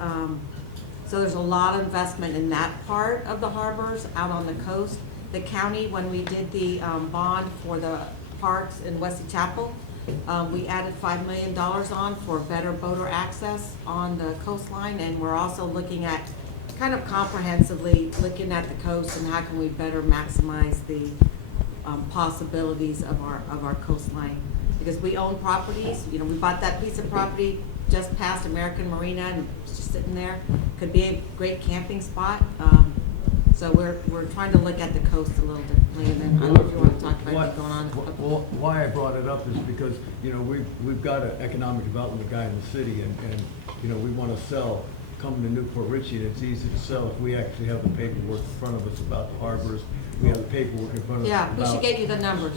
so there's a lot of investment in that part of the harbors out on the coast. The county, when we did the bond for the parks in Wesley Chapel, we added $5 million on for better boater access on the coastline, and we're also looking at, kind of comprehensively looking at the coast and how can we better maximize the possibilities of our coastline. Because we own properties, we bought that piece of property just past American Marina, and it's just sitting there. Could be a great camping spot. So we're trying to look at the coast a little differently, and then I don't know if you want to talk about what's going on. Well, why I brought it up is because, we've got an economic development guy in the city, and we want to sell, coming to Newport Richey, and it's easy to sell if we actually have the paperwork in front of us about the harbors. We have the paperwork in front of us Yeah, we should about, get you the numbers.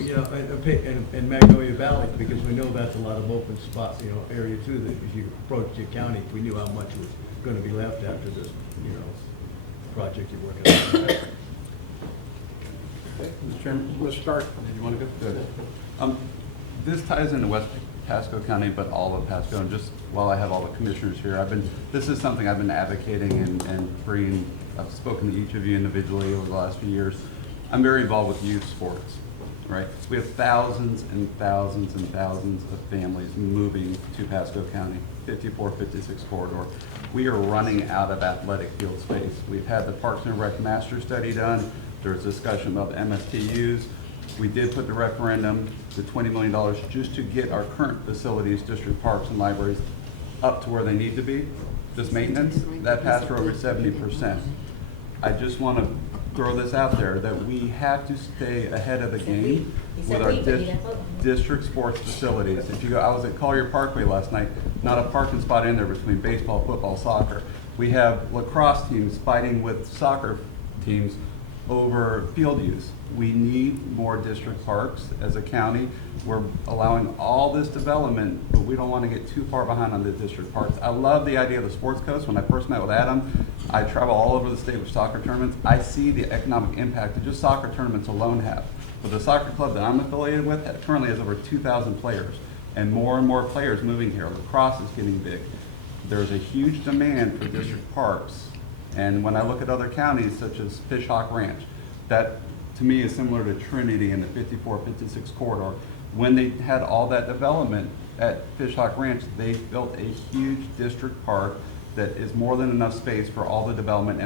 and Magnolia Valley, because we know that's a lot of open spots, area too, that if you approach the county, if we knew how much was going to be left after this, project you're working on. Mr. Chairman, Let's start. did you want to go? Good. This ties into West Pasco County, but all of Pasco, and just while I have all the commissioners here, this is something I've been advocating and bringing, I've spoken to each of you individually over the last few years. I'm very involved with youth sports, right? We have thousands and thousands and thousands of families moving to Pasco County, 54, 56 corridor. We are running out of athletic field space. We've had the Parks and Rec master study done. There's discussion about the MSTUs. We did put the referendum, the $20 million, just to get our current facilities, district parks and libraries, up to where they need to be. Just maintenance, that passed for over 70%. I just want to throw this out there, that we have to stay ahead of the game with our district sports facilities. If you go, I was at Collier Parkway last night, not a parking spot in there between baseball, football, soccer. We have lacrosse teams fighting with soccer teams over field use. We need more district parks as a county. We're allowing all this development, but we don't want to get too far behind on the district parks. I love the idea of the sports coast. When I first met with Adam, I travel all over the state with soccer tournaments. I see the economic impact that just soccer tournaments alone have. But the soccer club that I'm affiliated with currently has over 2,000 players, and more players moving here. Lacrosse is getting big. There's a huge demand for district parks. And when I look at other counties such as Fishhawk Ranch, that to me is similar to Trinity in the 54-56 corridor. When they had all that development at Fishhawk Ranch, they built a huge district park that is more than enough space for all the development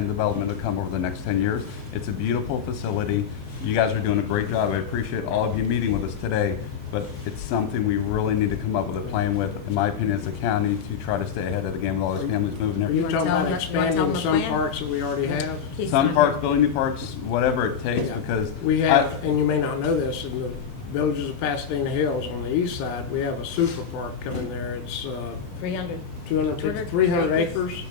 to come over the next 10 years. It's a beautiful facility. You guys are doing a great job. I appreciate all of you meeting with us today, but it's something we really need to come up with a plan with, in my opinion, as a county, to try to stay ahead of the game with all these families moving Are there. you talking about You wanna tell them expanding the some plan? parks that we already have? Some parks, building new parks, whatever it takes, Yeah. because We have, and you may not know this, in the villages of Pasadena Hills on the east side, we have a super park coming there. It's 300. 300 acres.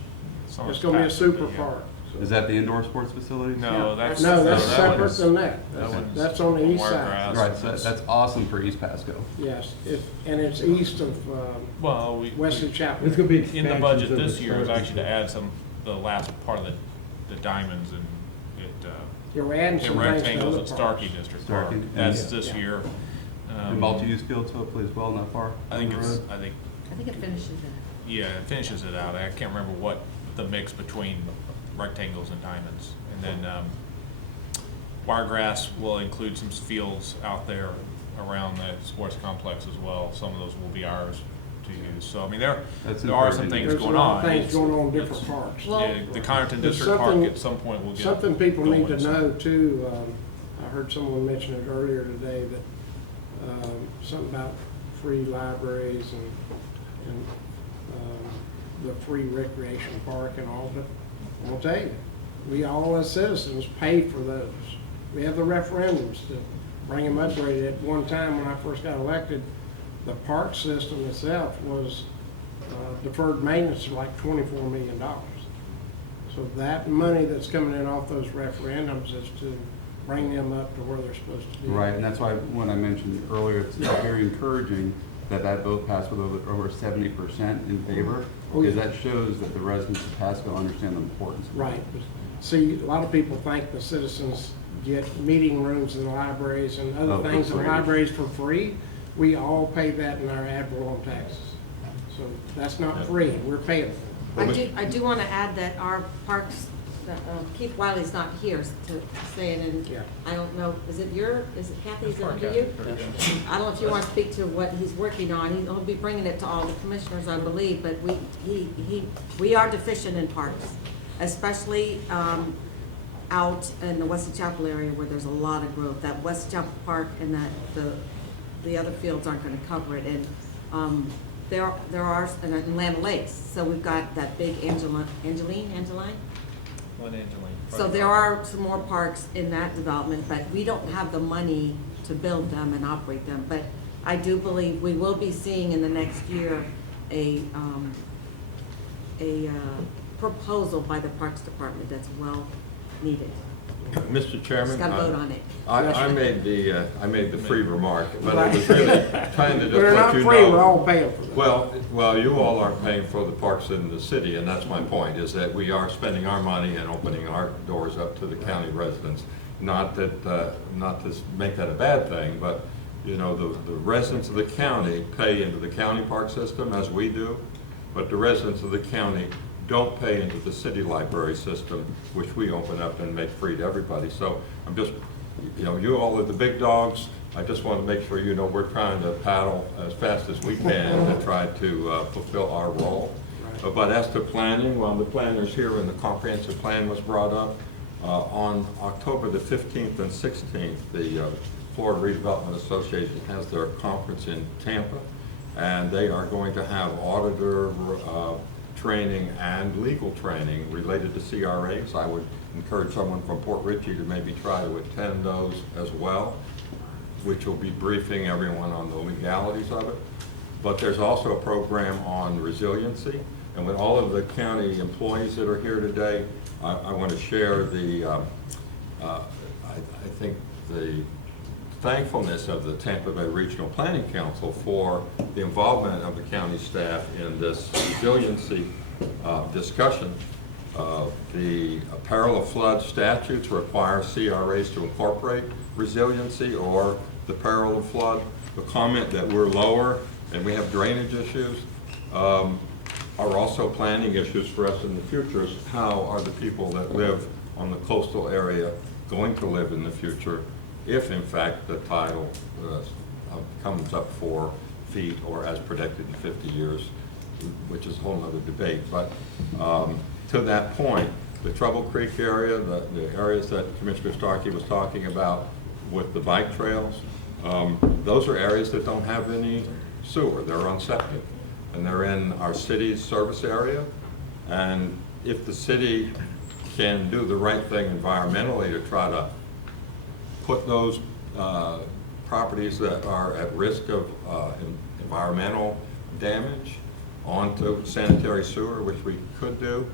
It's gonna be a super park. is that the indoor sports facility? No, that's. No, that's that separate one's- than that. that one's That's on the east side. Wiregrass. Right, so that's awesome for East Pasco. Yes, and it's east of Well, Wesley Chapel. It's gonna be in the expansions budget of the this year is stars. actually to add the last part of the diamonds and Yeah, we're adding it some things to rectangles other at parks. Starkey District Park. Starkey, That's yeah. this Yeah. year. And multi-use fields hopefully as well, not far. I think down the it's, road. I think it finishes it. yeah, it finishes it out. I can't remember what the mix between rectangles and diamonds. And then, Wiregrass will include some fields out there around the sports complex as well. Some of those will be ours to use. So, I mean, there That's are some encouraging. things There's a going lot of on. things It's- going on in different it's- parks. Well- Yeah, the Connerton There's District Park something- at some point will get. Something people need to going, so. know too, I heard someone mention it earlier today, that something about free libraries and the free recreation park and all, but I'll tell you, we all as citizens pay for those. We have the referendums to bring them upgraded. At one time, when I first got elected, the park system itself was deferred maintenance of like $24 million. So that money that's coming in off those referendums is to bring them up to where they're supposed to be. Right, and that's why when I mentioned earlier, it's very encouraging that vote passed with over 70% in favor, because that shows that the residents of Pasco understand the importance of it. Right. See, a lot of people think the citizens get meeting rooms in the libraries and Oh, other for things in free. libraries for free. We all pay that in our ad valorem taxes. So that's not free, we're paying for it. I do want to add that our parks, Keith Wiley's not here to say it, and Yeah. I don't know, is it Kathy, is it under you? I don't know if you want to speak to what he's working on. He'll be bringing it to all the commissioners, I believe, but we are deficient in parks, especially out in the Wesley Chapel area where there's a lot of growth. That Wesley Chapel Park and the other fields aren't going to cover it. And there are, and in Land Lakes, so we've got that big Angeline? So there are some more parks in that development, but we don't have the money to build them and operate them. But I do believe we will be seeing in the next year a proposal by the Parks Department that's well needed. Mr. Chairman, Just gotta vote on it. I made the free remark, but I was really trying to just They're let not you free, know. we're all paying for them. Well, you all are paying for the parks in the city, and that's my point, is that we are spending our money and opening our doors up to the county residents. Not to make that a bad thing, but, you know, the residents of the county pay into the county park system as we do, but the residents of the county don't pay into the city library system, which we open up and make free to everybody. So I'm just, you know, you all are the big dogs. I just want to make sure you know we're trying to paddle as fast as we can to try to fulfill our role. But as to planning, well, the planners here and the comprehensive plan was brought up. On October the 15th and 16th, the Florida Redevelopment Association has their conference in Tampa, and they are going to have auditor training and legal training related to CRAs. I would encourage someone from Port Richey to maybe try to attend those as well, which will be briefing everyone on the legalities of it. But there's also a program on resiliency. And with all of the county employees that are here today, I want to share I think the thankfulness of the Tampa Bay Regional Planning Council for the involvement of the county staff in this resiliency discussion. The peril of flood statutes require CRAs to incorporate resiliency or the peril of flood. The comment that we're lower and we have drainage issues are also planning issues for us in the future. Is how are the people that live on the coastal area going to live in the future if in fact the tidal comes up 4 feet or as predicted in 50 years, which is a whole other debate. But to that point, the Trouble Creek area, the areas that Commissioner Starkey was talking about with the bike trails, those are areas that don't have any sewer. They're on septic, and they're in our city's service area. And if the city can do the right thing environmentally to try to put those properties that are at risk of environmental damage onto sanitary sewer, which we could do,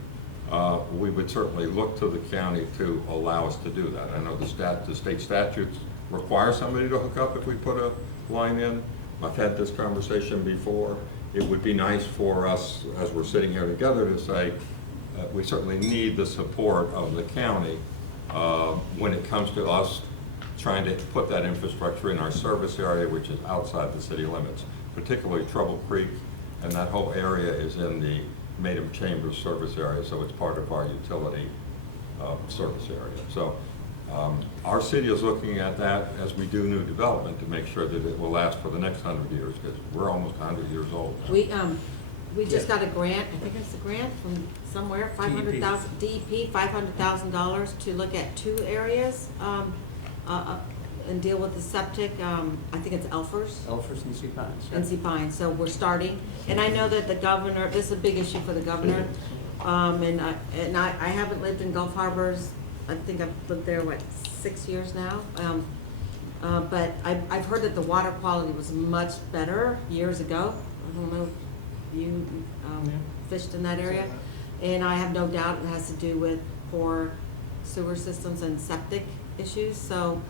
we would certainly look to the county to allow us to do that. I know the state statutes require somebody to hook up if we put a line in. I've had this conversation before. It would be nice for us, as we're sitting here together, to say we certainly need the support of the county when it comes to us trying to put that infrastructure in our service area, which is outside the city limits, particularly Trouble Creek, and that whole area is in the Maidham Chambers service area, so it's part of our utility service area. So our city is looking at that as we do new development to make sure that it will last for the next 100 years, because we're almost 100 years old now. We just got a grant, I think it's a grant from somewhere, DEP, $500,000 to look at 2 areas and deal with the septic. I think it's Elfers. Elfers and Sea Pines. And Sea Pines, so we're starting. And I know that the governor, this is a big issue for the governor, and I haven't lived in Gulf Harbors. I think I've lived there, 6 years now? But I've heard that the water quality was much better years ago. I don't know if you fished in that area. And I have no doubt it has to do with poor sewer systems and septic issues. So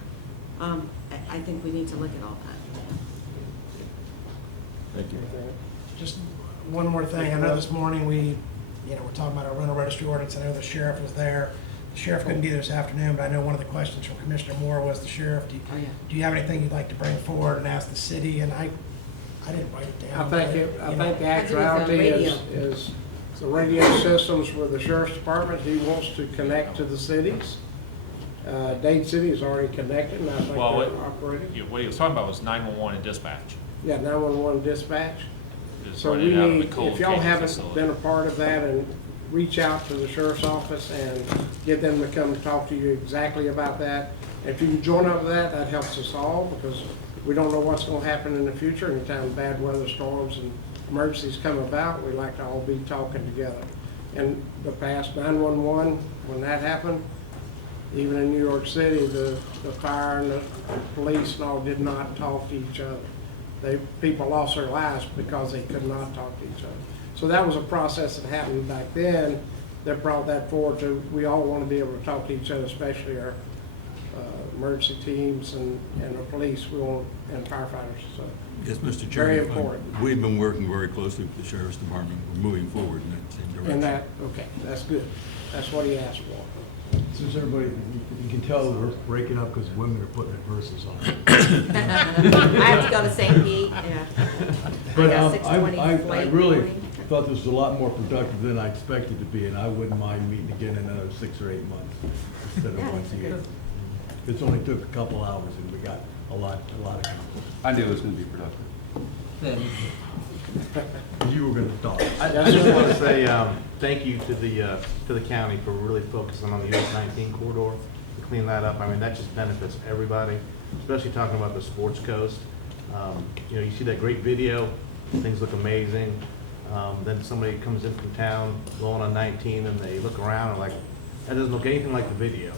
I think we need to look at all that. Thank you. Just one more thing. I know this morning we're talking about our rental registry ordinance. I know the sheriff was there. The sheriff couldn't be there this afternoon, but I know one of the questions from Commissioner Moore was the sheriff. Do you have anything you'd like to bring forward and ask the city? And I didn't write it down. I think the actuality is the radio systems with the sheriff's department. He wants to connect to the cities. Dade City is already connected, and I think they're operating. What he was talking about was 911 and dispatch. Yeah, 911 dispatch. Just So running we out of the need, if y'all co-location haven't facility. been a part of that, and reach out to the sheriff's office and get them to come talk to you exactly about that. If you can join up with that, that helps us all, because we don't know what's gonna happen in the future. Anytime bad weather storms and emergencies come about, we like to all be talking together. In the past, 911, when that happened, even in New York City, the fire and the police and all did not talk to each other. People lost their lives because they could not talk to each other. So that was a process that happened back then that brought that forward to, we all want to be able to talk to each other, especially our emergency teams and the police and firefighters. So Yes, Mr. Chairman. very important. We've been working very closely with the Sheriff's Department. We're moving forward in that same direction. And that, okay, that's good. That's what he asked for. Since everybody, you can tell we're breaking up because women are putting their verses on it. I have to go to St. Pete, yeah. But got 6:20 I flight really morning. thought this was a lot more productive than I expected to be, and I wouldn't mind meeting again in another 6 or 8 months instead of Yeah, once a that's year. good. It's only took a couple hours and we got a lot accomplished. I knew it was gonna be productive. You were gonna talk. I just want to say thank you to the county for really focusing on the US 19 corridor to clean that up. I mean, that just benefits everybody, especially talking about the sports coast. You see that great video, things look amazing. Then somebody comes in from town going on 19 and they look around and like, that doesn't look anything like the video.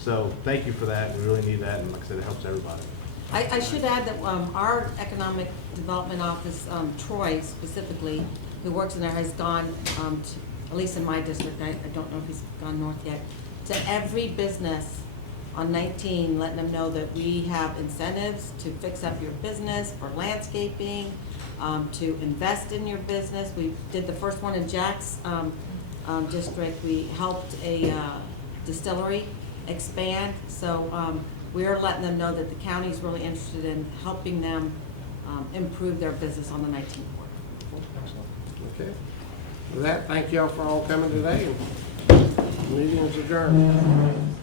So thank you for that. We really need that, and like I said, it helps everybody. I should add that our Economic Development Office, Troy specifically, who works in there has gone, at least in my district, I don't know if he's gone north yet, to every business on 19, letting them know that we have incentives to fix up your business, for landscaping, to invest in your business. We did the first one in Jack's district. We helped a distillery expand. So we're letting them know that the county's really interested in helping them improve their business on the 19th ward. Okay. With that, thank y'all for all coming today, and meeting is adjourned.